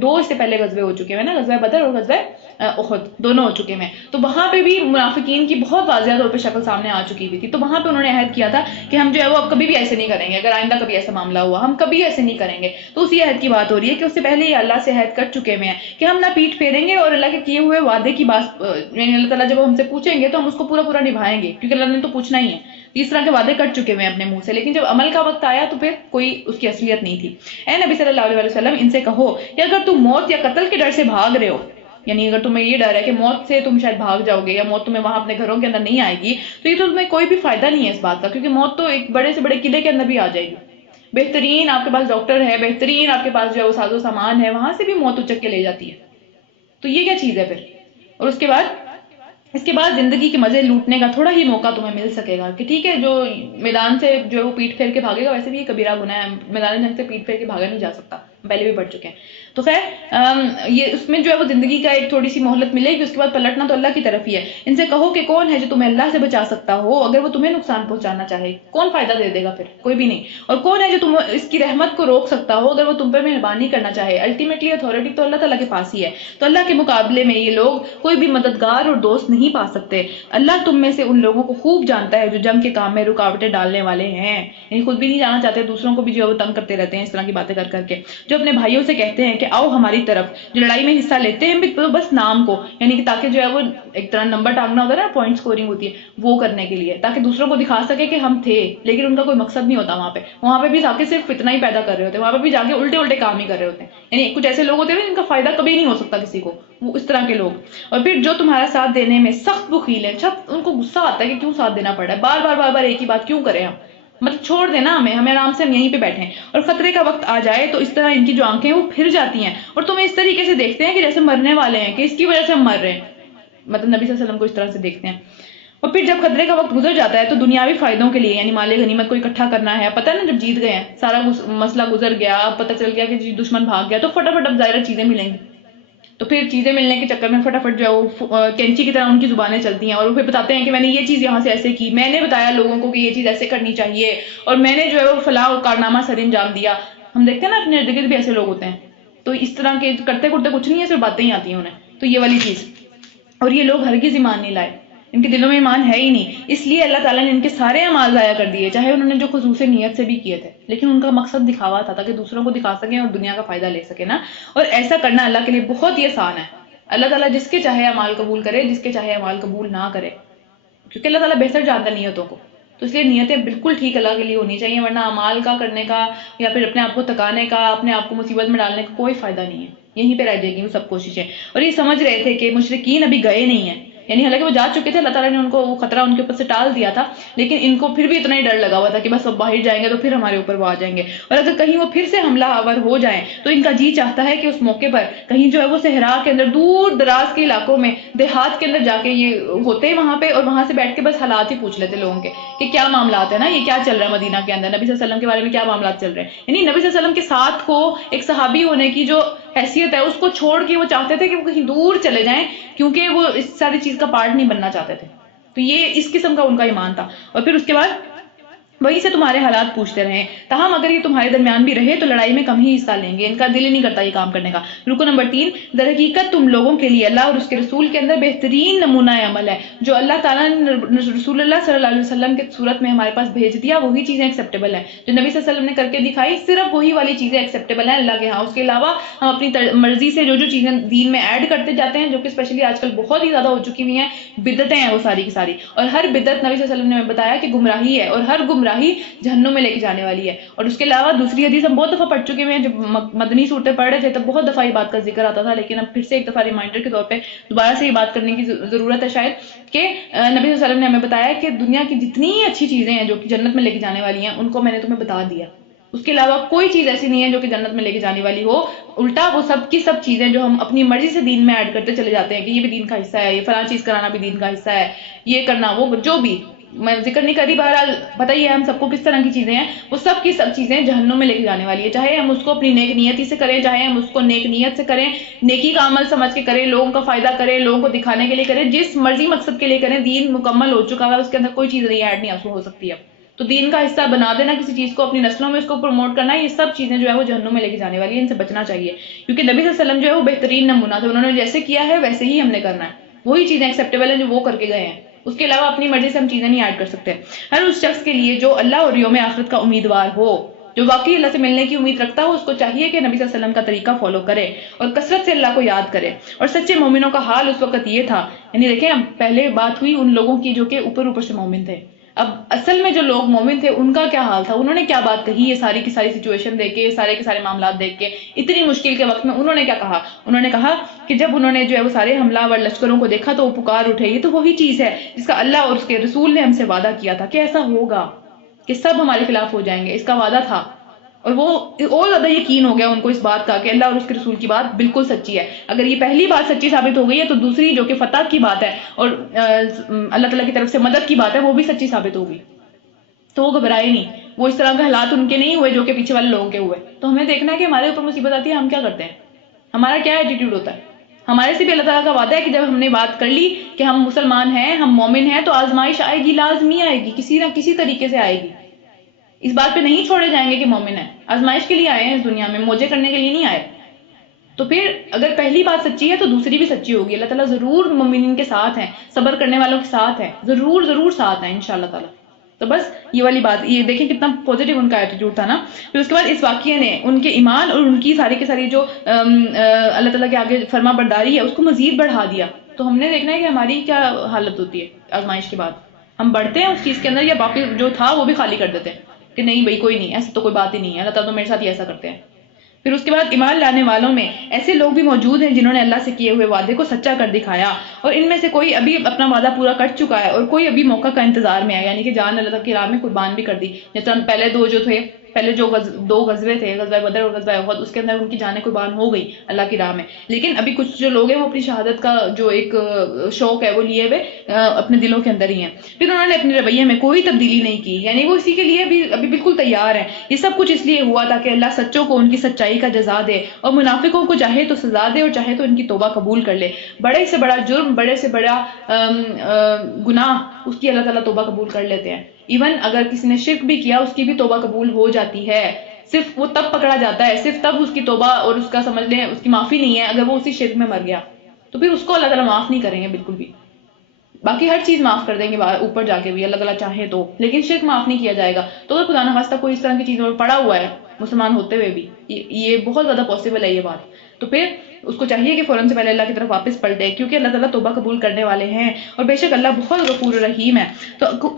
دو اس سے پہلے غزوے ہو چکے ہیں نا، غزوہ بدر اور غزوہ احد دونوں ہو چکے ہیں، تو وہاں پہ بھی منافقین کی بہت واضح طور پہ شکل سامنے آ چکی ہوئی تھی. تو وہاں پہ انہوں نے عہد کیا تھا کہ ہم جو ہے وہ اب کبھی بھی ایسے نہیں کریں گے، اگر آئندہ کبھی ایسا معاملہ ہوا ہم کبھی ایسے نہیں کریں گے. تو اسی عہد کی بات ہو رہی ہے کہ اس سے پہلے یہ اللہ سے عہد کر چکے ہوئے ہیں کہ ہم نہ پیٹ پھیریں گے، اور اللہ کے کیے ہوئے وعدے کی بات، یعنی اللہ تعالیٰ جب ہم سے پوچھیں گے تو ہم اس کو پورا نبھائیں گے، کیونکہ اللہ نے تو پوچھنا ہی ہے. اس طرح کے وعدے کر چکے ہوئے ہیں اپنے منہ سے، لیکن جب عمل کا وقت آیا تو پھر کوئی اس کی اصلیت نہیں تھی. اے نبی صلی اللہ علیہ وسلم ان سے کہو کہ اگر تم موت یا قتل کے ڈر سے بھاگ رہے ہو یعنی اگر تمہیں یہ ڈر ہے کہ موت سے تم شاید بھاگ جاؤ گے یا موت تمہیں وہاں اپنے گھروں کے اندر نہیں آئے گی، تو یہ تو تمہیں کوئی بھی فائدہ نہیں ہے اس بات کا، کیونکہ موت تو ایک بڑے سے بڑے قلعے کے اندر بھی آ جائے گی. بہترین آپ کے پاس ڈاکٹر ہے، بہترین آپ کے پاس جو ہے وہ ساز و سامان ہے، وہاں سے بھی موت اچک کے لے جاتی ہے. تو یہ کیا چیز ہے پھر؟ اور اس کے بعد زندگی کے مزے لوٹنے کا تھوڑا ہی موقع تمہیں مل سکے گا کہ ٹھیک ہے جو میدان سے جو ہے وہ پیٹ پھیر کے بھاگے گا، ویسے بھی یہ کبیرہ گناہ ہے، میدان جنگ سے پیٹ پھیر کے بھاگا نہیں جا سکتا، پہلے بھی پڑھ چکے ہیں. تو خیر یہ اس میں جو ہے وہ زندگی کا ایک تھوڑی سی مہلت ملے گی، اس کے بعد پلٹنا تو اللہ کی طرف ہی ہے. ان سے کہو کہ کون ہے جو تمہیں اللہ سے بچا سکتا ہو اگر وہ تمہیں نقصان پہنچانا چاہے؟ کون فائدہ دے دے گا پھر؟ کوئی بھی نہیں. اور کون ہے جو تم اس کی رحمت کو روک سکتا ہو اگر وہ تم پر مہربانی کرنا چاہے؟ الٹیمیٹلی اتھارٹی تو اللہ تعالیٰ کے پاس ہی ہے. تو اللہ کے مقابلے میں یہ لوگ کوئی بھی مددگار اور دوست نہیں پا سکتے. اللہ تم میں سے ان لوگوں کو خوب جانتا ہے جو جنگ کے کام میں رکاوٹیں ڈالنے والے ہیں، یعنی خود بھی نہیں جانا چاہتے، دوسروں کو بھی جو ہے وہ تنگ کرتے رہتے ہیں اس طرح کی باتیں کر کے، جو اپنے بھائیوں سے کہتے ہیں کہ آؤ ہماری طرف، جو لڑائی میں حصہ لیتے ہیں بس نام کو، یعنی کہ تاکہ جو ہے وہ ایک طرح نمبر ٹانگنا ہوتا ہے نا، پوائنٹ سکورنگ ہوتی ہے وہ کرنے کے لیے، تاکہ دوسروں کو دکھا سکے کہ ہم تھے، لیکن ان کا کوئی مقصد نہیں ہوتا وہاں پہ بھی جا کے صرف فتنہ ہی پیدا کر رہے ہوتے ہیں، وہاں پہ بھی جا کے الٹے کام ہی کر رہے ہوتے ہیں. یعنی کچھ ایسے لوگ ہوتے ہیں جن کا فائدہ کبھی نہیں ہو سکتا کسی کو، وہ اس طرح کے لوگ. اور پھر جو تمہارا ساتھ دینے میں سخت بخیل ہے، ان کو غصہ آتا ہے کہ کیوں ساتھ دینا پڑا ہے، بار بار ایک ہی بات کیوں کریں ہم، مطلب چھوڑ دینا ہمیں آرام سے ہم یہیں پہ بیٹھیں. اور خطرے کا وقت آ جائے تو اس طرح ان کی جو آنکھیں وہ پھر جاتی ہیں اور تمہیں اس طریقے سے دیکھتے ہیں کہ جیسے مرنے والے ہیں، کہ اس کی وجہ سے ہم مر رہے ہیں، مطلب نبی صلی اللہ علیہ وسلم کو اس طرح سے دیکھتے ہیں. اور پھر جب خطرے کا وقت گزر جاتا ہے تو دنیاوی فائدوں کے لیے، یعنی مال غنیمت کو اکٹھا کرنا ہے، پتہ ہے نا جب جیت گئے ہیں سارا مسئلہ گزر گیا، پتہ چل گیا کہ دشمن بھاگ گیا، تو فٹافٹ اب ظاہر چیزیں ملیں گی. تو پھر چیزیں ملنے کے چکر میں فٹافٹ جو ہے وہ کینچی کی طرح ان کی زبانیں چلتی ہیں اور وہ پھر بتاتے ہیں کہ میں نے یہ چیز یہاں سے ایسے کی، میں نے بتایا لوگوں کو کہ یہ چیز ایسے کرنی چاہیے، اور میں نے جو ہے وہ فلاں کارنامہ سر انجام دیا. ہم دیکھتے ہیں نا اپنے ارد گرد بھی ایسے لوگ ہوتے ہیں، تو اس طرح کے کرتے کچھ نہیں ہے، صرف باتیں ہی آتی ہیں انہیں. تو یہ والی چیز، اور یہ لوگ ہرگز ایمان نہیں لائے، ان کے دلوں میں ایمان ہے ہی نہیں، اس لیے اللہ تعالیٰ نے ان کے سارے اعمال ضائع کر دیے، چاہے انہوں نے جو خصوص نیت سے بھی کیے تھے، لیکن ان کا مقصد دکھاوا تھا تاکہ دوسروں کو دکھا سکیں اور دنیا کا فائدہ لے سکیں نا. اور ایسا کرنا اللہ کے لیے بہت ہی آسان ہے. اللہ تعالیٰ جس کے چاہے اعمال قبول کرے، جس کے چاہے اعمال قبول نہ کرے، کیونکہ اللہ تعالیٰ بہتر جانتا نیتوں کو. تو اس لیے نیتیں بالکل ٹھیک اللہ کے لیے ہونی چاہیے، ورنہ اعمال کا کرنے کا یا پھر اپنے آپ کو تکانے کا، اپنے آپ کو مصیبت میں ڈالنے کا کوئی فائدہ نہیں ہے، یہیں پہ رہ جائے گی وہ سب کوششیں. اور یہ سمجھ رہے تھے کہ مشرکین ابھی گئے نہیں ہیں، یعنی حالانکہ وہ جا چکے تھے، اللہ تعالیٰ نے ان کو وہ خطرہ ان کے اوپر سے ٹال دیا تھا، لیکن ان کو پھر بھی اتنا ہی ڈر لگا ہوا تھا کہ بس اب باہر جائیں گے تو پھر ہمارے اوپر وہ آ جائیں گے، اور اگر کہیں وہ پھر سے حملہ آور ہو جائیں تو ان کا جی چاہتا ہے کہ اس موقع پر کہیں جو ہے وہ صحرا کے اندر، دور دراز کے علاقوں میں، دیہات کے اندر جا کے یہ ہوتے وہاں پہ، اور وہاں سے بیٹھ کے بس حالات ہی پوچھ لیتے لوگوں کے کہ کیا معاملات ہیں نا، یہ کیا چل رہا ہے مدینہ کے اندر، نبی صلی اللہ علیہ وسلم کے بارے میں کیا معاملات چل رہے ہیں. یعنی نبی صلی اللہ علیہ وسلم کے ساتھ کو ایک صحابی ہونے کی جو حیثیت ہے اس کو چھوڑ کے وہ چاہتے تھے کہ وہ کہیں دور چلے جائیں، کیونکہ وہ اس ساری چیز کا پارٹ نہیں بننا چاہتے تھے. تو یہ اس قسم کا ان کا ایمان تھا. اور پھر اس کے بعد وہیں سے تمہارے حالات پوچھتے رہیں، تاہم اگر یہ تمہارے درمیان بھی رہے تو لڑائی میں کم ہی حصہ لیں گے، ان کا دل ہی نہیں کرتا یہ کام کرنے کا. رکو نمبر 3، در حقیقت تم لوگوں کے لیے اللہ اور اس کے رسول کے اندر بہترین نمونہ عمل ہے. جو اللہ تعالیٰ نے رسول اللہ صلی اللہ علیہ وسلم کے صورت میں ہمارے پاس بھیج دیا وہی چیزیں ایکسیپٹیبل ہیں، جو نبی صلی اللہ علیہ وسلم نے کر کے دکھائی صرف وہی والی چیزیں ایکسیپٹیبل ہیں اللہ کے ہاں. اس کے علاوہ ہم اپنی مرضی سے جو چیزیں دین میں ایڈ کرتے جاتے ہیں، جو کہ اسپیشلی آج کل بہت ہی زیادہ ہو چکی ہوئی ہیں، بدعتیں ہیں وہ ساری کی ساری، اور ہر بدعت نبی صلی اللہ علیہ وسلم نے بتایا کہ گمراہی ہے، اور ہر گمراہی جہنم میں لے کے جانے والی ہے. اور اس کے علاوہ دوسری حدیث ہم بہت دفعہ پڑھ چکے ہیں، جب مدنی صورتیں پڑھ رہے تھے تب بہت دفعہ یہ بات کا ذکر آتا تھا، لیکن اب پھر سے ایک دفعہ ریمائنڈر کے طور پہ دوبارہ سے یہ بات کرنے کی ضرورت ہے شاید، کہ نبی صلی اللہ علیہ وسلم نے ہمیں بتایا کہ دنیا کی جتنی اچھی چیزیں ہیں جو کہ جنت میں لے کے جانے والی ہیں ان کو میں نے تمہیں بتا دیا، اس کے علاوہ کوئی چیز ایسی نہیں ہے جو کہ جنت میں لے کے جانے والی ہو. الٹا وہ سب کی سب چیزیں جو ہم اپنی مرضی سے دین میں ایڈ کرتے چلے جاتے ہیں کہ یہ بھی دین کا حصہ ہے، یہ فلاں چیز کرانا بھی دین کا حصہ ہے، یہ کرنا وہ جو بھی میں ذکر نہیں کر رہی، بہرحال پتہ ہی ہے ہم سب کو کس طرح کی چیزیں ہیں، وہ سب کی سب چیزیں جہنم میں لے کے جانے والی ہے. چاہے ہم اس کو اپنی نیک نیتی سے کریں، چاہے ہم اس کو نیک نیت سے کریں، نیکی کا عمل سمجھ کے کریں، لوگوں کا فائدہ کریں، لوگوں کو دکھانے کے لیے کریں، جس مرضی مقصد کے لیے کریں، دین مکمل ہو چکا ہے، اس کے اندر کوئی چیز نہیں ایڈ نہیں ہو سکتی اب. تو دین کا حصہ بنا دینا کسی چیز کو، اپنی نسلوں میں اس کو پروموٹ کرنا، یہ سب چیزیں جو ہے وہ جہنم میں لے کے جانے والی ہیں، ان سے بچنا چاہیے. کیونکہ نبی صلی اللہ علیہ وسلم جو ہے وہ بہترین نمونہ تھے، انہوں نے جیسے کیا ہے ویسے ہی ہم نے کرنا ہے، وہی چیزیں ایکسیپٹیبل ہیں جو وہ کر کے گئے ہیں، اس کے علاوہ اپنی مرضی سے ہم چیزیں نہیں ایڈ کر سکتے. ہر اس شخص کے لیے جو اللہ اور یوم آخرت کا امیدوار ہو، جو واقعی اللہ سے ملنے کی امید رکھتا ہو، اس کو چاہیے کہ نبی صلی اللہ علیہ وسلم کا طریقہ فالو کرے اور کثرت سے اللہ کو یاد کرے. اور سچے مومنوں کا حال اس وقت یہ تھا، یعنی دیکھیں اب پہلے بات ہوئی ان لوگوں کی جو کہ اوپر سے مومن تھے، اب اصل میں جو لوگ مومن تھے ان کا کیا حال تھا، انہوں نے کیا بات کہی، یہ ساری کی ساری سچویشن دیکھ کے، سارے کے سارے معاملات دیکھ کے، اتنی مشکل کے وقت میں انہوں نے کیا کہا؟ انہوں نے کہا کہ جب انہوں نے جو ہے وہ سارے حملہ اور لشکروں کو دیکھا تو وہ پکار اٹھے، یہ تو وہی چیز ہے جس کا اللہ اور اس کے رسول نے ہم سے وعدہ کیا تھا کہ ایسا ہوگا کہ سب ہمارے خلاف ہو جائیں گے، اس کا وعدہ تھا۔ اور وہ اور زیادہ یقین ہو گیا ان کو اس بات کا کہ اللہ اور اس کے رسول کی بات بالکل سچی ہے۔ اگر یہ پہلی بات سچی ثابت ہو گئی ہے تو دوسری جو کہ فتح کی بات ہے اور اللہ تعالیٰ کی طرف سے مدد کی بات ہے وہ بھی سچی ثابت ہوگی۔ تو وہ گھبرائے نہیں، وہ اس طرح کے حالات ان کے نہیں ہوئے جو کہ پیچھے والے لوگوں کے ہوئے۔ تو ہمیں دیکھنا ہے کہ ہمارے اوپر مصیبت آتی ہے ہم کیا کرتے ہیں، ہمارا کیا ایٹیٹیوڈ ہوتا ہے۔ ہمارے سے بھی اللہ تعالیٰ کا وعدہ ہے کہ جب ہم نے بات کر لی کہ ہم مسلمان ہیں، ہم مومن ہیں، تو آزمائش آئے گی، لازمی آئے گی، کسی نہ کسی طریقے سے آئے گی۔ اس بات پہ نہیں چھوڑے جائیں گے کہ مومن ہیں، آزمائش کے لیے آئے ہیں اس دنیا میں، موجے کرنے کے لیے نہیں آئے۔ تو پھر اگر پہلی بات سچی ہے تو دوسری بھی سچی ہوگی۔ اللہ تعالیٰ ضرور مومنین کے ساتھ ہیں، صبر کرنے والوں کے ساتھ ہیں، ضرور ضرور ساتھ ہیں انشاءاللہ تعالیٰ۔ تو بس یہ والی بات، یہ دیکھیں کتنا پازیٹیو ان کا ایٹیٹیوڈ تھا نا۔ پھر اس کے بعد اس واقعے نے ان کے ایمان اور ان کی ساری کی ساری جو اللہ تعالیٰ کے آگے فرما برداری ہے اس کو مزید بڑھا دیا۔ تو ہم نے دیکھنا ہے کہ ہماری کیا حالت ہوتی ہے آزمائش کے بعد، ہم بڑھتے ہیں اس چیز کے اندر یا باقی جو تھا وہ بھی خالی کر دیتے ہیں کہ نہیں بھائی کوئی نہیں، ایسا تو کوئی بات ہی نہیں ہے، اللہ تعالیٰ تو میرے ساتھ ہی ایسا کرتے ہیں۔ پھر اس کے بعد ایمان لانے والوں میں ایسے لوگ بھی موجود ہیں جنہوں نے اللہ سے کیے ہوئے وعدے کو سچا کر دکھایا، اور ان میں سے کوئی ابھی اپنا وعدہ پورا کر چکا ہے اور کوئی ابھی موقع کا انتظار میں ہے، یعنی کہ جان اللہ کی راہ میں قربان بھی کر دی۔ جیسے پہلے جو دو غزوے تھے، غزوہ بدر اور غزوہ احد، اس کے اندر ان کی جانیں قربان ہو گئی اللہ کی راہ میں، لیکن ابھی کچھ جو لوگ ہیں وہ اپنی شہادت کا جو ایک شوق ہے وہ لیے ہوئے اپنے دلوں کے اندر ہی ہیں۔ پھر انہوں نے اپنے رویے میں کوئی تبدیلی نہیں کی، یعنی وہ اسی کے لیے بھی ابھی بالکل تیار ہیں۔ یہ سب کچھ اس لیے ہوا تاکہ اللہ سچوں کو ان کی سچائی کا جزا دے اور منافقوں کو چاہے تو سزا دے اور چاہے تو ان کی توبہ قبول کر لے۔ بڑے سے بڑا جرم، بڑے سے بڑا گناہ، اس کی اللہ تعالیٰ توبہ قبول کر لیتے ہیں۔ ایون اگر کسی نے شرک بھی کیا اس کی بھی توبہ قبول ہو جاتی ہے، صرف وہ تب پکڑا جاتا ہے، صرف تب اس کی توبہ اور اس کا سمجھ لیں اس کی معافی نہیں ہے اگر وہ اسی شرک میں مر گیا، تو پھر اس کو اللہ تعالیٰ معاف نہیں کریں گے بالکل بھی۔ باقی ہر چیز معاف کر دیں گے اوپر جا کے بھی اللہ تعالیٰ چاہے تو، لیکن شرک معاف نہیں کیا جائے گا۔ تو خدا نخواستہ کوئی اس طرح کی چیزوں میں پڑا ہوا ہے مسلمان ہوتے ہوئے بھی، یہ بہت زیادہ پاسبل ہے یہ بات، تو پھر اس کو چاہیے کہ فوراً سے پہلے اللہ کی طرف واپس پلٹے، کیونکہ اللہ تعالیٰ توبہ قبول کرنے والے ہیں اور بے شک اللہ بہت غفور رحیم ہے۔ تو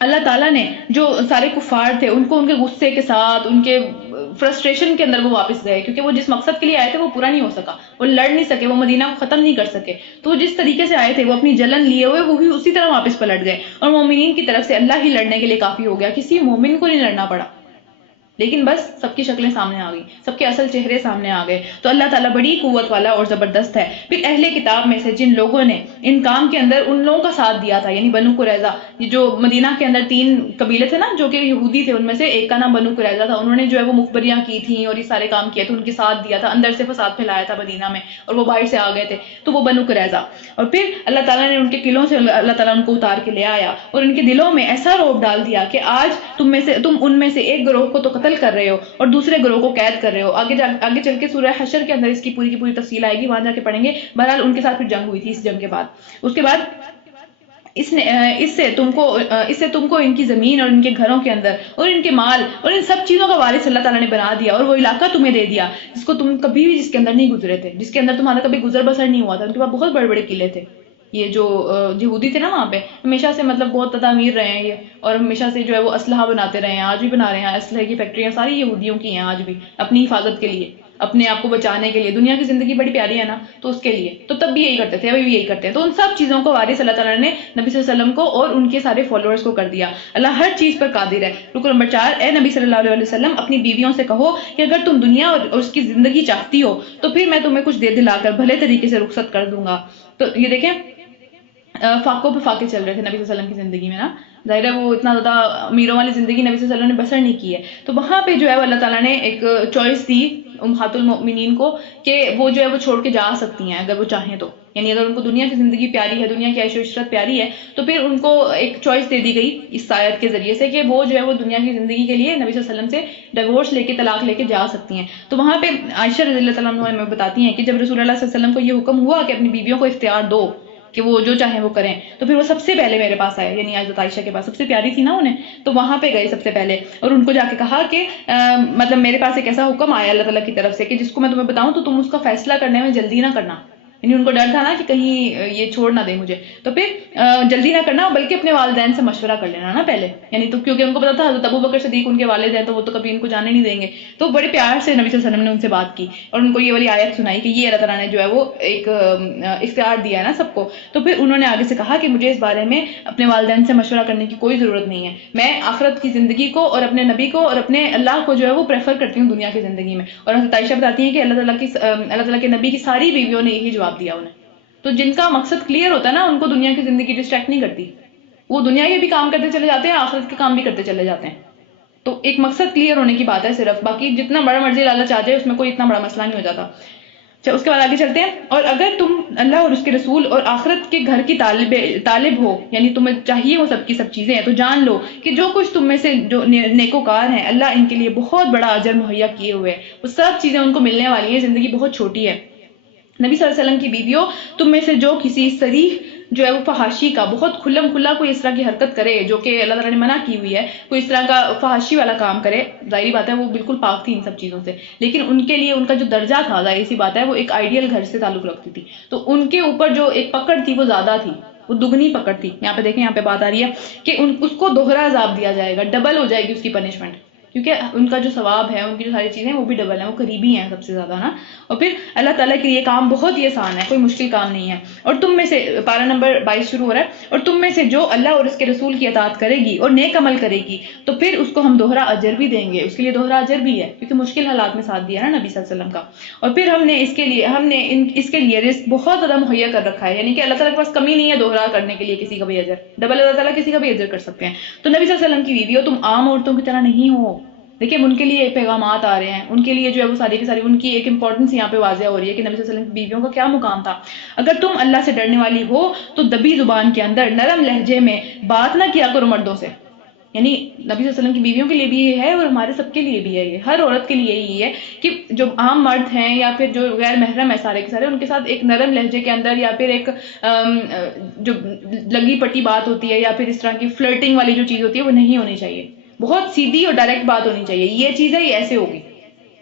اللہ تعالیٰ نے جو سارے کفار تھے ان کو ان کے غصے کے ساتھ، ان کے فرسٹریشن کے اندر وہ واپس گئے، کیونکہ وہ جس مقصد کے لیے آئے تھے وہ پورا نہیں ہو سکا، وہ لڑ نہیں سکے، وہ مدینہ کو ختم نہیں کر سکے، تو وہ جس طریقے سے آئے تھے وہ اپنی جلن لیے ہوئے وہ بھی اسی طرح واپس پلٹ گئے، اور مومنین کی طرف سے اللہ ہی لڑنے کے لیے کافی ہو گیا، کسی مومن کو نہیں لڑنا پڑا، لیکن بس سب کی شکلیں سامنے آ گئی، سب کے اصل چہرے سامنے آ گئے۔ تو اللہ تعالیٰ بڑی قوت والا اور زبردست ہے۔ پھر اہل کتاب میں سے جن لوگوں نے ان کام کے اندر ان لوگوں کا ساتھ دیا تھا، یعنی بنو قریظہ، یہ جو مدینہ کے اندر 3 قبیلے تھے نا جو کہ یہودی تھے، ان میں سے ایک کا نام بنو قریظہ تھا، انہوں نے جو ہے وہ مخبریاں کی تھیں اور یہ سارے کام کیے تھے، ان کے ساتھ دیا تھا، اندر سے فساد پھیلایا تھا مدینہ میں اور وہ باہر سے آ گئے تھے، تو وہ بنو قریظہ۔ اور پھر اللہ تعالیٰ نے ان کے قلعوں سے اللہ تعالیٰ ان کو اتار کے لے آیا اور ان کے دلوں میں ایسا رعب ڈال دیا کہ آج تم ان میں سے ایک گروہ کو تو قتل کر رہے ہو اور دوسرے گروہ کو قید کر رہے ہو۔ آگے چل کے سورہ حشر کے اندر اس کی پوری تفصیل آئے گی، وہاں جا کے پڑھیں گے۔ بہرحال ان کے ساتھ پھر جنگ ہوئی تھی، اس جنگ کے بعد اس کے بعد اس سے تم کو ان کی زمین اور ان کے گھروں کے اندر اور ان کے مال اور ان سب چیزوں کا وارث اللہ تعالیٰ نے بنا دیا، اور وہ علاقہ تمہیں دے دیا جس کو تم کبھی بھی جس کے اندر نہیں گزرے تھے، جس کے اندر تمہارا کبھی گزر بسر نہیں ہوا تھا۔ ان کے پاس بہت بڑے قلعے تھے، یہ جو یہودی تھے نا وہاں پہ ہمیشہ سے مطلب بہت زیادہ امیر رہے ہیں یہ، اور ہمیشہ سے جو ہے وہ اسلحہ بناتے رہے ہیں، آج بھی بنا رہے ہیں، اسلحے کی فیکٹریاں ساری یہودیوں کی ہیں آج بھی، اپنی حفاظت کے لیے، اپنے آپ کو بچانے کے لیے۔ دنیا کی زندگی بڑی پیاری ہے نا، تو اس کے لیے تو تب بھی یہی کرتے تھے، ابھی بھی یہی کرتے ہیں۔ تو ان سب چیزوں کو وارث اللہ تعالیٰ نے نبی صلی اللہ علیہ وسلم کو اور ان کے سارے فالوورز کو کر دیا۔ اللہ ہر چیز پر قادر ہے۔ رکن نمبر 4، اے نبی صلی اللہ علیہ وسلم اپنی بیویوں سے کہو کہ اگر تم دنیا اور اس کی زندگی چاہتی ہو تو پھر میں تمہیں کچھ دے دلا کر بھلے طریقے سے رخصت کر دوں گا۔ تو یہ دیکھیں فاقوں پہ فاقے چل رہے تھے نبی صلی اللہ علیہ وسلم کی زندگی میں نا، ظاہر ہے وہ اتنا زیادہ امیروں والی زندگی نبی صلی اللہ علیہ وسلم نے بسر نہیں کی ہے، تو وہاں پہ جو ہے وہ اللہ تعالیٰ نے ایک چوائس دی امہات المؤمنین کو کہ وہ جو ہے وہ چھوڑ کے جا سکتی ہیں اگر وہ چاہیں تو، یعنی اگر ان کو دنیا کی زندگی پیاری ہے، دنیا کی عیش و عشرت پیاری ہے، تو پھر ان کو ایک چوائس دے دی گئی اس آیت کے ذریعے سے کہ وہ جو ہے وہ دنیا کی زندگی کے لیے نبی صلی اللہ علیہ وسلم سے ڈیورس لے کے طلاق لے کے جا سکتی ہیں۔ تو وہاں پہ عائشہ رضی اللہ تعالیٰ عنہ ہمیں بتاتی ہیں کہ جب رسول اللہ صلی اللہ علیہ وسلم کو یہ حکم ہوا کہ اپنی بیویوں کو اختیار دو کہ وہ جو چاہیں وہ کریں، تو پھر وہ سب سے پہلے میرے پاس آئے، یعنی حضرت عائشہ کے پاس، سب سے پیاری تھی نا انہیں، تو وہاں پہ گئے سب سے پہلے اور ان کو جا کے کہا کہ مطلب میرے پاس ایک ایسا حکم آیا اللہ تعالیٰ کی طرف سے کہ جس کو میں تمہیں بتاؤں تو تم اس کا فیصلہ کرنے میں جلدی نہ کرنا، یعنی ان کو ڈر تھا نا کہ کہیں یہ چھوڑ نہ دے مجھے. تو پھر جلدی نہ کرنا بلکہ اپنے والدین سے مشورہ کر لینا نا پہلے, یعنی تو کیونکہ ان کو پتا تھا حضرت ابو بکر صدیق ان کے والد ہیں تو وہ تو کبھی ان کو جانے نہیں دیں گے. تو بڑے پیار سے نبی صلی اللہ علیہ وسلم نے ان سے بات کی اور ان کو یہ والی آیت سنائی کہ یہ اللہ تعالیٰ نے جو ہے وہ ایک اختیار دیا ہے نا سب کو. تو پھر انہوں نے آگے سے کہا کہ مجھے اس بارے میں اپنے والدین سے مشورہ کرنے کی کوئی ضرورت نہیں ہے, میں آخرت کی زندگی کو اور اپنے نبی کو اور اپنے اللہ کو جو ہے وہ پریفر کرتی ہوں دنیا کی زندگی میں. اور حضرت عائشہ بتاتی ہیں کہ اللہ تعالیٰ کے نبی کی ساری بیویوں نے یہی جواب دیا انہیں. تو جن کا مقصد کلیئر ہوتا ہے نا ان کو دنیا کی زندگی ڈسٹریکٹ نہیں کرتی, وہ دنیا کے بھی کام کرتے چلے جاتے ہیں, آخرت کے کام بھی کرتے چلے جاتے ہیں. تو ایک مقصد کلیئر ہونے کی بات ہے صرف, باقی جتنا بڑا مرضی لالچ آ جائے اس میں کوئی اتنا بڑا مسئلہ نہیں ہو جاتا. اچھا اس کے بعد آگے چلتے ہیں. اور اگر تم اللہ اور اس کے رسول اور آخرت کے گھر کی طالب ہو, یعنی تمہیں چاہیے وہ سب کی سب چیزیں ہیں, تو جان لو کہ جو کچھ تم میں سے جو نیکوکار ہیں اللہ ان کے لیے بہت بڑا اجر مہیا کیے ہوئے ہیں, وہ سب چیزیں ان کو ملنے والی ہیں, زندگی بہت چھوٹی ہے. نبی صلی اللہ علیہ وسلم کی بیویوں تم میں سے جو کسی صریح جو ہے وہ فحاشی کا بہت کھلم کھلا کوئی اس طرح کی حرکت کرے جو کہ اللہ تعالیٰ نے منع کی ہوئی ہے, کوئی اس طرح کا فحاشی والا کام کرے, ظاہری بات ہے وہ بالکل پاک تھی ان سب چیزوں سے, لیکن ان کے لیے ان کا جو درجہ تھا ظاہر سی بات ہے وہ ایک آئیڈیل گھر سے تعلق رکھتی تھی, تو ان کے اوپر جو ایک پکڑ تھی وہ زیادہ تھی, وہ دگنی پکڑ تھی. یہاں پہ دیکھیں, یہاں پہ بات آ رہی ہے کہ اس کو دوہرا عذاب دیا جائے گا, ڈبل ہو جائے گی اس کی پنشمنٹ, کیونکہ ان کا جو ثواب ہے ان کی جو ساری چیزیں وہ بھی ڈبل ہیں, وہ قریبی ہیں سب سے زیادہ نا. اور پھر اللہ تعالیٰ کے یہ کام بہت ہی آسان ہے, کوئی مشکل کام نہیں ہے. اور تم میں سے پارہ نمبر 22 شروع ہو رہا ہے, اور تم میں سے جو اللہ اور اس کے رسول کی اطاعت کرے گی اور نیک عمل کرے گی تو پھر اس کو ہم دوہرا اجر بھی دیں گے. اس کے لیے دوہرا اجر بھی ہے کیونکہ مشکل حالات میں ساتھ دیا نا نبی صلی اللہ علیہ وسلم کا. اور پھر ہم نے اس کے لیے رزق بہت زیادہ مہیا کر رکھا ہے, یعنی کہ اللہ تعالیٰ کے پاس کمی نہیں ہے دوہرا کرنے کے لیے کسی کا بھی اجر, ڈبل اللہ تعالیٰ کسی کا بھی اجر کر سکتے ہیں. تو نبی صلی اللہ علیہ وسلم کی بیویوں تم عام عورتوں کی طرح نہیں ہو. دیکھیں ان کے لیے پیغامات آ رہے ہیں, ان کے لیے جو ہے وہ ساری کی ساری ان کی ایک امپورٹنس یہاں پہ واضح ہو رہی ہے کہ نبی صلی اللہ علیہ وسلم کی بیویوں کا کیا مقام تھا. اگر تم اللہ سے ڈرنے والی ہو تو دبی زبان کے اندر نرم لہجے میں بات نہ کیا کرو مردوں سے. یعنی نبی صلی اللہ علیہ وسلم کی بیویوں کے لیے بھی یہ ہے اور ہمارے سب کے لیے بھی ہے, یہ ہر عورت کے لیے یہی ہے کہ جو عام مرد ہیں یا پھر جو غیر محرم ہے سارے کے سارے, ان کے ساتھ ایک نرم لہجے کے اندر یا پھر ایک جو لگی پٹی بات ہوتی ہے یا پھر اس طرح کی فلرٹنگ والی جو چیز ہوتی ہے وہ نہیں ہونی چاہیے. بہت سیدھی اور ڈائریکٹ بات ہونی چاہیے, یہ چیز ہے یہ ایسے ہوگی.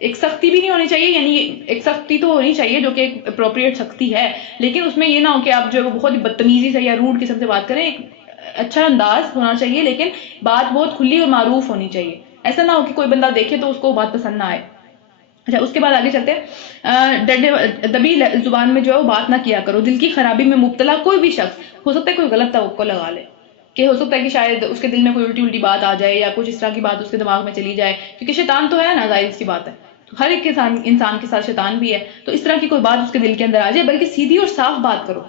ایک سختی بھی نہیں ہونی چاہیے, یعنی ایک سختی تو ہونی چاہیے جو کہ ایک اپروپریٹ سختی ہے, لیکن اس میں یہ نہ ہو کہ آپ جو ہے وہ بہت ہی بدتمیزی سے یا روڈ قسم سے بات کریں. ایک اچھا انداز ہونا چاہیے لیکن بات بہت کھلی اور معروف ہونی چاہیے. ایسا نہ ہو کہ کوئی بندہ دیکھے تو اس کو بات پسند نہ آئے. اچھا اس کے بعد آگے چلتے ہیں. دبی زبان میں جو ہے وہ بات نہ کیا کرو. دل کی خرابی میں مبتلا کوئی بھی شخص, ہو سکتا ہے کوئی غلط توقع لگا لے کہ ہو سکتا ہے کہ شاید اس کے دل میں کوئی الٹی بات آ جائے یا کچھ اس طرح کی بات اس کے دماغ میں چلی جائے, کیونکہ شیطان تو ہے نا, ظاہر سی بات ہے, ہر ایک انسان کے ساتھ شیطان بھی ہے. تو اس طرح کی کوئی بات اس کے دل کے اندر آ جائے, بلکہ سیدھی اور صاف بات کرو.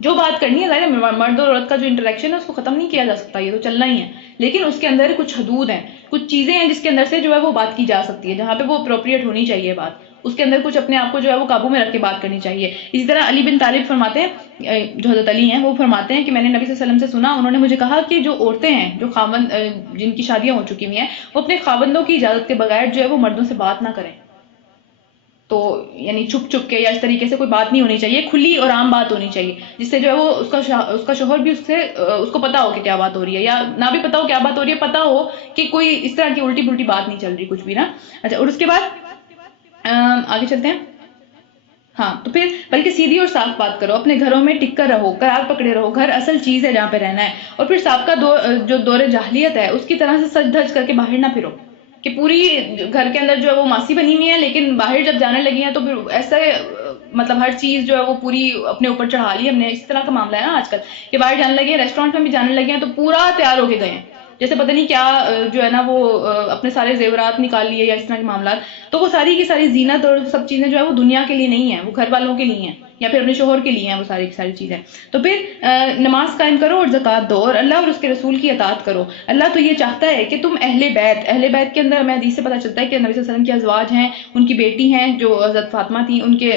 جو بات کرنی ہے ظاہر مرد اور عورت کا جو انٹریکشن ہے اس کو ختم نہیں کیا جا سکتا, یہ تو چلنا ہی ہے, لیکن اس کے اندر کچھ حدود ہیں, کچھ چیزیں ہیں جس کے اندر سے جو ہے وہ بات کی جا سکتی ہے, جہاں پہ وہ اپروپریٹ ہونی چاہیے بات, اس کے اندر کچھ اپنے آپ کو جو ہے وہ قابو میں رکھ کے بات کرنی چاہیے. اسی طرح علی بن طالب فرماتے ہیں, جو حضرت علی ہیں وہ فرماتے ہیں کہ میں نے نبی صلی اللہ علیہ وسلم سے سنا, انہوں نے مجھے کہا کہ جو عورتیں ہیں جو خاوند جن کی شادیاں ہو چکی ہوئی ہیں وہ اپنے خاوندوں کی اجازت کے بغیر جو ہے وہ مردوں سے بات نہ کریں. تو یعنی چھپ چھپ کے یا اس طریقے سے کوئی بات نہیں ہونی چاہیے, کھلی اور عام بات ہونی چاہیے جس سے جو ہے وہ اس کا شوہر بھی اس کو پتا ہو کہ کیا بات ہو رہی ہے, یا نہ بھی پتا ہو کیا بات ہو رہی ہے, پتا ہو کہ کوئی اس طرح کی الٹی پلٹی بات نہیں چل رہی کچھ بھی نا. اچھا اور اس کے بعد آگے چلتے ہیں. ہاں تو پھر بلکہ سیدھی اور صاف بات کرو, اپنے گھروں میں ٹک کر رہو, قرار پکڑے رہو, گھر اصل چیز ہے جہاں پہ رہنا ہے. اور پھر سابقہ جو دور جاہلیت ہے اس کی طرح سے سج دھج کر کے باہر نہ پھرو کہ پوری گھر کے اندر جو ہے وہ ماسی بنی ہوئی ہے لیکن باہر جب جانے لگی ہیں تو پھر ایسا مطلب ہر چیز جو ہے وہ پوری اپنے اوپر چڑھا لی ہم نے. اس طرح کا معاملہ ہے نا آج کل کہ باہر جانے لگے ہیں, ریسٹورینٹ میں بھی جانے لگے ہیں تو پورا تیار ہو کے گئے ہیں, جیسے پتہ نہیں کیا جو ہے نا وہ اپنے سارے زیورات نکال لیے یا اس طرح کے معاملات. تو وہ ساری کی ساری زینت اور سب چیزیں جو ہے وہ دنیا کے لیے نہیں ہیں, وہ گھر والوں کے لیے ہیں یا پھر اپنے شوہر کے لیے ہیں, وہ ساری کی ساری چیزیں. تو پھر نماز قائم کرو اور زکوٰۃ دو اور اللہ اور اس کے رسول کی اطاعت کرو. اللہ تو یہ چاہتا ہے کہ تم اہل بیت کے اندر ہمیں حدیث سے پتہ چلتا ہے کہ نبی صلی اللہ علیہ وسلم کے ازواج ہیں, ان کی بیٹی ہیں جو حضرت فاطمہ تھیں, ان کے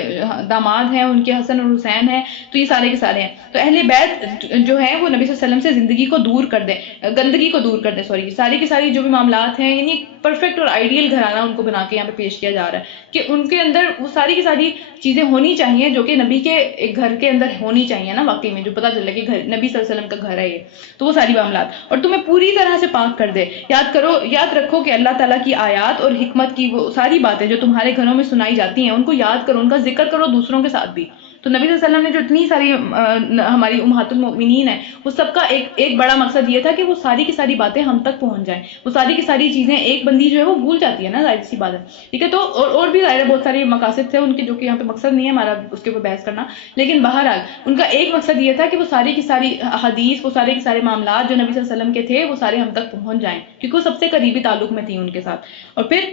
داماد ہیں, ان کے حسن اور حسین ہیں, تو یہ سارے کے سارے ہیں. تو اہل بیت جو ہے وہ نبی صلی اللہ علیہ وسلم سے زندگی کو دور کر دیں, گندگی کو دور کر دیں, ساری کی ساری جو بھی معاملات ہیں, یعنی پرفیکٹ اور آئیڈیل گھرانہ ان کو بنا کے یہاں پہ پیش کیا جا رہا ہے کہ ان کے اندر وہ ساری کی ساری چیزیں ہونی چاہیے جو کہ نبی کے ایک گھر کے اندر ہونی چاہیے نا, واقعی میں جو پتہ چلے کہ نبی صلی اللہ علیہ وسلم کا گھر ہے یہ. تو وہ ساری معاملات اور تمہیں پوری طرح سے پاک کر دے. یاد رکھو کہ اللہ تعالیٰ کی آیات اور حکمت کی وہ ساری باتیں جو تمہارے گھروں میں سنائی جاتی ہیں ان کو یاد کرو, ان کا ذکر کرو دوسروں کے ساتھ بھی. تو نبی صلی اللہ علیہ وسلم نے جو اتنی ساری ہماری امہات المؤمنین ہیں وہ سب کا ایک بڑا مقصد یہ تھا کہ وہ ساری کی ساری باتیں ہم تک پہنچ جائیں. وہ ساری کی ساری چیزیں ایک بندی جو ہے وہ بھول جاتی ہے نا، ظاہر سی بات ہے. ٹھیک ہے، تو اور بھی ظاہر بہت سارے مقاصد تھے ان کے، جو کہ یہاں پہ مقصد نہیں ہے ہمارا اس کے اوپر بحث کرنا. لیکن بہرحال ان کا ایک مقصد یہ تھا کہ وہ ساری کی ساری احادیث، وہ سارے کے سارے معاملات جو نبی صلی اللہ علیہ وسلم کے تھے وہ سارے ہم تک پہنچ جائیں، کیونکہ وہ سب سے قریبی تعلق میں تھی ان کے ساتھ. اور پھر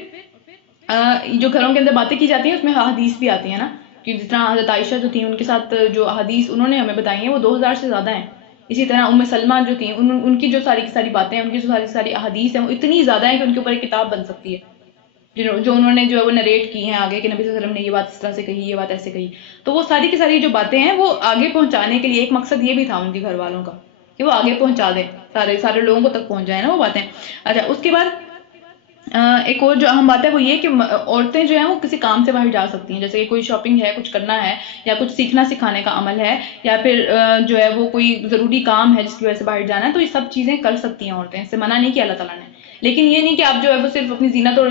جو گھروں کے اندر باتیں کی جاتی ہیں اس میں احادیث بھی آتی ہیں نا، کہ جس طرح حضرت عائشہ جو تھیں ان کے ساتھ جو احادیث انہوں نے ہمیں بتائی ہیں وہ 2000 سے زیادہ ہیں. اسی طرح ام سلمہ جو تھیں ان کی جو ساری کی ساری باتیں ہیں، ان کی جو ساری کی ساری احادیث ہیں وہ اتنی زیادہ ہیں کہ ان کے اوپر ایک کتاب بن سکتی ہے، جو انہوں نے جو ہے وہ نریٹ کی ہیں آگے کہ نبی صلی اللہ علیہ وسلم نے یہ بات اس طرح سے کہی، یہ بات ایسے کہی. تو وہ ساری کی ساری جو باتیں ہیں وہ آگے پہنچانے کے لیے ایک مقصد یہ بھی تھا ان کے گھر والوں کا کہ وہ آگے پہنچا دیں، سارے لوگوں کو تک پہنچ جائیں نا وہ باتیں. اچھا، اس کے بعد ایک اور جو اہم بات ہے وہ یہ کہ عورتیں جو ہیں وہ کسی کام سے باہر جا سکتی ہیں، جیسے کہ کوئی شاپنگ ہے، کچھ کرنا ہے، یا کچھ سیکھنا سکھانے کا عمل ہے، یا پھر جو ہے وہ کوئی ضروری کام ہے جس کی وجہ سے باہر جانا ہے، تو یہ سب چیزیں کر سکتی ہیں عورتیں، اس سے منع نہیں کیا اللہ تعالیٰ نے. لیکن یہ نہیں کہ آپ جو ہے وہ صرف اپنی زینت اور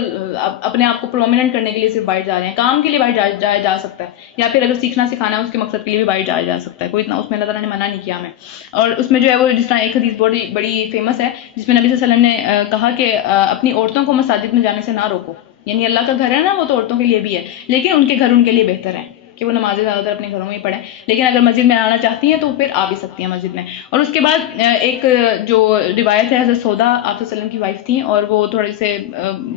اپنے آپ کو پرومیننٹ کرنے کے لیے صرف باہر جا رہے ہیں. کام کے لیے باہر جایا جا سکتا ہے، یا پھر اگر سیکھنا سکھانا ہے اس کے مقصد کے لیے بھی باہر جایا جا سکتا ہے، کوئی اتنا اس میں اللہ تعالیٰ نے منع نہیں کیا ہمیں. اور اس میں جو ہے وہ جس طرح ایک حدیث بڑی فیمس ہے جس میں نبی صلی اللہ علیہ وسلم نے کہا کہ اپنی عورتوں کو مساجد میں جانے سے نہ روکو. یعنی اللہ کا گھر ہے نا، وہ تو عورتوں کے لیے بھی ہے، لیکن ان کے گھر ان کے لیے بہتر ہے کہ وہ نمازیں زیادہ تر اپنے گھروں میں ہی پڑھیں. لیکن اگر مسجد میں آنا چاہتی ہیں تو پھر آ بھی سکتی ہیں مسجد میں. اور اس کے بعد ایک جو روایت ہے، حضرت سودا آپ صلی اللہ علیہ وسلم کی وائف تھیں، اور وہ تھوڑی سے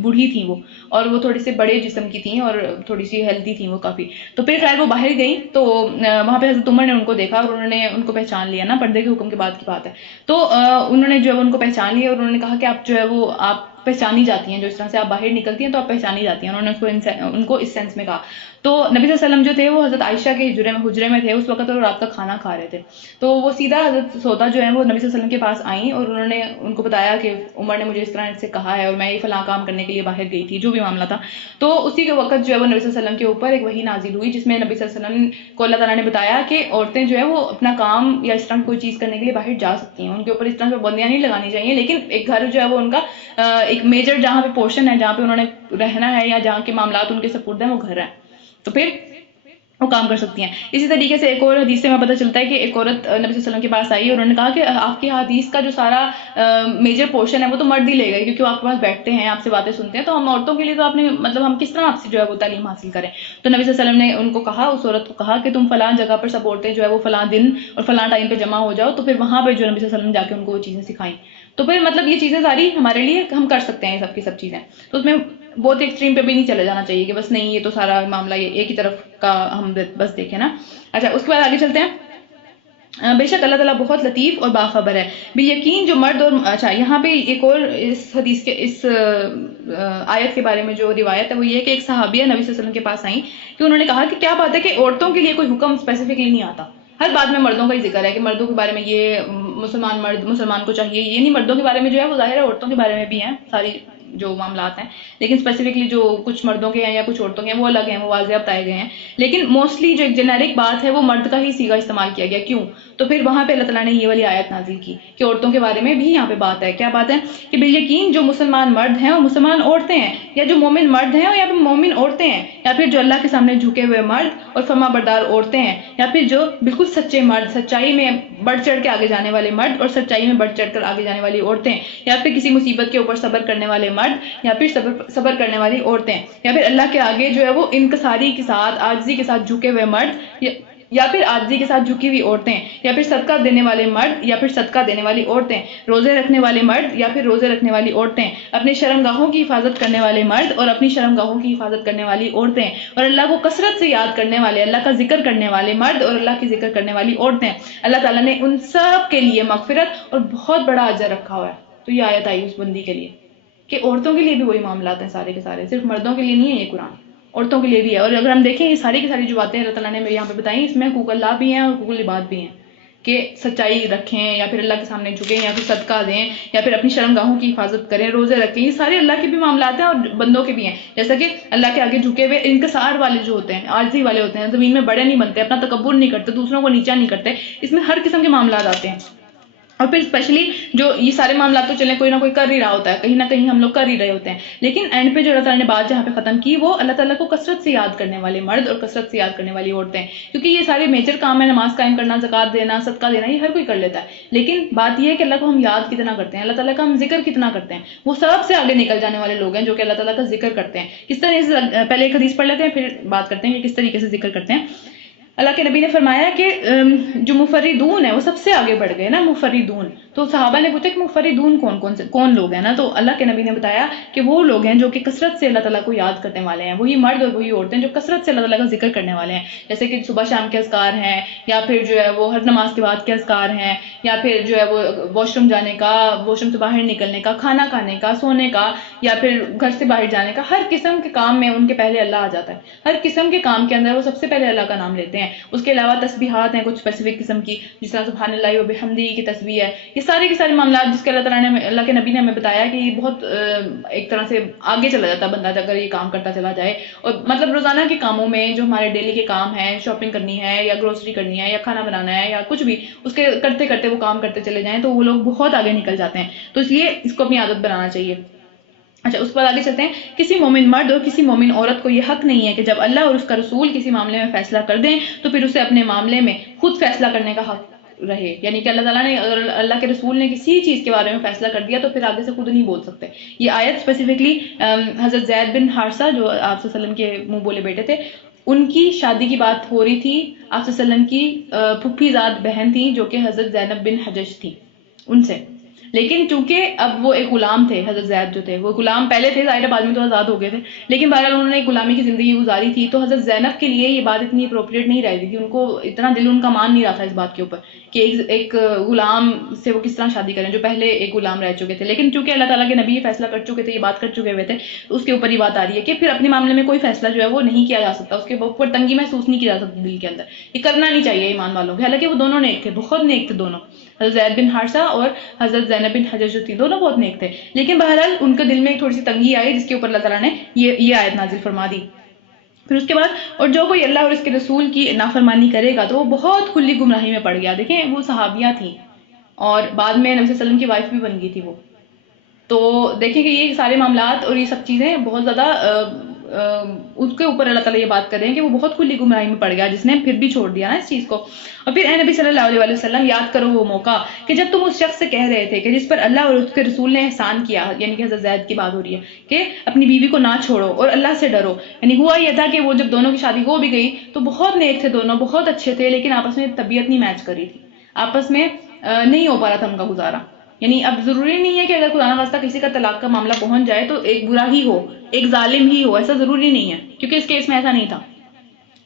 بوڑھی تھیں وہ، اور وہ تھوڑی سے بڑے جسم کی تھیں اور تھوڑی سی ہیلدی تھیں وہ کافی. تو پھر خیر وہ باہر گئیں تو وہاں پہ حضرت عمر نے ان کو دیکھا اور انہوں نے ان کو پہچان لیا نا، پردے کے حکم کے بعد کی بات ہے. تو انہوں نے جو ہے ان کو پہچان لیا اور انہوں نے کہا کہ آپ جو ہے وہ آپ پہچانی جاتی ہیں، جو اس طرح سے آپ باہر نکلتی ہیں تو آپ پہچانی جاتی ہیں. انہوں نے ان کو اس سینس میں کہا. تو نبی صلی اللہ علیہ وسلم جو تھے وہ حضرت عائشہ کے حجرے میں تھے اس وقت، اور رات کا کھانا کھا رہے تھے. تو وہ سیدھا حضرت سودا جو ہے وہ نبی صلی اللہ علیہ وسلم کے پاس آئیں اور انہوں نے ان کو بتایا کہ عمر نے مجھے اس طرح سے کہا ہے اور میں یہ فلاں کام کرنے کے لیے باہر گئی تھی، جو بھی معاملہ تھا. تو اسی کے وقت جو ہے وہ نبی صلی اللہ علیہ وسلم کے اوپر ایک وحی نازل ہوئی جس میں نبی صلی اللہ علیہ وسلم کو اللہ تعالیٰ نے بتایا کہ عورتیں جو ہے وہ اپنا کام یا اس طرح کوئی چیز کرنے کے لیے باہر جا سکتی ہیں، ان کے اوپر اس طرح سے پابندیاں نہیں لگانی چاہیے. لیکن ایک گھر جو ہے وہ ان کا ایک میجر جہاں پہ پورشن ہے، جہاں پہ انہوں نے رہنا ہے یا جہاں کے معاملات ان کے سپرد ہیں، وہ گھر ہے، تو پھر وہ کام کر سکتی ہیں. اسی طریقے سے ایک اور حدیث سے ہمیں پتہ چلتا ہے کہ ایک عورت نبی صلی اللہ علیہ وسلم کے پاس آئی اور انہوں نے کہا کہ آپ کی حدیث کا جو سارا میجر پورشن ہے وہ تو مرد ہی لے گئے، کیونکہ وہ آپ کے پاس بیٹھتے ہیں، آپ سے باتیں سنتے ہیں، تو ہم عورتوں کے لیے تو آپ نے مطلب ہم کس طرح آپ سے جو ہے وہ تعلیم حاصل کریں. تو نبی صلی اللہ علیہ وسلم نے ان کو کہا، اس عورت کو کہا کہ تم فلاں جگہ پر سب عورتیں جو ہے وہ فلاں دن اور فلاں ٹائم پہ جمع ہو جاؤ. تو پھر وہاں پہ جو نبی صلی اللہ علیہ وسلم جا کے ان کو وہ چیزیں سکھائیں. تو پھر مطلب یہ چیزیں ساری ہمارے لیے ہم کر سکتے ہیں، یہ سب کی سب چیزیں. تو اس میں بہت ایکسٹریم پہ بھی نہیں چلے جانا چاہیے کہ بس نہیں یہ تو سارا معاملہ یہ ایک ہی طرف کا ہم بس دیکھیں نا. اچھا، اس کے بعد آگے چلتے ہیں. بے شک اللہ تعالیٰ بہت لطیف اور باخبر ہے. یقین جو مرد اور اچھا یہاں پہ ایک اور اس حدیث کے اس آیت کے بارے میں جو روایت ہے وہ یہ کہ ایک صحابیہ نبی صلی اللہ علیہ وسلم کے پاس آئیں کہ انہوں نے کہا کہ کیا بات ہے کہ عورتوں کے لیے کوئی حکم اسپیسیفکلی نہیں آتا، ہر بات میں مردوں کا ہی ذکر ہے کہ مردوں کے بارے میں یہ مسلمان کو چاہیے، یہ نہیں مردوں کے بارے میں جو ہے وہ ظاہر ہے عورتوں کے بارے میں بھی ہیں ساری جو معاملات ہیں، لیکن اسپیسیفکلی جو کچھ مردوں کے ہیں یا کچھ عورتوں کے ہیں وہ الگ ہیں، وہ واضح بتائے گئے ہیں. لیکن موسٹلی جو ایک جنیرک بات ہے وہ مرد کا ہی صیغہ استعمال کیا گیا. کیوں؟ تو پھر وہاں پہ اللہ تعالیٰ نے یہ والی آیت نازل کی کہ عورتوں کے بارے میں بھی یہاں پہ بات ہے. کیا بات ہے کہ بالیقین جو مسلمان مرد ہیں اور مسلمان عورتیں ہیں، یا جو مومن مرد ہیں اور یا پھر مومن عورتیں ہیں، یا پھر جو اللہ کے سامنے جھکے ہوئے مرد اور فرما بردار عورتیں ہیں، یا پھر جو بالکل سچے مرد، سچائی میں بڑھ چڑھ کے آگے جانے والے مرد اور سچائی میں بڑھ چڑھ کر آگے جانے والی عورتیں، یا پھر کسی مصیبت کے اوپر صبر کرنے والے مرد، یا پھر صبر کرنے والی عورتیں، یا پھر اللہ کے آگے جو ہے وہ انکساری کے ساتھ، عاجزی کے ساتھ جھکے ہوئے مرد، یا پھر عاجزی کے ساتھ جھکی ہوئی عورتیں، یا پھر صدقہ دینے والے مرد یا پھر صدقہ دینے والی عورتیں، روزے رکھنے والے مرد یا پھر روزے رکھنے والی عورتیں، اپنے شرمگاہوں کی حفاظت کرنے والے مرد اور اپنی شرمگاہوں کی حفاظت کرنے والی عورتیں، اور اللہ کو کثرت سے یاد کرنے والے، اللہ کا ذکر کرنے والے مرد اور اللہ کی ذکر کرنے والی عورتیں. اللہ تعالیٰ نے ان سب کے لیے مغفرت اور بہت بڑا اجر رکھا ہوا ہے. تو یہ آیت آئی اس بندی کے لیے کہ عورتوں کے لیے بھی وہی معاملات ہیں سارے کے سارے، صرف مردوں کے لیے نہیں ہے یہ قرآن، عورتوں کے لیے بھی ہے. اور اگر ہم دیکھیں یہ ساری کی ساری جو باتیں اللہ تعالیٰ نے یہاں پہ بتائیں، اس میں حقوق اللہ بھی ہیں اور حقوق العباد بھی ہیں کہ سچائی رکھیں یا پھر اللہ کے سامنے جھکیں یا پھر صدقہ دیں یا پھر اپنی شرمگاہوں کی حفاظت کریں، روزے رکھیں. یہ سارے اللہ کے بھی معاملات ہیں اور بندوں کے بھی ہیں. جیسا کہ اللہ کے آگے جھکے ہوئے انکسار والے جو ہوتے ہیں، عاجزی والے ہوتے ہیں، زمین میں بڑے نہیں بنتے، اپنا تکبر نہیں کرتے، دوسروں کو نیچا نہیں کرتے، اس میں ہر قسم کے معاملات آتے ہیں. اور پھر اسپیشلی جو یہ سارے معاملات تو چلیں کوئی نہ کوئی کر ہی رہا ہوتا ہے، کہیں نہ کہیں ہم لوگ کر ہی رہے ہوتے ہیں، لیکن اینڈ پہ جو اللہ تعالیٰ نے بات جہاں پہ ختم کی وہ اللہ تعالیٰ کو کثرت سے یاد کرنے والے مرد اور کثرت سے یاد کرنے والی عورتیں، کیونکہ یہ سارے میجر کام ہے، نماز قائم کرنا، زکوٰۃ دینا، صدقہ دینا، یہ ہر کوئی کر لیتا ہے، لیکن بات یہ ہے کہ اللہ کو ہم یاد کتنا کرتے ہیں، اللہ تعالیٰ کا ہم ذکر کتنا کرتے ہیں، وہ سب سے آگے نکل جانے والے لوگ ہیں جو کہ اللہ تعالیٰ کا ذکر کرتے ہیں۔ کس طرح سے، پہلے ایک حدیث پڑھ لیتے ہیں پھر بات کرتے ہیں کہ کس طریقے سے ذکر کرتے ہیں۔ اللہ کے نبی نے فرمایا کہ جو مفردون ہیں وہ سب سے آگے بڑھ گئے نا، مفردون، تو صحابہ نے پوچھا کہ مفردون کون لوگ ہیں نا، تو اللہ کے نبی نے بتایا کہ وہ لوگ ہیں جو کہ کثرت سے اللہ تعالیٰ کو یاد کرنے والے ہیں، وہی مرد اور وہی عورتیں جو کثرت سے اللہ تعالیٰ کا ذکر کرنے والے ہیں، جیسے کہ صبح شام کے اذکار ہیں، یا پھر جو ہے وہ ہر نماز کے بعد کے اذکار ہیں، یا پھر جو ہے وہ واش روم جانے کا، واش روم سے باہر نکلنے کا، کھانا کھانے کا، سونے کا، یا پھر گھر سے باہر جانے کا، ہر قسم کے کام میں ان کے پہلے اللہ آ جاتا ہے، ہر قسم کے کام کے اندر وہ سب سے پہلے اللہ کا نام لیتے ہیں۔ اس کے علاوہ تسبیحات ہیں کچھ اسپیسیفک قسم کی، جس طرح سبحان اللہ و بحمدہ کی تسبیح ہے، یہ سارے کے سارے معاملات جس کے اللہ تعالیٰ نے، اللہ کے نبی نے ہمیں بتایا کہ یہ بہت ایک طرح سے آگے چلا جاتا ہے بندہ اگر یہ کام کرتا چلا جائے، اور مطلب روزانہ کے کاموں میں جو ہمارے ڈیلی کے کام ہیں، شاپنگ کرنی ہے یا گروسری کرنی ہے یا کھانا بنانا ہے یا کچھ بھی، اس کے کرتے کرتے وہ کام کرتے چلے جائیں تو وہ لوگ بہت آگے نکل جاتے ہیں، تو اس لیے اس کو اپنی عادت بنانا چاہیے۔ اچھا، اس پر آگے چلتے ہیں۔ کسی مومن مرد اور کسی مومن عورت کو یہ حق نہیں ہے کہ جب اللہ اور اس کا رسول کسی معاملے میں فیصلہ کر دیں تو پھر اسے اپنے معاملے میں خود فیصلہ کرنے کا حق رہے، یعنی کہ اللہ تعالیٰ نے، اگر اللہ کے رسول نے کسی چیز کے بارے میں فیصلہ کر دیا تو پھر آگے سے خود نہیں بول سکتے۔ یہ آیت اسپیسیفکلی حضرت زید بن حارثہ جو آپ صلی اللہ علیہ وسلم کے منہ بولے بیٹے تھے، ان کی شادی کی بات ہو رہی تھی، آپ صلی اللہ علیہ وسلم کی پھپھی زاد بہن تھی جو کہ حضرت زینب بن حجش تھی، ان سے، لیکن چونکہ اب وہ ایک غلام تھے، حضرت زید جو تھے وہ غلام پہلے تھے، ظاہر بعد میں تو آزاد ہو گئے تھے، لیکن بہرحال انہوں نے ایک غلامی کی زندگی گزاری تھی، تو حضرت زینب کے لیے یہ بات اتنی اپروپریٹ نہیں رہی تھی، ان کو اتنا دل ان کا مان نہیں رہا تھا اس بات کے اوپر کہ ایک غلام سے وہ کس طرح شادی کریں جو پہلے ایک غلام رہ چکے تھے، لیکن چونکہ اللہ تعالیٰ کے نبی یہ فیصلہ کر چکے تھے، یہ بات کر چکے ہوئے تھے، تو اس کے اوپر یہ بات آ رہی ہے کہ پھر اپنے معاملے میں کوئی فیصلہ جو ہے وہ نہیں کیا جا سکتا، اس کے اوپر تنگی محسوس نہیں کی جا سکتی دل کے اندر، یہ کرنا نہیں چاہیے ایمان والوں کے، حالانکہ وہ دونوں نیک تھے، بہت نیک تھے دونوں، حضرت زید بن حارثہ اور حضرت زینب بن حجش جو تھی، دونوں بہت نیک تھے، لیکن بہرحال ان کے دل میں ایک تھوڑی سی تنگی آئی جس کے اوپر اللہ تعالیٰ نے یہ آیت نازل فرما دی۔ پھر اس کے بعد، اور جو کوئی اللہ اور اس کے رسول کی نافرمانی کرے گا تو وہ بہت کھلی گمراہی میں پڑ گیا۔ دیکھیں وہ صحابیہ تھیں اور بعد میں نبی صلی اللہ علیہ وسلم کی وائف بھی بن گئی تھی وہ، تو دیکھیں کہ یہ سارے معاملات اور یہ سب چیزیں بہت زیادہ اس کے اوپر اللہ تعالیٰ یہ بات کر رہے ہیں کہ وہ بہت کھلی گمراہی میں پڑ گیا جس نے پھر بھی چھوڑ دیا نا اس چیز کو۔ اور پھر اے نبی صلی اللہ علیہ وسلم، یاد کرو وہ موقع کہ جب تم اس شخص سے کہہ رہے تھے کہ جس پر اللہ اور اس کے رسول نے احسان کیا، یعنی کہ حضرت زید کی بات ہو رہی ہے، کہ اپنی بیوی کو نہ چھوڑو اور اللہ سے ڈرو، یعنی ہوا یہ تھا کہ وہ جب دونوں کی شادی ہو بھی گئی تو بہت نیک تھے دونوں، بہت اچھے تھے، لیکن آپس میں طبیعت نہیں میچ کری تھی، آپس میں نہیں ہو پا رہا تھا ان کا گزارا۔ یعنی اب ضروری نہیں ہے کہ اگر خدا نخواستہ کسی کا طلاق کا معاملہ پہنچ جائے تو ایک برا ہی ہو، ایک ظالم ہی ہو، ایسا ضروری نہیں ہے، کیونکہ اس کیس میں ایسا نہیں تھا،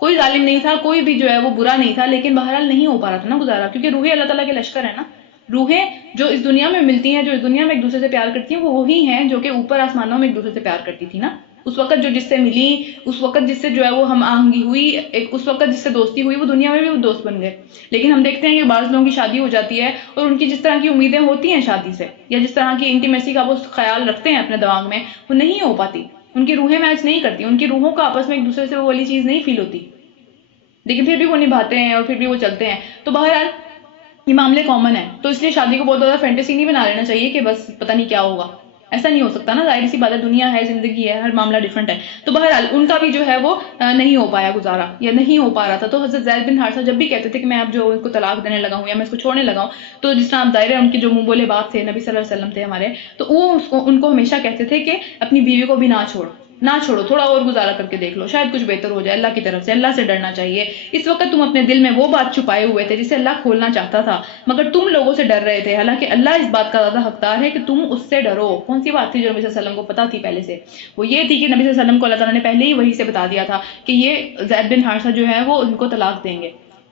کوئی ظالم نہیں تھا، کوئی بھی جو ہے وہ برا نہیں تھا، لیکن بہرحال نہیں ہو پا رہا تھا نا گزارا، کیونکہ روحیں اللہ تعالیٰ کے لشکر ہیں نا، روحیں جو اس دنیا میں ملتی ہیں، جو اس دنیا میں ایک دوسرے سے پیار کرتی ہیں، وہ وہی ہیں جو کہ اوپر آسمانوں میں ایک دوسرے سے پیار کرتی تھی نا، اس وقت جو جس سے ملی، اس وقت جس سے جو ہے وہ ہم آہنگی ہوئی، اس وقت جس سے دوستی ہوئی، وہ دنیا میں بھی وہ دوست بن گئے۔ لیکن ہم دیکھتے ہیں کہ بعض لوگوں کی شادی ہو جاتی ہے اور ان کی جس طرح کی امیدیں ہوتی ہیں شادی سے، یا جس طرح کی انٹیمیسی کا وہ خیال رکھتے ہیں اپنے دماغ میں، وہ نہیں ہو پاتی، ان کی روحیں میچ نہیں کرتی، ان کی روحوں کا آپس میں ایک دوسرے سے وہ والی چیز نہیں فیل ہوتی، لیکن پھر بھی وہ نبھاتے ہیں اور پھر بھی وہ چلتے ہیں۔ تو بہرحال یہ معاملے کامن ہیں، تو اس لیے شادی کو بہت زیادہ فینٹیسی نہیں بنا لینا چاہیے کہ بس پتہ نہیں کیا ہوگا، ایسا نہیں ہو سکتا نا، ظاہر سی بات ہے، دنیا ہے، زندگی ہے، ہر معاملہ ڈیفرنٹ ہے۔ تو بہرحال ان کا بھی جو ہے وہ نہیں ہو پایا گزارا، یا نہیں ہو پا رہا تھا، تو حضرت زید بن حارثہ جب بھی کہتے تھے کہ میں اب جو ان کو طلاق دینے لگا ہوں یا میں اس کو چھوڑنے لگا ہوں، تو جس طرح آپ ظاہر ہے ان کے جو منہ بولے باپ تھے، نبی صلی اللہ علیہ وسلم تھے ہمارے، تو وہ ان کو ہمیشہ کہتے تھے کہ اپنی بیوی کو بھی نہ چھوڑو، تھوڑا اور گزارا کر کے دیکھ لو، شاید کچھ بہتر ہو جائے، اللہ کی طرف سے، اللہ سے ڈرنا چاہیے۔ اس وقت تم اپنے دل میں وہ بات چھپائے ہوئے تھے جسے اللہ کھولنا چاہتا تھا، مگر تم لوگوں سے ڈر رہے تھے، حالانکہ اللہ اس بات کا زیادہ حقدار ہے کہ تم اس سے ڈرو۔ کون سی بات تھی جو نبی صلی اللہ علیہ وسلم کو پتا تھی پہلے سے؟ وہ یہ تھی کہ نبی صلی اللہ علیہ وسلم کو اللہ تعالیٰ نے پہلے ہی وحی سے بتا دیا تھا کہ یہ زید بن حارثہ جو ہے وہ ان کو طلاق دیں گے،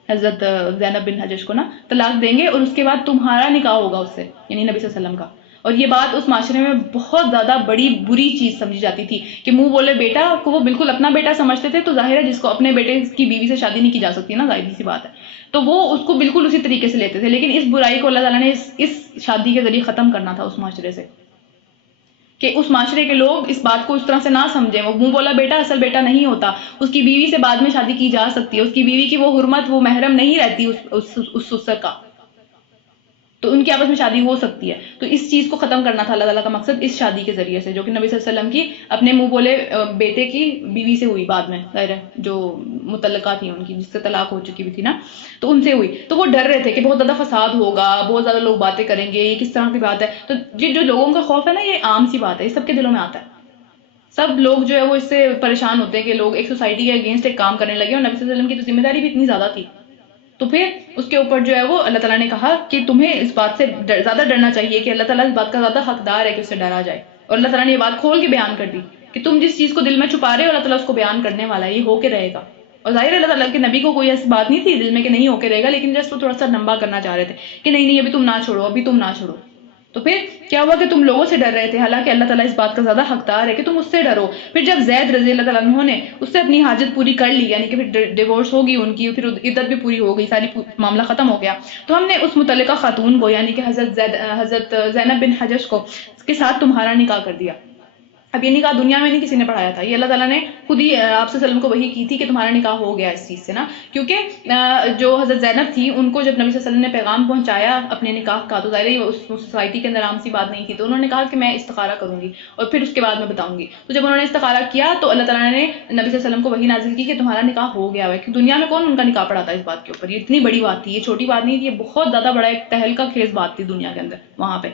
حضرت زینب بن حجش کو نا طلاق دیں گے، اور اس کے بعد تمہارا نکاح ہوگا اس سے، یعنی نبی صلی اللہ علیہ وسلم کا۔ اور یہ بات اس معاشرے میں بہت زیادہ بڑی بری چیز سمجھی جاتی تھی کہ منہ بولے بیٹا کو وہ بالکل اپنا بیٹا سمجھتے تھے، تو ظاہر ہے جس کو اپنے بیٹے کی بیوی سے شادی نہیں کی جا سکتی نا، ظاہر سی بات ہے، تو وہ اس کو بالکل اسی طریقے سے لیتے تھے، لیکن اس برائی کو اللہ تعالیٰ نے اس شادی کے ذریعے ختم کرنا تھا اس معاشرے سے، کہ اس معاشرے کے لوگ اس بات کو اس طرح سے نہ سمجھیں، وہ منہ بولا بیٹا اصل بیٹا نہیں ہوتا، اس کی بیوی سے بعد میں شادی کی جا سکتی ہے، اس کی بیوی کی وہ حرمت، وہ محرم نہیں رہتی اس سسر کا، تو ان کی آپس میں شادی ہو سکتی ہے. تو اس چیز کو ختم کرنا تھا اللہ تعالیٰ کا مقصد اس شادی کے ذریعے سے، جو کہ نبی صلی اللہ علیہ وسلم کی اپنے منہ بولے بیٹے کی بیوی سے ہوئی بعد میں، ظاہر ہے جو متعلقہ تھیں ان کی، جس سے طلاق ہو چکی بھی تھی نا، تو ان سے ہوئی. تو وہ ڈر رہے تھے کہ بہت زیادہ فساد ہوگا، بہت زیادہ لوگ باتیں کریں گے، یہ کس طرح کی بات ہے. تو جو لوگوں کا خوف ہے نا، یہ عام سی بات ہے، یہ سب کے دلوں میں آتا ہے. سب لوگ جو ہے وہ اس سے پریشان ہوتے ہیں کہ لوگ ایک سوسائٹی کے اگینسٹ ایک کام کرنے لگے، اور نبی صلی اللہ علیہ وسلم کی تو ذمہ داری بھی اتنی زیادہ تھی. تو پھر اس کے اوپر جو ہے وہ اللہ تعالیٰ نے کہا کہ تمہیں اس بات سے زیادہ ڈرنا چاہیے کہ اللہ تعالیٰ اس بات کا زیادہ حقدار ہے کہ اس سے ڈرا جائے. اور اللہ تعالیٰ نے یہ بات کھول کے بیان کر دی کہ تم جس چیز کو دل میں چھپا رہے ہو، اللہ تعالیٰ اس کو بیان کرنے والا ہے، یہ ہو کے رہے گا. اور ظاہر اللہ تعالیٰ کے نبی کو کوئی ایسی بات نہیں تھی دل میں کہ نہیں ہو کے رہے گا، لیکن جس کو تھوڑا سا لمبا کرنا چاہ رہے تھے کہ نہیں ابھی تم نہ چھوڑو، ابھی تم نہ چھوڑو. تو پھر کیا ہوا کہ تم لوگوں سے ڈر رہے تھے، حالانکہ اللہ تعالیٰ اس بات کا زیادہ حقدار ہے کہ تم اس سے ڈرو. پھر جب زید رضی اللہ تعالیٰ عنہ نے اس سے اپنی حاجت پوری کر لی، یعنی کہ پھر ڈیورس ہوگی ان کی، پھر عدت بھی پوری ہو گئی، ساری معاملہ ختم ہو گیا، تو ہم نے اس متعلقہ خاتون کو یعنی کہ حضرت زینب بن حجش کو کے ساتھ تمہارا نکاح کر دیا. اب یہ نکاح دنیا میں نہیں کسی نے پڑھایا تھا، یہ اللہ تعالیٰ نے خود ہی آپ صلی اللہ علیہ وسلم کو وحی کی تھی کہ تمہارا نکاح ہو گیا اس چیز سے نا. کیونکہ جو حضرت زینب تھی ان کو جب نبی صلی اللہ علیہ وسلم نے پیغام پہنچایا اپنے نکاح کا، تو ظاہر اس سوسائٹی کے اندر عام سی بات نہیں تھی، تو انہوں نے کہا کہ میں استخارہ کروں گی اور پھر اس کے بعد میں بتاؤں گی. تو جب انہوں نے استخارہ کیا تو اللہ تعالیٰ نے نبی صلی اللہ علیہ وسلم کو وحی نازل کی کہ تمہارا نکاح ہو گیا ہے. کہ دنیا میں کون ان کا نکاح پڑھاتا ہے اس بات کے اوپر، یہ اتنی بڑی بات تھی، یہ چھوٹی بات نہیں تھی، یہ بہت زیادہ بڑا ایک تہلکہ خیز بات تھی دنیا کے اندر وہاں پہ.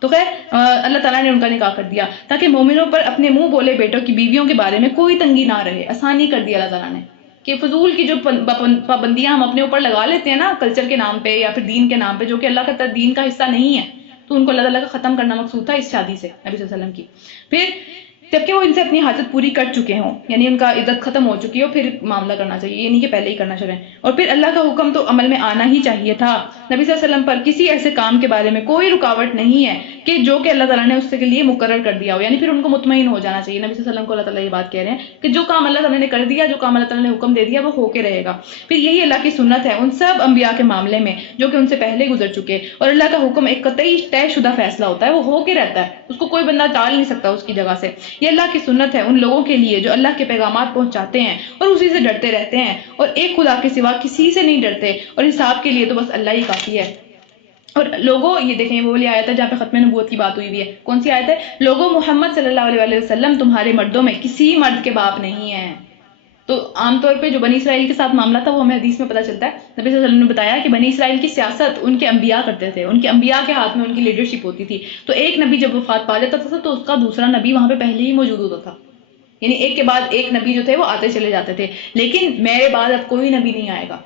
تو خیر اللہ تعالیٰ نے ان کا نکاح کر دیا تاکہ مومنوں پر اپنے منہ بولے بیٹوں کی بیویوں کے بارے میں کوئی تنگی نہ رہے. آسانی کر دی اللہ تعالیٰ نے کہ فضول کی جو پابندیاں ہم اپنے اوپر لگا لیتے ہیں نا کلچر کے نام پہ یا پھر دین کے نام پہ، جو کہ اللہ کا دین کا حصہ نہیں ہے، تو ان کو اللہ تعالیٰ کا ختم کرنا مقصود تھا اس شادی سے نبی صلی اللہ علیہ وسلم کی. پھر جبکہ وہ ان سے اپنی حاجت پوری کر چکے ہوں، یعنی ان کا عدت ختم ہو چکی ہو، پھر معاملہ کرنا چاہیے، یہ نہیں کہ پہلے ہی کرنا چاہیں. اور پھر اللہ کا حکم تو عمل میں آنا ہی چاہیے تھا. نبی صلی اللہ علیہ وسلم پر کسی ایسے کام کے بارے میں کوئی رکاوٹ نہیں ہے کہ جو کہ اللہ تعالیٰ نے اس کے لیے مقرر کر دیا ہو، یعنی پھر ان کو مطمئن ہو جانا چاہیے. نبی صلی اللہ علیہ وسلم کو اللہ تعالیٰ یہ بات کہہ رہے ہیں کہ جو کام اللہ تعالیٰ نے کر دیا، جو کام اللہ تعالیٰ نے حکم دے دیا، وہ ہو کے رہے گا. پھر یہی اللہ کی سنت ہے ان سب انبیاء کے معاملے میں جو کہ ان سے پہلے گزر چکے. اور اللہ کا حکم ایک قطعی طے شدہ فیصلہ ہوتا ہے، وہ ہو کے رہتا ہے، اس کو کوئی بندہ ٹال نہیں سکتا اس کی جگہ سے. یہ اللہ کی سنت ہے ان لوگوں کے لیے جو اللہ کے پیغامات پہنچاتے ہیں اور اسی سے ڈرتے رہتے ہیں، اور ایک خدا کے سوا کسی سے نہیں ڈرتے، اور حساب کے لیے تو بس اللہ ہی کافی ہے. اور لوگوں یہ دیکھیں وہ والی آیت ہے جہاں پہ ختم نبوت کی بات ہوئی ہے. کون سی آیت ہے؟ لوگوں محمد صلی اللہ علیہ وسلم تمہارے مردوں میں کسی مرد کے باپ نہیں ہیں. تو عام طور پہ جو بنی اسرائیل کے ساتھ معاملہ تھا وہ ہمیں حدیث میں پتہ چلتا ہے. نبی صلی اللہ علیہ وسلم نے بتایا کہ بنی اسرائیل کی سیاست ان کے انبیاء کرتے تھے، ان کے انبیاء کے ہاتھ میں ان کی لیڈرشپ ہوتی تھی. تو ایک نبی جب وفات پا جاتا تھا تو اس کا دوسرا نبی وہاں پہ پہلے ہی موجود ہوتا تھا، یعنی ایک کے بعد ایک نبی جو تھے وہ آتے چلے جاتے تھے. لیکن میرے بعد اب کوئی نبی نہیں آئے گا.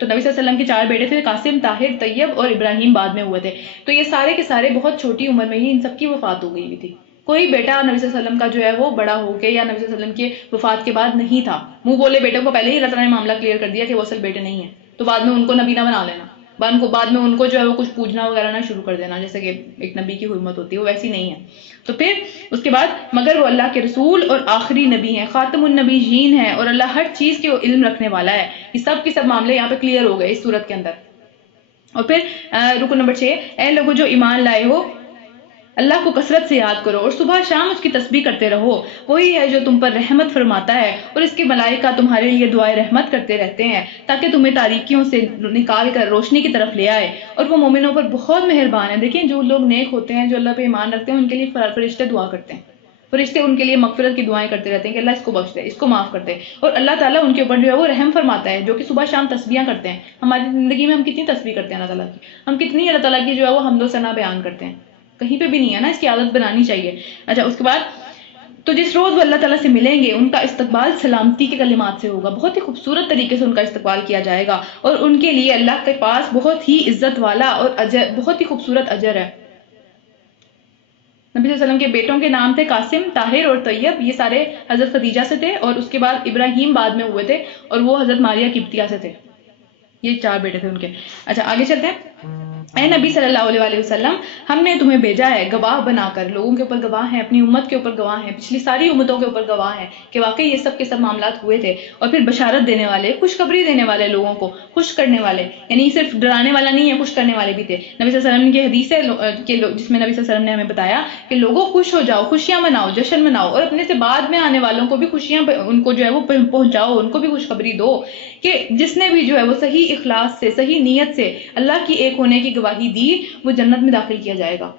تو نبی صلی اللہ علیہ وسلم کے 4 بیٹے تھے، قاسم، طاہر، طیب اور ابراہیم بعد میں ہوئے تھے. تو یہ سارے کے سارے بہت چھوٹی عمر میں ہی ان سب کی وفات ہو گئی ہوئی تھی. کوئی بیٹا نبی صلی اللہ علیہ وسلم کا جو ہے وہ بڑا ہو کے یا نبی صلی اللہ علیہ وسلم کے وفات کے بعد نہیں تھا. منہ بولے بیٹوں کو پہلے ہی اللہ تعالیٰ نے معاملہ کلیئر کر دیا کہ وہ اصل بیٹے نہیں ہیں، تو بعد میں ان کو نبی نہ بنا لینا، بعد میں ان کو جو ہے وہ کچھ پوجنا وغیرہ نہ شروع کر دینا، جیسے کہ ایک نبی کی حرمت ہوتی ہے، وہ ویسی نہیں ہے. تو پھر اس کے بعد مگر وہ اللہ کے رسول اور آخری نبی ہیں، خاتم النبیین ہیں، اور اللہ ہر چیز کے علم رکھنے والا ہے. یہ سب کے سب معاملے یہاں پہ کلیئر ہو گئے اس صورت کے اندر. اور پھر رکن نمبر 6، اے لوگوں جو ایمان لائے ہو اللہ کو کثرت سے یاد کرو اور صبح شام اس کی تسبیح کرتے رہو. وہی ہے جو تم پر رحمت فرماتا ہے اور اس کے ملائکہ تمہارے لیے دعائے رحمت کرتے رہتے ہیں تاکہ تمہیں تاریکیوں سے نکال کر روشنی کی طرف لے آئے، اور وہ مومنوں پر بہت مہربان ہے. دیکھیں جو لوگ نیک ہوتے ہیں، جو اللہ پہ ایمان رکھتے ہیں، ان کے لیے فرشتے دعا کرتے ہیں، فرشتے ان کے لیے مغفرت کی دعائیں کرتے رہتے ہیں کہ اللہ اس کو بخش دے، اس کو معاف کر دے، اور اللہ تعالیٰ ان کے اوپر جو ہے وہ رحم فرماتا ہے، جو کہ صبح شام تسبیحاں کرتے ہیں. ہماری زندگی میں ہم کتنی تسبیح کرتے ہیں اللہ تعالیٰ کی، ہم کتنی اللہ تعالیٰ کی جو ہے وہ حمد و ثنا بیان کرتے ہیں، کہیں پہ بھی نہیں ہے نا، اس کی عادت بنانی چاہیے. اچھا اس کے بعد تو جس روز وہ اللہ تعالیٰ سے ملیں گے ان کا استقبال سلامتی کے کلمات سے ہوگا، بہت ہی خوبصورت طریقے سے ان کا استقبال کیا جائے گا، اور ان کے لیے اللہ کے پاس بہت ہی عزت والا اور بہت ہی خوبصورت اجر ہے. نبی صلی اللہ علیہ وسلم کے بیٹوں کے نام تھے قاسم، طاہر اور طیب. یہ سارے حضرت خدیجہ سے تھے، اور اس کے بعد ابراہیم بعد میں ہوئے تھے، اور وہ حضرت ماریہ قبطیہ سے تھے. یہ 4 بیٹے تھے ان کے. اچھا آگے چلتے ہیں. اے نبی صلی اللہ علیہ وسلم، ہم نے تمہیں بھیجا ہے گواہ بنا کر، لوگوں کے اوپر گواہ ہیں، اپنی امت کے اوپر گواہ ہیں، پچھلی ساری امتوں کے اوپر گواہ ہیں کہ واقعی یہ سب کے سب معاملات ہوئے تھے. اور پھر بشارت دینے والے، خوشخبری دینے والے، لوگوں کو خوش کرنے والے، یعنی صرف ڈرانے والا نہیں ہے، خوش کرنے والے بھی تھے. نبی صلی اللہ علیہ وسلم کی حدیث ہے جس میں نبی صلی اللہ علیہ وسلم نے ہمیں بتایا کہ لوگوں خوش ہو جاؤ، خوشیاں مناؤ، جشن مناؤ، اور اپنے سے بعد میں آنے والوں کو بھی خوشیاں ان کو جو ہے وہ پہنچاؤ، ان کو بھی خوشخبری دو کہ جس نے بھی جو ہے وہ صحیح اخلاص سے صحیح نیت سے اللہ کی ایک ہونے کی گواہی دی وہ جنت میں داخل کیا جائے گا.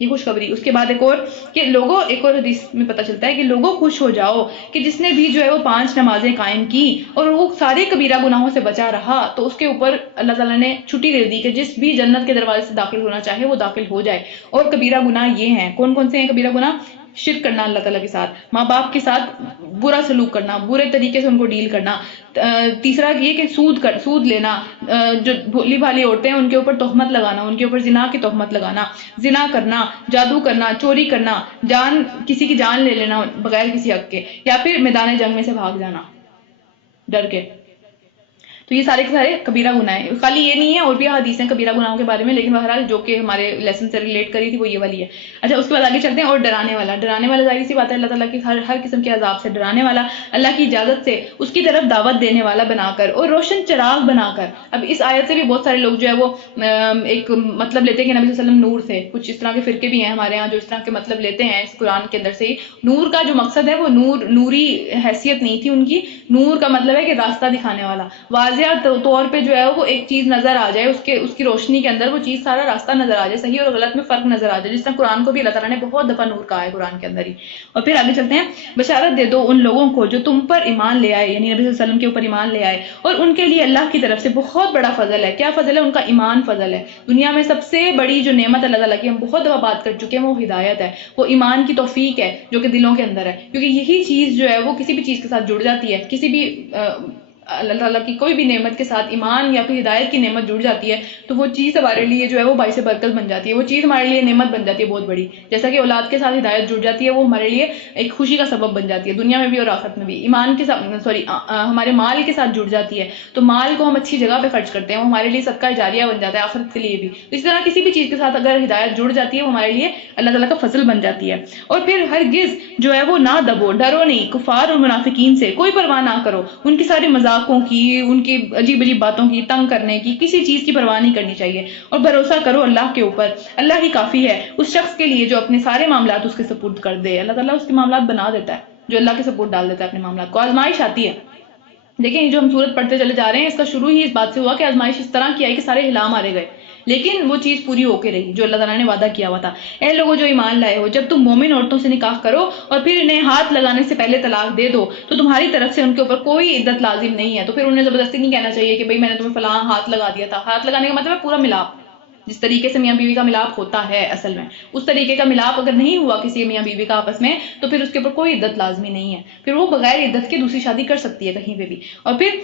یہ خوشخبری. اس کے بعد ایک اور کہ لوگوں ایک اور حدیث میں پتہ چلتا ہے کہ لوگوں خوش ہو جاؤ کہ جس نے بھی جو ہے وہ 5 نمازیں قائم کی اور وہ سارے کبیرہ گناہوں سے بچا رہا تو اس کے اوپر اللہ تعالیٰ نے چھٹی دے دی کہ جس بھی جنت کے دروازے سے داخل ہونا چاہے وہ داخل ہو جائے. اور کبیرہ گناہ یہ ہیں. کون کون سے ہیں کبیرہ گناہ؟ شرک کرنا اللہ تعالیٰ کے ساتھ، ماں باپ کے ساتھ برا سلوک کرنا، برے طریقے سے ان کو ڈیل کرنا. تیسرا یہ کہ سود لینا، جو بھولی بھالی عورتیں ہیں ان کے اوپر تہمت لگانا، ان کے اوپر زنا کی تہمت لگانا، زنا کرنا، جادو کرنا، چوری کرنا، کسی کی جان لے لینا بغیر کسی حق کے، یا پھر میدان جنگ میں سے بھاگ جانا ڈر کے. تو یہ سارے کے سارے کبیرہ گناہ ہیں. خالی یہ نہیں ہے، اور بھی حدیثیں کبیرہ گناہوں کے بارے میں، لیکن بہرحال جو کہ ہمارے لیسن سے ریلیٹ کری تھی وہ یہ والی ہے. اچھا اس کے بعد آگے چلتے ہیں. اور ڈرانے والا ظاہر سی بات ہے اللہ تعالیٰ کی ہر قسم کے عذاب سے ڈرانے والا، اللہ کی اجازت سے اس کی طرف دعوت دینے والا بنا کر اور روشن چراغ بنا کر. اب اس آیت سے بھی بہت سارے لوگ جو ہے وہ ایک مطلب لیتے ہیں کہ نبی صلی اللہ علیہ وسلم نور تھے. کچھ اس طرح کے فرقے بھی ہیں ہمارے ہاں جو اس طرح کے مطلب لیتے ہیں اس قرآن کے اندر سے ہی. نور کا جو مقصد ہے وہ نوری حیثیت نہیں تھی ان کی. نور کا مطلب ہے کہ راستہ دکھانے والا. واضح طور پہ جو ہے وہ ایک چیز نظر آ جائے، اس کی روشنی کے اندر وہ چیز سارا راستہ نظر آ جائے، صحیح اور غلط میں فرق نظر آ جائے. جس طرح قرآن کو بھی اللہ تعالیٰ نے بہت دفعہ نور کہا ہے قرآن کے اندر ہی. اور پھر آگے چلتے ہیں. بشارت دے دو ان لوگوں کو جو تم پر ایمان لے آئے، یعنی نبی صلی اللہ علیہ وسلم کے اوپر ایمان لے آئے، اور ان کے لیے اللہ کی طرف سے بہت بڑا فضل ہے. کیا فضل ہے؟ ان کا ایمان فضل ہے. دنیا میں سب سے بڑی جو نعمت اللہ تعالیٰ کی ہم بہت دفعہ بات کر چکے ہیں وہ ہدایت ہے، وہ ایمان کی توفیق ہے جو کہ دلوں کے اندر ہے. کیونکہ یہی چیز جو ہے وہ کسی بھی چیز کے ساتھ جڑ جاتی ہے، کسی بھی اللہ تعالیٰ کی کوئی بھی نعمت کے ساتھ ایمان یا پھر ہدایت کی نعمت جڑ جاتی ہے تو وہ چیز ہمارے لیے جو ہے وہ باعث برکت بن جاتی ہے. وہ چیز ہمارے لیے نعمت بن جاتی ہے بہت بڑی. جیسا کہ اولاد کے ساتھ ہدایت جڑ جاتی ہے، وہ ہمارے لیے ایک خوشی کا سبب بن جاتی ہے دنیا میں بھی اور آخرت میں بھی. ایمان کے ساتھ ہمارے مال کے ساتھ جڑ جاتی ہے تو مال کو ہم اچھی جگہ پہ خرچ کرتے ہیں، وہ ہمارے لیے صدقہ جاریہ بن جاتا ہے آخرت کے لیے بھی. اس طرح کسی بھی چیز کے ساتھ اگر ہدایت جڑ جاتی ہے وہ ہمارے لیے اللہ تعالیٰ کا فضل بن جاتی ہے. اور پھر ہرگز جو ہے وہ نہ دبو، ڈرو نہیں کفار اور منافقین سے، کوئی پرواہ نہ کرو ان کی سارے مذاقوں کی، ان کی عجیب عجیب باتوں کی، تنگ کرنے کی، کسی چیز کی پرواہ نہیں کرنی چاہیے. اور بھروسہ کرو اللہ کے اوپر، اللہ ہی کافی ہے اس شخص کے لیے جو اپنے سارے معاملات اس کے سپرد کر دے. اللہ تعالیٰ اس کے معاملات بنا دیتا ہے جو اللہ کے سپرد ڈال دیتا ہے اپنے معاملات کو. آزمائش آتی ہے. دیکھیں یہ جو ہم سورت پڑھتے چلے جا رہے ہیں اس کا شروع ہی اس بات سے ہوا کہ آزمائش اس طرح کی آئی کہ سارے ہلا مارے گئے، لیکن وہ چیز پوری ہو کے رہی جو اللہ تعالیٰ نے وعدہ کیا ہوا تھا. اے لوگوں جو ایمان لائے ہو، جب تم مومن عورتوں سے نکاح کرو اور پھر انہیں ہاتھ لگانے سے پہلے طلاق دے دو تو تمہاری طرف سے ان کے اوپر کوئی عدت لازم نہیں ہے. تو پھر انہیں زبردستی نہیں کہنا چاہیے کہ بھئی میں نے تمہیں فلاں ہاتھ لگا دیا تھا. ہاتھ لگانے کا مطلب ہے پورا ملاپ. جس طریقے سے میاں بیوی کا ملاپ ہوتا ہے اصل میں اس طریقے کا ملاپ اگر نہیں ہوا کسی میاں بیوی کا آپس میں تو پھر اس کے اوپر کوئی عدت لازمی نہیں ہے. پھر وہ بغیر عدت کے دوسری شادی کر سکتی ہے کہیں پہ بھی. اور پھر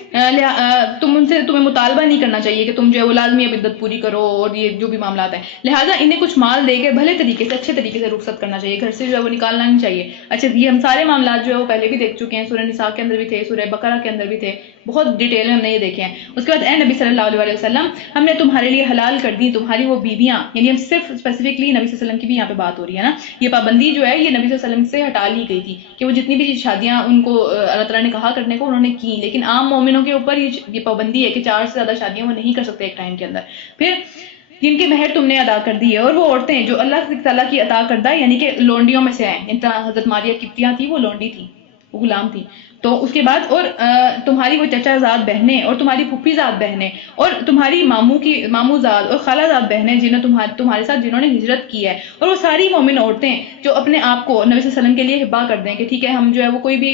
تمہیں مطالبہ نہیں کرنا چاہیے کہ تم جو ہے وہ لازمی اب عدت پوری کرو اور یہ جو بھی معاملات ہیں. لہٰذا انہیں کچھ مال دے کے بھلے طریقے سے اچھے طریقے سے رخصت کرنا چاہیے، گھر سے جو ہے وہ نکالنا نہیں چاہیے. اچھا یہ ہم سارے معاملات جو ہے وہ پہلے بھی دیکھ چکے ہیں، سورہ نساء کے اندر بھی تھے، سورہ بقرہ کے اندر بھی تھے، بہت ڈیٹیل میں ہم نے یہ دیکھے ہیں. اس کے بعد اے نبی صلی اللہ علیہ وسلم ہم نے تمہارے لیے حلال کر دی تمہاری وہ بیویاں، یعنی ہم صرف اسپیسیفکلی نبی صلی اللہ علیہ وسلم کی بھی یہاں پہ بات ہو رہی ہے نا. یہ پابندی جو ہے یہ نبی صلی اللہ علیہ وسلم سے ہٹا لی گئی تھی کہ وہ جتنی بھی شادیاں ان کو اللہ تعالیٰ نے کہا کرنے کو انہوں نے کی، لیکن عام مومنوں کے اوپر یہ پابندی ہے کہ 4 سے زیادہ شادیاں وہ نہیں کر سکتے ایک ٹائم کے اندر. پھر جن کے مہر تم نے ادا کر دی ہے، اور وہ عورتیں جو اللہ تعالیٰ کی عطا کردہ یعنی کہ لونڈیوں میں سے ہیں. حضرت ماریہ قبطیہ تھی، وہ لونڈی تھی، وہ غلام تھی. تو اس کے بعد اور تمہاری وہ چچا زاد بہنیں اور تمہاری پھوپھی زاد بہنیں اور تمہاری ماموں زاد اور خالہ زاد بہنیں جنہوں تمہارے ساتھ جنہوں نے ہجرت کی ہے، اور وہ ساری مومن عورتیں جو اپنے آپ کو نبی صلی اللہ علیہ وسلم کے لیے ہبا کر دیں کہ ٹھیک ہے ہم جو ہے وہ کوئی بھی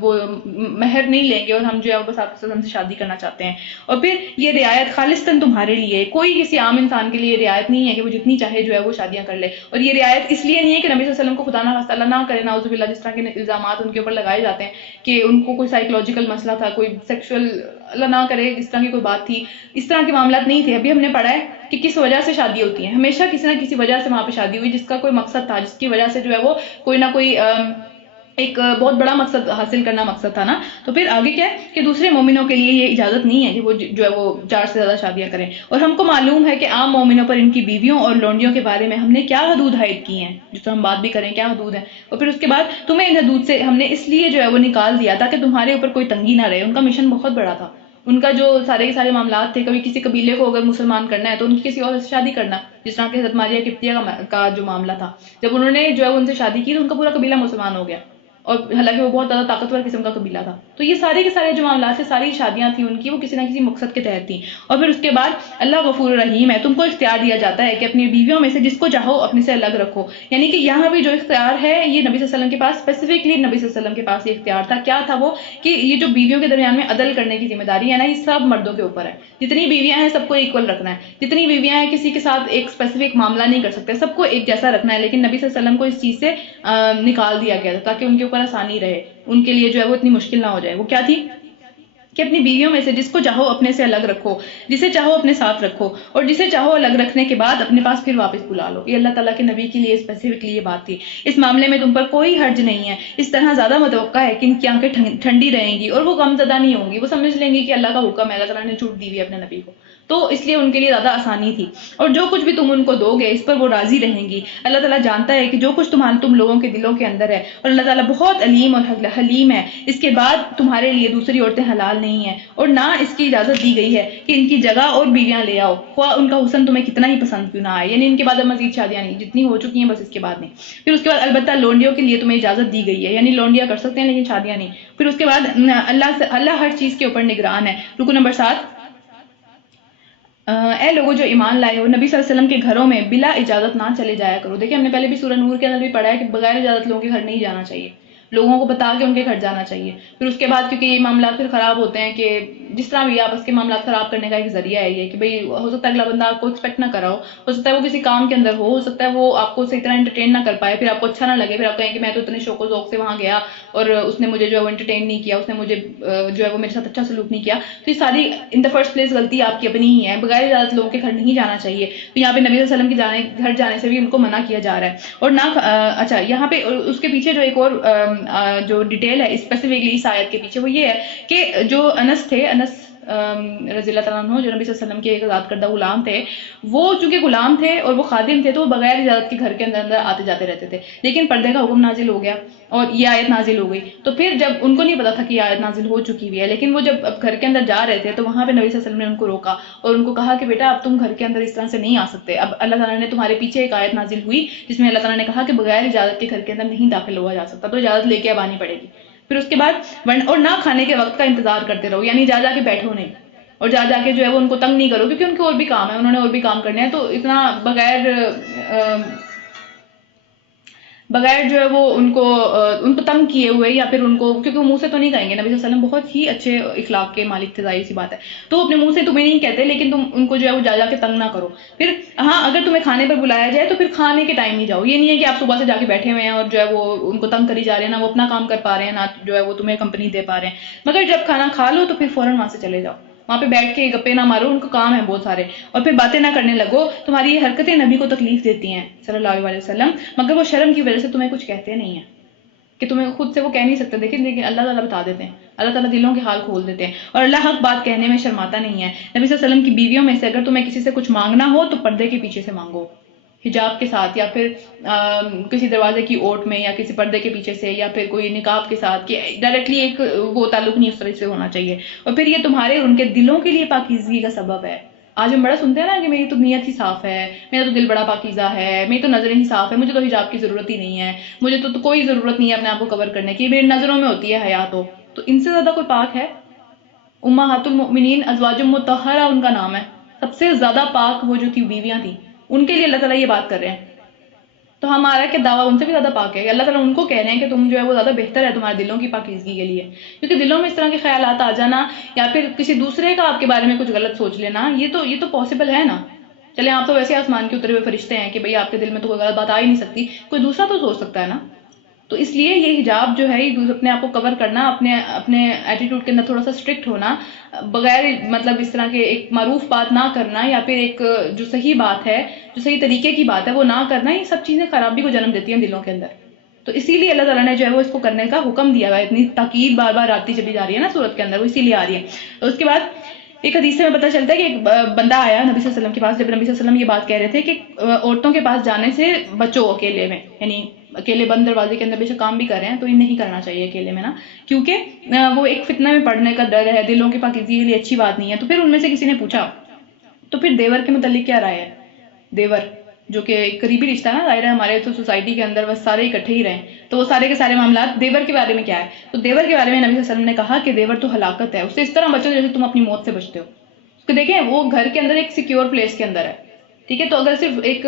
وہ مہر نہیں لیں گے اور ہم جو ہے وہ آپ سے شادی کرنا چاہتے ہیں. اور پھر یہ رعایت خالصتاً تمہارے لیے، کوئی کسی عام انسان کے لیے رعایت نہیں ہے کہ وہ جتنی چاہے جو ہے وہ شادیاں کر لے. اور یہ رعایت اس لیے نہیں ہے کہ نبی صلی اللہ علیہ وسلم کو خدا نہ خواستہ اللہ نہ کرے نعوذ باللہ جس طرح کے الزامات ان کے اوپر لگائے جاتے ہیں کہ ان کو کوئی سائیکولوجیکل مسئلہ تھا، کوئی سیکشل اللہ نہ کرے اس طرح کی کوئی بات تھی. اس طرح کے معاملات نہیں تھے. ابھی ہم نے پڑھا ہے کہ کس وجہ سے شادی ہوتی ہے، ہمیشہ کسی نہ کسی وجہ سے وہاں پہ شادی ہوئی جس کا کوئی مقصد تھا، جس کی وجہ سے جو ہے وہ کوئی نہ کوئی ایک بہت بڑا مقصد حاصل کرنا مقصد تھا نا. تو پھر آگے کیا ہے کہ دوسرے مومنوں کے لیے یہ اجازت نہیں ہے کہ وہ جو ہے وہ 4 سے زیادہ شادیاں کریں. اور ہم کو معلوم ہے کہ عام مومنوں پر ان کی بیویوں اور لونڈیوں کے بارے میں ہم نے کیا حدود عائد کی ہیں، جس طرح ہم بات بھی کریں کیا حدود ہیں. اور پھر اس کے بعد تمہیں ان حدود سے ہم نے اس لیے جو ہے وہ نکال دیا تاکہ تمہارے اوپر کوئی تنگی نہ رہے. ان کا مشن بہت بڑا تھا، ان کا جو سارے کے سارے معاملات تھے. کبھی کسی قبیلے کو اگر مسلمان کرنا ہے تو ان کی کسی اور سے شادی کرنا، جس طرح کہ حضرت ماریہ قبطیہ کا جو معاملہ تھا، جب انہوں نے جو ہے ان سے شادی کی تو ان کا پورا قبیلہ مسلمان ہو گیا. اور حالانکہ وہ بہت زیادہ طاقتور قسم کا قبیلہ تھا. تو یہ سارے کے سارے جو معاملات تھے، ساری شادیاں تھیں ان کی، وہ کسی نہ کسی مقصد کے تحت تھیں. اور پھر اس کے بعد اللہ غفور رحیم ہے، تم کو اختیار دیا جاتا ہے کہ اپنی بیویوں میں سے جس کو چاہو اپنے سے الگ رکھو. یعنی کہ یہاں بھی جو اختیار ہے یہ نبی صلی اللہ علیہ وسلم کے پاس، اسپیسیفکلی نبی صلی اللہ علیہ وسلم کے پاس یہ اختیار تھا. کیا تھا وہ؟ کہ یہ جو بیویوں کے درمیان میں عدل کرنے کی ذمہ داری ہے نا، یہ سب مردوں کے اوپر ہے. جتنی بیویاں ہیں سب کو ایکول رکھنا ہے. جتنی بیویاں ہیں کسی کے ساتھ ایک اسپیسیفک معاملہ نہیں کر سکتے، سب کو ایک جیسا رکھنا ہے. لیکن نبی صلی اللہ علیہ وسلم کو اس چیز سے نکال دیا گیا تھا تاکہ ان کے اوپر آسانی رہے، ان کے لیے جو ہے وہ اتنی مشکل نہ ہو جائے. وہ کیا تھی کہ اپنی بیویوں میں سے جس کو چاہو اپنے سے الگ رکھو، جسے چاہو اپنے ساتھ رکھو، اور جسے چاہو الگ رکھنے کے بعد اپنے پاس پھر واپس بلا لو. یہ اللہ تعالیٰ کے نبی کے لیے اسپیسیفکلی یہ بات تھی. اس معاملے میں تم پر کوئی حرج نہیں ہے. اس طرح زیادہ متوقع ہے کہ ان کی آنکھیں ٹھنڈی رہیں گی اور وہ غم زدہ نہیں ہوں گی. وہ سمجھ لیں گی کہ اللہ کا حکم ہے، اللہ تعالیٰ نے چھوٹ دی ہوئی ہے اپنے نبی کو، تو اس لیے ان کے لیے زیادہ آسانی تھی. اور جو کچھ بھی تم ان کو دو گے اس پر وہ راضی رہیں گی. اللہ تعالیٰ جانتا ہے کہ جو کچھ تم لوگوں کے دلوں کے اندر ہے، اور اللہ تعالیٰ بہت علیم اور حلیم ہے. اس کے بعد تمہارے لیے دوسری عورتیں حلال نہیں ہیں، اور نہ اس کی اجازت دی گئی ہے کہ ان کی جگہ اور بیویاں لے آؤ، خواہ ان کا حسن تمہیں کتنا ہی پسند کیوں نہ آئے. یعنی ان کے بعد اب مزید شادیاں نہیں، جتنی ہو چکی ہیں بس اس کے بعد نہیں. پھر اس کے بعد البتہ لونڈیوں کے لیے تمہیں اجازت دی گئی ہے، یعنی لونڈیاں کر سکتے ہیں لیکن شادیاں نہیں. پھر اس کے بعد اللہ ہر چیز کے اوپر نگران ہے. رکو نمبر 7، اے لوگوں جو ایمان لائے ہو، نبی صلی اللہ علیہ وسلم کے گھروں میں بلا اجازت نہ چلے جایا کرو. دیکھیں ہم نے پہلے بھی سورہ نور کے اندر بھی پڑھا ہے کہ بغیر اجازت لوگوں کے گھر نہیں جانا چاہیے، لوگوں کو بتا کے ان کے گھر جانا چاہیے. پھر اس کے بعد کیونکہ یہ معاملات پھر خراب ہوتے ہیں کہ جس طرح بھی آپس کے معاملات خراب کرنے کا ایک ذریعہ ہے یہ کہ بھئی ہو سکتا ہے اگلا بندہ آپ کو ایکسپیکٹ نہ کرا ہو سکتا ہے وہ کسی کام کے اندر ہو سکتا ہے وہ آپ کو صحیح طرح انٹرٹین نہ کر پائے، پھر آپ کو اچھا نہ لگے، پھر آپ کہیں کہ میں تو اتنے شوق و ذوق سے وہاں گیا اور اس نے مجھے جو ہے وہ انٹرٹین نہیں کیا، اس نے مجھے جو ہے وہ میرے ساتھ اچھا سلوک نہیں کیا. تو یہ ساری ان دا فرسٹ پلیس غلطی آپ کی اپنی ہی ہے. بغیر اجازت لوگوں کے گھر نہیں جانا چاہیے. تو یہاں پہ نبی صلی اللہ علیہ وسلم کے گھر جانے سے بھی ان کو منع کیا جا رہا ہے. اور نہ اچھا یہاں پہ اس کے پیچھے جو ایک اور جو ڈیٹیل ہے اسپیسیفکلی اس آیت کے پیچھے وہ یہ ہے کہ جو انس تھے، انس رضی اللہ تعالیٰ عنہ جو نبی صلی اللہ علیہ وسلم کے ایک آزاد کردہ غلام تھے، وہ چونکہ غلام تھے اور وہ خادم تھے تو وہ بغیر اجازت کے گھر کے اندر آتے جاتے رہتے تھے. لیکن پردے کا حکم نازل ہو گیا اور یہ آیت نازل ہو گئی. تو پھر جب ان کو نہیں پتا تھا کہ یہ آیت نازل ہو چکی ہوئی ہے، لیکن وہ جب اب گھر کے اندر جا رہے تھے تو وہاں پہ نبی صلی اللہ علیہ وسلم نے ان کو روکا اور ان کو کہا کہ بیٹا اب تم گھر کے اندر اس طرح سے نہیں آ سکتے. اب اللہ تعالیٰ نے تمہارے پیچھے ایک آیت نازل ہوئی جس میں اللہ تعالیٰ نے کہا کہ بغیر اجازت کے گھر کے اندر نہیں داخل ہوا جا سکتا، تو اجازت لے کے اب آنی پڑے گی. پھر اس کے بعد اور نہ کھانے کے وقت کا انتظار کرتے رہو، یعنی جا کے بیٹھو نہیں اور جا کے جو ہے وہ ان کو تنگ نہیں کرو، کیونکہ ان کے اور بھی کام ہے، انہوں نے اور بھی کام کرنے ہیں. تو اتنا بغیر جو ہے وہ ان کو تنگ کیے ہوئے یا پھر ان کو، کیونکہ وہ منہ سے تو نہیں کہیں گے، نبی صلی اللہ علیہ وسلم بہت ہی اچھے اخلاق کے مالک تھے، ظاہر سی بات ہے، تو وہ اپنے منہ سے تمہیں نہیں کہتے لیکن تم ان کو جو ہے وہ جا کے تنگ نہ کرو. پھر ہاں اگر تمہیں کھانے پر بلایا جائے تو پھر کھانے کے ٹائم ہی جاؤ. یہ نہیں ہے کہ آپ صبح سے جا کے بیٹھے ہوئے ہیں اور جو ہے وہ ان کو تنگ کری جا رہے ہیں، نہ وہ اپنا کام کر پا رہے ہیں، نہ جو ہے وہ تمہیں کمپنی دے پا رہے ہیں. مگر جب کھانا کھا لو تو پھر فوراً وہاں سے چلے جاؤ، وہاں پہ بیٹھ کے گپے نہ مارو، ان کو کام ہے بہت سارے، اور پھر باتیں نہ کرنے لگو. تمہاری یہ حرکتیں نبی کو تکلیف دیتی ہیں صلی اللہ علیہ وسلم، مگر وہ شرم کی وجہ سے تمہیں کچھ کہتے نہیں ہیں کہ تمہیں خود سے وہ کہہ نہیں سکتے. لیکن اللہ تعالیٰ بتا دیتے ہیں، اللہ تعالیٰ دلوں کے حال کھول دیتے ہیں، اور اللہ حق بات کہنے میں شرماتا نہیں ہے. نبی صلی اللہ علیہ وسلم کی بیویوں میں سے اگر تمہیں کسی سے کچھ مانگنا ہو تو پردے کے پیچھے سے مانگو، حجاب کے ساتھ، یا پھر کسی دروازے کی اوٹ میں، یا کسی پردے کے پیچھے سے، یا پھر کوئی نقاب کے ساتھ، کہ ڈائریکٹلی ایک وہ تعلق نہیں اس طرح سے ہونا چاہیے. اور پھر یہ تمہارے اور ان کے دلوں کے لیے پاکیزگی کا سبب ہے. آج ہم بڑا سنتے ہیں نا کہ میری تو نیت ہی صاف ہے، میرا تو دل بڑا پاکیزہ ہے، میری تو نظریں ہی صاف ہے، مجھے تو حجاب کی ضرورت ہی نہیں ہے، مجھے تو کوئی ضرورت نہیں ہے اپنے آپ کو کور کرنے کی، میری نظروں میں ہوتی ہے حیا. تو ان سے زیادہ کوئی پاک ہے؟ امہات المؤمنین ازواج مطہرہ ان کا نام ہے، سب سے زیادہ پاک وہ جو تھی بیویاں تھیں، ان کے لیے اللہ تعالیٰ یہ بات کر رہے ہیں. تو ہمارا کہ دعویٰ ان سے بھی زیادہ پاک ہے. اللہ تعالیٰ ان کو کہہ رہے ہیں کہ تم جو ہے وہ زیادہ بہتر ہے تمہارے دلوں کی پاکیزگی کے لیے، کیونکہ دلوں میں اس طرح کے خیالات آ جانا یا پھر کسی دوسرے کا آپ کے بارے میں کچھ غلط سوچ لینا، یہ تو پاسبل ہے نا. چلیں آپ تو ویسے آسمان کے اترے ہوئے فرشتے ہیں کہ بھئی آپ کے دل میں تو کوئی غلط بات آ ہی نہیں سکتی، کوئی دوسرا تو سوچ سکتا ہے نا. تو اس لیے یہ حجاب جو ہے یہ اپنے آپ کو کور کرنا، اپنے ایٹیٹیوڈ کے اندر تھوڑا سا اسٹرکٹ ہونا، بغیر مطلب اس طرح کے ایک معروف بات نہ کرنا، یا پھر ایک جو صحیح بات ہے، جو صحیح طریقے کی بات ہے وہ نہ کرنا، یہ سب چیزیں خرابی کو جنم دیتی ہیں دلوں کے اندر. تو اسی لیے اللہ تعالیٰ نے جو ہے وہ اس کو کرنے کا حکم دیا ہوا ہے. اتنی تاکید بار بار آتی چلی جا رہی ہے نا صورت کے اندر، وہ اسی لیے آ رہی ہے. اس کے بعد ایک حدیث سے ہمیں پتہ چلتا ہے کہ ایک بندہ آیا نبی صلی اللہ علیہ وسلم کے پاس، جب نبی صلی اللہ علیہ وسلم یہ بات کہہ رہے تھے کہ عورتوں کے پاس جانے سے بچو اکیلے میں، یعنی اکیلے بند دروازے کے اندر بے شک کام بھی کر رہے ہیں تو یہ نہیں کرنا چاہیے اکیلے میں نا، کیونکہ وہ ایک فتنہ میں پڑنے کا ڈر ہے، دلوں کی پاکیزگی کے لیے اچھی بات نہیں ہے. تو پھر ان میں سے کسی نے پوچھا تو پھر دیور کے متعلق کیا رائے ہے؟ دیور جو کہ ایک قریبی رشتہ ہے نا، ظاہر ہے ہمارے تو سوسائٹی کے اندر بس سارے اکٹھے ہی رہیں، تو وہ سارے کے سارے معاملات. دیور کے بارے میں کیا ہے؟ تو دیور کے بارے میں نبی صلی اللہ علیہ وسلم نے کہا کہ دیور تو ہلاکت ہے، اس سے اس طرح بچو جیسے تم اپنی موت سے بچتے ہو. تو دیکھیں وہ گھر کے اندر ایک سیکیور پلیس کے اندر ہے، ٹھیک ہے. تو اگر صرف ایک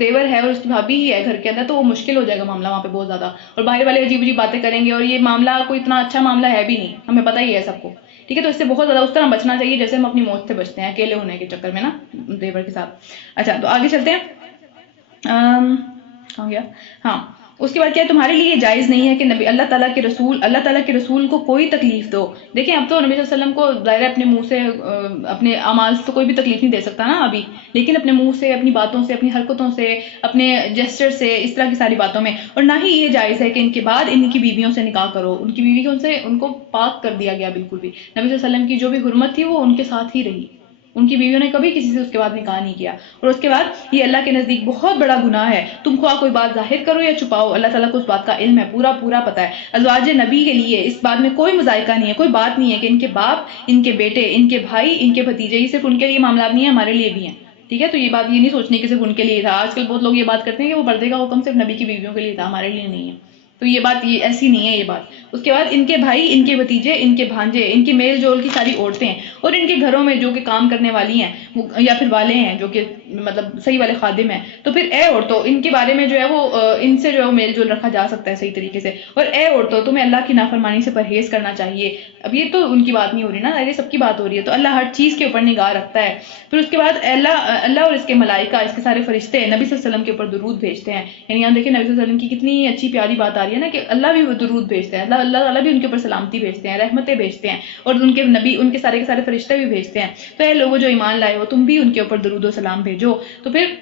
دیور ہے اور اس کی بھابھی ہی ہے گھر کے اندر تو وہ مشکل ہو جائے گا معاملہ وہاں پہ بہت زیادہ، اور باہر والے عجیب عجیب باتیں کریں گے، اور یہ معاملہ کوئی اتنا اچھا معاملہ ہے بھی نہیں، ہمیں پتہ ہی ہے سب کو، ٹھیک ہے. تو اس سے بہت زیادہ اس طرح بچنا چاہیے جیسے ہم اپنی موت سے بچتے ہیں اکیلے ہونے کے چکر میں نا دیور کے ساتھ. اچھا تو آگے چلتے ہیں. کہاں گیا؟ ہاں، اس کے بعد کیا ہے، تمہارے لیے یہ جائز نہیں ہے کہ اللہ تعالیٰ کے رسول کو کوئی تکلیف دو. دیکھیں اب تو نبی صلی اللہ علیہ وسلم کو ظاہر اپنے منہ سے اپنے اعمال سے تو کوئی بھی تکلیف نہیں دے سکتا نا ابھی، لیکن اپنے منہ سے، اپنی باتوں سے، اپنی حرکتوں سے، اپنے جیسچر سے، اس طرح کی ساری باتوں میں. اور نہ ہی یہ جائز ہے کہ ان کے بعد ان کی بیویوں سے نکاح کرو. ان کی بیوی سے ان کو پاک کر دیا گیا بالکل بھی. نبی صلی اللہ علیہ وسلم کی جو بھی حرمت تھی وہ ان کے ساتھ ہی رہی، ان کی بیویوں نے کبھی کسی سے اس کے بعد نکاح نہیں کیا. اور اس کے بعد یہ اللہ کے نزدیک بہت بڑا گناہ ہے. تم خواہ کوئی بات ظاہر کرو یا چھپاؤ، اللہ تعالیٰ کو اس بات کا علم ہے، پورا پورا پتہ ہے. ازواج نبی کے لیے اس بات میں کوئی مذائقہ نہیں ہے، کوئی بات نہیں ہے کہ ان کے باپ، ان کے بیٹے، ان کے بھائی، ان کے بھتیجے، یہ صرف ان کے لیے معاملات نہیں ہیں، ہمارے لیے بھی ہیں، ٹھیک ہے. تو یہ بات یہ نہیں سوچنی کہ صرف ان کے لیے تھا. آج کل بہت لوگ یہ بات کرتے ہیں کہ وہ پردے کا حکم صرف نبی کی بیویوں کے لیے تھا، ہمارے لیے نہیں ہے. تو یہ بات یہ ایسی نہیں ہے یہ بات. اس کے بعد ان کے بھائی، ان کے بھتیجے، ان کے بھانجے، ان کے میل جول کی ساری عورتیں، اور ان کے گھروں میں جو کہ کام کرنے والی ہیں یا پھر والے ہیں جو کہ مطلب صحیح والے خادم ہیں. تو پھر اے عورتوں، ان کے بارے میں جو ہے وہ ان سے جو ہے وہ میل جول رکھا جا سکتا ہے صحیح طریقے سے. اور اے عورتوں، تمہیں اللہ کی نافرمانی سے پرہیز کرنا چاہیے. اب یہ تو ان کی بات نہیں ہو رہی نا، یہ سب کی بات ہو رہی ہے. تو اللہ ہر چیز کے اوپر نگاہ رکھتا ہے. پھر اس کے بعد اللہ اور اس کے ملائکہ، اس کے سارے فرشتے نبی صلی اللہ علیہ وسلم کے اوپر درود بھیجتے ہیں. یعنی یہاں دیکھیں نبی صلی اللہ علیہ وسلم کی کتنی اچھی پیاری بات آ رہی ہے نا کہ اللہ بھی درود بھیجتے ہیں، اللہ تعالیٰ بھی ان کے اوپر سلامتی بھیجتے ہیں، رحمتیں بھیجتے ہیں، اور ان کے نبی، ان کے سارے فرشتے بھی بھیجتے ہیں. تو اے لوگوں جو ایمان لائے ہو، تم بھی ان کے اوپر درود و سلام بھیجو. تو پھر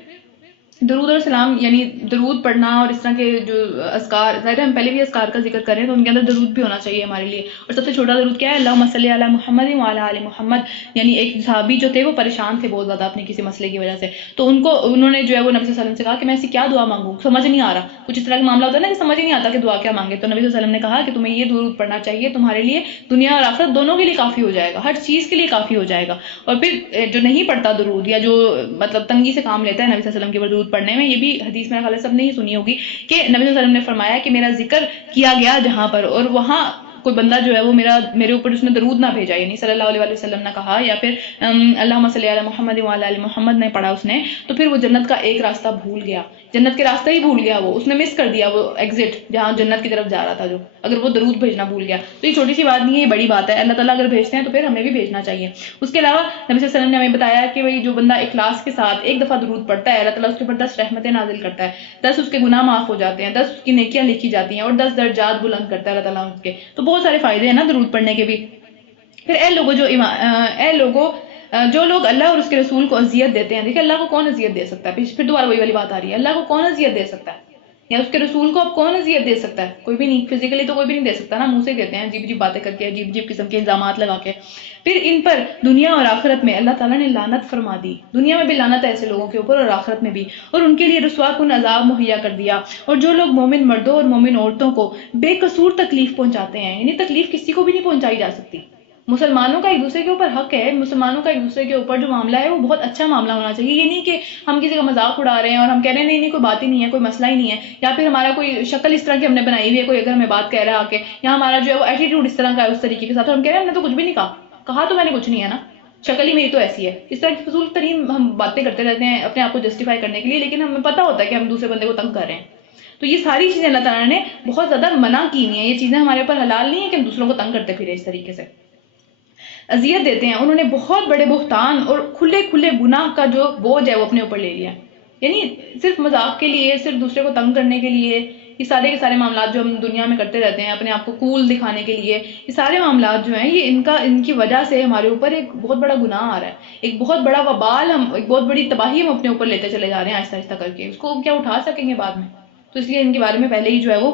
درود اور سلام یعنی درود پڑھنا اور اس طرح کے جو اذکار، ظاہر ہے ہم پہلے بھی اذکار کا ذکر کریں تو ان کے اندر درود بھی ہونا چاہیے ہمارے لیے. اور سب سے چھوٹا درود کیا ہے؟ اللہم صلی علی محمد وعلی آل محمد. یعنی ایک صحابی جو تھے وہ پریشان تھے بہت زیادہ اپنے کسی مسئلے کی وجہ سے، تو انہوں نے جو ہے وہ نبی صلی اللہ علیہ وسلم سے کہا کہ میں ایسی کیا دعا مانگوں، سمجھ نہیں آ رہا. کچھ اس طرح کا معاملہ ہوتا ہے نا کہ سمجھ ہی نہیں آتا کہ دعا کیا مانگے. تو نبی صلی اللہ علیہ وسلم نے کہا کہ تمہیں یہ درود پڑھنا چاہیے، تمہارے لیے دنیا اور آخرت دونوں کے لیے کافی ہو جائے گا، ہر چیز کے لیے کافی ہو جائے گا. اور پھر جو نہیں پڑھتا درود یا جو مطلب تنگی سے کام لیتا ہے نبی صلی اللہ علیہ وسلم کے اوپر درود پڑھنے میں، یہ بھی حدیث میں خیال ہے سب نے ہی سنی ہوگی کہ نبی صلی اللہ علیہ وسلم نے فرمایا کہ میرا ذکر کیا گیا جہاں پر، اور وہاں کوئی بندہ جو ہے وہ میرے اوپر اس نے درود نہ بھیجا، یعنی صلی اللہ علیہ وسلم نہ کہا، یا پھر اللہم صلی علی محمد وعلی آل محمد نہیں پڑھا اس نے، تو پھر وہ جنت کا ایک راستہ بھول گیا، جنت کے راستہ ہی بھول گیا، وہ اس نے مس کر دیا وہ ایگزٹ جہاں جنت کی طرف جا رہا تھا، جو اگر وہ درود بھیجنا بھول گیا. تو یہ چھوٹی سی بات نہیں ہے، یہ بڑی بات ہے. اللہ تعالیٰ اگر بھیجتے ہیں تو پھر ہمیں بھی بھیجنا چاہیے. اس کے علاوہ نبی صلی اللہ علیہ وسلم نے ہمیں بتایا کہ بھائی جو بندہ اخلاص کے ساتھ ایک دفعہ درود پڑھتا ہے، اللہ تعالیٰ اس کے اوپر 10 رحمتیں نازل کرتا ہے، 10 اس کے گناہ معاف ہو جاتے ہیں، 10 اس کی نیکیاں لکھی جاتی ہیں، اور 10 درجات بلند کرتا ہے اللہ تعالیٰ اس کے. تو بہت سارے فائدے ہیں نا درود پڑھنے کے بھی. پھر اے لوگوں جو لوگ اللہ اور اس کے رسول کو اذیت دیتے ہیں، دیکھیں اللہ کو کون اذیت دے سکتا ہے؟ پھر دوبارہ وہی والی بات آ رہی ہے، اللہ کو کون اذیت دے سکتا ہے یا اس کے رسول کو اب کون اذیت دے سکتا ہے؟ کوئی بھی نہیں، فزیکلی تو کوئی بھی نہیں دے سکتا نا، منہ سے دیتے ہیں عجیب عجیب باتیں کر کے، عجیب عجیب قسم کے الزامات لگا کے. پھر ان پر دنیا اور آخرت میں اللہ تعالیٰ نے لعنت فرما دی. دنیا میں بھی لعنت ہے ایسے لوگوں کے اوپر، اور آخرت میں بھی، اور ان کے لیے رسوا کن عذاب مہیا کر دیا. اور جو لوگ مومن مردوں اور مومن عورتوں کو بے قصور تکلیف پہنچاتے ہیں، یعنی تکلیف کسی کو بھی نہیں پہنچائی جا سکتی. مسلمانوں کا ایک دوسرے کے اوپر حق ہے، مسلمانوں کا ایک دوسرے کے اوپر جو معاملہ ہے وہ بہت اچھا معاملہ ہونا چاہیے. یہ نہیں کہ ہم کسی کا مذاق اڑا رہے ہیں اور ہم کہہ رہے ہیں نہیں کوئی بات ہی نہیں ہے، کوئی مسئلہ ہی نہیں ہے، یا پھر ہمارا کوئی شکل اس طرح کی ہم نے بنائی ہوئی ہے، کوئی اگر ہمیں بات کہہ رہا ہے آ کے، یا ہمارا جو ہے وہ ایٹیٹیوڈ اس طرح کا ہے اس طریقے کے ساتھ، اور ہم کہہ رہے ہیں ہم نے تو کچھ بھی نہیں کہا تو میں نے کچھ نہیں ہے نا، شکل ہی میری تو ایسی ہے. اس طرح کی فضول ترین ہم باتیں کرتے رہتے ہیں اپنے آپ کو جسٹیفائی کرنے کے لیے، لیکن ہمیں پتہ ہوتا ہے کہ ہم دوسرے بندے کو تنگ کر رہے ہیں. تو یہ ساری چیزیں اللہ تعالیٰ نے بہت زیادہ منع کی ہوئی ہیں، یہ چیزیں ہمارے اوپر حلال نہیں ہے کہ ہم دوسروں کو تنگ کرتے پھرے اس طریقے سے، اذیت دیتے ہیں. انہوں نے بہت بڑے بہتان اور کھلے گناہ کا جو بوجھ ہے وہ اپنے اوپر لے لیا، یعنی صرف مذاق کے لیے، صرف دوسرے کو تنگ کرنے کے لیے، یہ سارے کے سارے معاملات جو ہم دنیا میں کرتے رہتے ہیں اپنے آپ کو کول دکھانے کے لیے، یہ سارے معاملات جو ہیں یہ ان کی وجہ سے ہمارے اوپر ایک بہت بڑا گناہ آ رہا ہے، ایک بہت بڑا وبال، ایک بہت بڑی تباہی ہم اپنے اوپر لیتے چلے جا رہے ہیں آہستہ آہستہ کر کے. اس کو کیا اٹھا سکیں گے بعد میں؟ تو اس لیے ان کے بارے میں پہلے ہی جو ہے وہ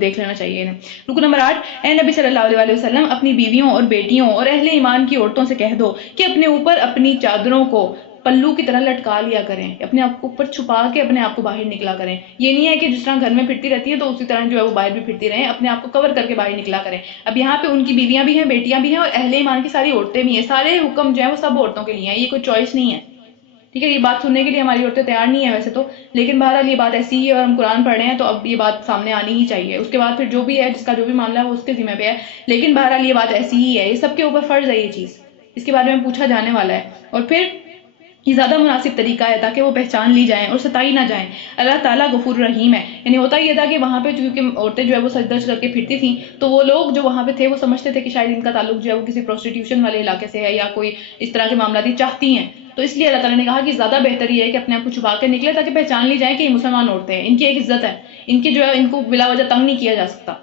دیکھ لینا چاہیے انہیں. رکن نمبر 8، اے نبی صلی اللہ علیہ وسلم اپنی بیویوں اور بیٹیوں اور اہل ایمان کی عورتوں سے کہہ دو کہ اپنے اوپر اپنی چادروں کو پلو کی طرح لٹکا لیا کریں، اپنے آپ کو اوپر چھپا کے اپنے آپ کو باہر نکلا کریں. یہ نہیں ہے کہ جس طرح گھر میں پھرتی رہتی ہے تو اسی طرح جو ہے وہ باہر بھی پھرتی رہیں، اپنے آپ کو کور کر کے باہر نکلا کریں. اب یہاں پہ ان کی بیویاں بھی ہیں، بیٹیاں بھی ہیں، اور اہل ایمان کی ساری عورتیں بھی ہیں. سارے حکم جو ہیں وہ سب عورتوں کے لیے ہیں، یہ کوئی چوائس نہیں ہے. ٹھیک ہے، یہ بات سننے کے لیے ہماری عورتیں تیار نہیں ہیں ویسے تو، لیکن بہرحال یہ بات ایسی ہی ہے اور ہم قرآن پڑھ رہے ہیں تو اب یہ بات سامنے آنی ہی چاہیے. اس کے بعد پھر جو بھی ہے، جس کا جو بھی معاملہ ہے وہ اس کے ذمہ پہ ہے، لیکن بہرحال یہ بات ایسی ہی ہے، یہ سب کے اوپر فرض ہے، یہ چیز اس کے بارے میں پوچھا جانے والا ہے. اور پھر یہ زیادہ مناسب طریقہ ہے تاکہ وہ پہچان لی جائیں اور ستائی نہ جائیں. اللہ تعالیٰ غفور رحیم ہے. یعنی ہوتا یہ تھا کہ وہاں پہ چونکہ عورتیں جو ہے وہ سج دج کر کے پھرتی تھیں، تو وہ لوگ جو وہاں پہ تھے وہ سمجھتے تھے کہ شاید ان کا تعلق جو ہے وہ کسی پروسٹیٹیوشن والے علاقے سے ہے یا کوئی اس طرح کے معاملات یہ چاہتی ہیں. تو اس لیے اللہ تعالیٰ نے کہا کہ زیادہ بہتر یہ ہے کہ اپنے آپ کو چھپا کے نکلے تاکہ پہچان لی جائے کہ یہ مسلمان عورتیں ہیں، ان کی ایک عزت ہے، ان کی جو ہے ان کو بلا وجہ تنگ نہیں کیا جا سکتا،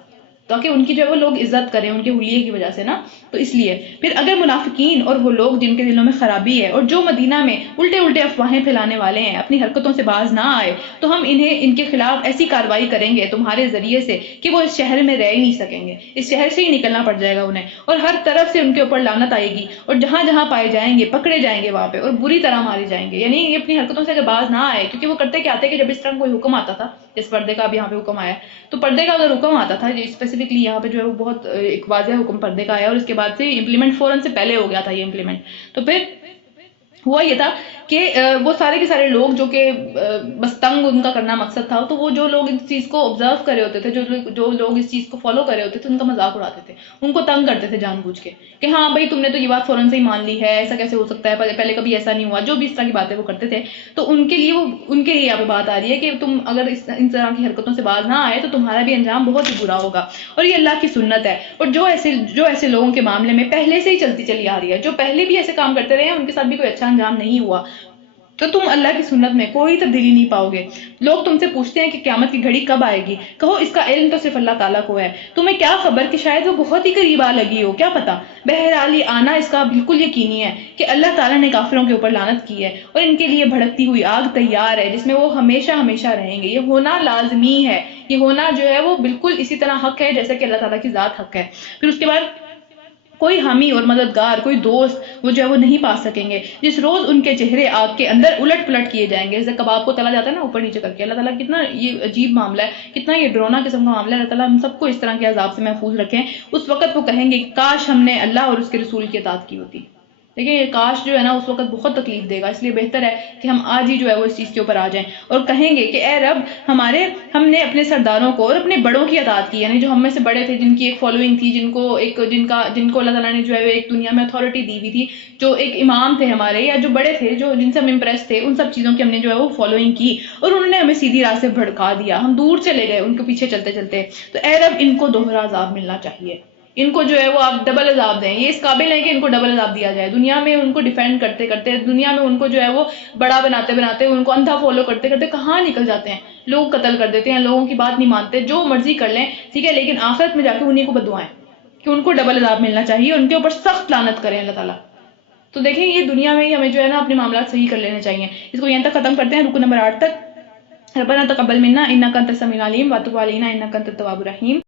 تاکہ ان کی جو ہے وہ لوگ عزت کریں ان کے حلیے کی وجہ سے نا. تو اس لیے پھر اگر منافقین اور وہ لوگ جن کے دلوں میں خرابی ہے اور جو مدینہ میں الٹے افواہیں پھیلانے والے ہیں اپنی حرکتوں سے باز نہ آئے تو ہم انہیں ان کے خلاف ایسی کارروائی کریں گے تمہارے ذریعے سے کہ وہ اس شہر میں رہ ہی نہیں سکیں گے، اس شہر سے ہی نکلنا پڑ جائے گا انہیں، اور ہر طرف سے ان کے اوپر لعنت آئے گی، اور جہاں جہاں پائے جائیں گے پکڑے جائیں گے وہاں پہ اور بری طرح مارے جائیں گے. یعنی یہ اپنی حرکتوں سے اگر باز نہ آئے، کیونکہ وہ کرتے کیا تھے کہ جب اس طرح کوئی حکم آتا تھا، جس پردے کا اب یہاں پہ حکم آیا، تو پردے کا اگر حکم آتا تھا اسپیسیفکلی یہاں پہ جو ہے وہ بہت ایک واضح حکم پردے کا ہے، اور اس کے بعد سے امپلیمنٹ فوراً سے پہلے ہو گیا تھا یہ امپلیمنٹ. تو پھر ہوا یہ تھا کہ وہ سارے کے سارے لوگ جو کہ بس تنگ ان کا کرنا مقصد تھا، تو وہ جو لوگ اس چیز کو آبزرو کر رہے ہوتے تھے، جو لوگ اس چیز کو فالو کر رہے ہوتے تھے، ان کا مذاق اڑاتے تھے، ان کو تنگ کرتے تھے جان بوجھ کے کہ ہاں بھائی تم نے تو یہ بات فوراً سے ہی مان لی ہے، ایسا کیسے ہو سکتا ہے، پہلے کبھی ایسا نہیں ہوا، جو بھی اس طرح کی باتیں وہ کرتے تھے. تو ان کے لیے یہاں پہ بات آ رہی ہے کہ تم اگر ان طرح کی حرکتوں سے باز نہ آئے تو تمہارا بھی انجام بہت ہی برا ہوگا. اور یہ اللہ کی سنت ہے، اور جو ایسے لوگوں کے معاملے میں پہلے سے ہی چلتی چلی آ رہی ہے، جو پہلے بھی ایسے کام کرتے رہے ہیں، ان کے ساتھ بھی کوئی اچھا انجام نہیں ہوا، تو تم اللہ کی سنت میں کوئی تبدیلی نہیں پاؤ گے. لوگ تم سے پوچھتے ہیں کہ قیامت کی گھڑی کب آئے گی، کہو اس کا علم تو صرف اللہ تعالیٰ کو ہے، تمہیں کیا خبر کہ شاید وہ بہت ہی قریب آ لگی ہو، کیا پتا. بہرحال یہ آنا اس کا بالکل یقینی ہے کہ اللہ تعالیٰ نے کافروں کے اوپر لعنت کی ہے اور ان کے لیے بھڑکتی ہوئی آگ تیار ہے جس میں وہ ہمیشہ ہمیشہ رہیں گے. یہ ہونا لازمی ہے، یہ ہونا جو ہے وہ بالکل اسی طرح حق ہے جیسے کہ اللہ تعالیٰ کی ذات حق ہے. پھر اس کے بعد کوئی حامی اور مددگار، کوئی دوست وہ جو ہے وہ نہیں پا سکیں گے جس روز ان کے چہرے آگ کے اندر الٹ پلٹ کیے جائیں گے، جیسے کباب کو تلا جاتا ہے نا اوپر نیچے کر کے. اللہ تعالیٰ کتنا یہ عجیب معاملہ ہے، کتنا یہ ڈرونا قسم کا معاملہ ہے. اللہ تعالیٰ ہم سب کو اس طرح کے عذاب سے محفوظ رکھیں. اس وقت وہ کہیں گے کاش ہم نے اللہ اور اس کے رسول کی اطاعت کی ہوتی. دیکھیں یہ کاش جو ہے نا اس وقت بہت تکلیف دے گا، اس لیے بہتر ہے کہ ہم آج ہی جو ہے وہ اس چیز کے اوپر آ جائیں اور کہیں گے کہ اے رب ہم نے اپنے سرداروں کو اور اپنے بڑوں کی اطاعت کی، یعنی جو ہم میں سے بڑے تھے، جن کی ایک فالوئنگ تھی، جن کو اللہ تعالیٰ نے جو ہے ایک دنیا میں اتھارٹی دی ہوئی تھی، جو ایک امام تھے ہمارے یا جو بڑے تھے، جو جن سے ہم امپریس تھے، ان سب چیزوں کی ہم نے جو ہے وہ فالوئنگ کی اور انہوں نے ہمیں سیدھی راہ سے بھڑکا دیا، ہم دور چلے گئے ان کے پیچھے چلتے چلتے. تو اے رب ان کو دوہرا عذاب ملنا چاہیے، ان کو جو ہے وہ آپ ڈبل عذاب دیں، یہ اس قابل ہے کہ ان کو ڈبل عذاب دیا جائے. دنیا میں ان کو ڈیفینڈ کرتے کرتے، دنیا میں ان کو جو ہے وہ بڑا بناتے بناتے، ان کو اندھا فالو کرتے کرتے کہاں نکل جاتے ہیں، لوگ قتل کر دیتے ہیں، لوگوں کی بات نہیں مانتے، جو مرضی کر لیں، ٹھیک ہے، لیکن آخرت میں جا کے انہیں کو بددعائیں کہ ان کو ڈبل عذاب ملنا چاہیے، ان کے اوپر سخت لعنت کریں اللہ تعالیٰ. تو دیکھیں یہ دنیا میں ہی ہمیں جو ہے نا اپنے معاملات صحیح کر لینے چاہیے. اس کو یہاں تک ختم کرتے ہیں، رکو نمبر 8 تک. ربنا تقبل منا انک انت السمیع العلیم وتب علینا انک انت التواب الرحیم.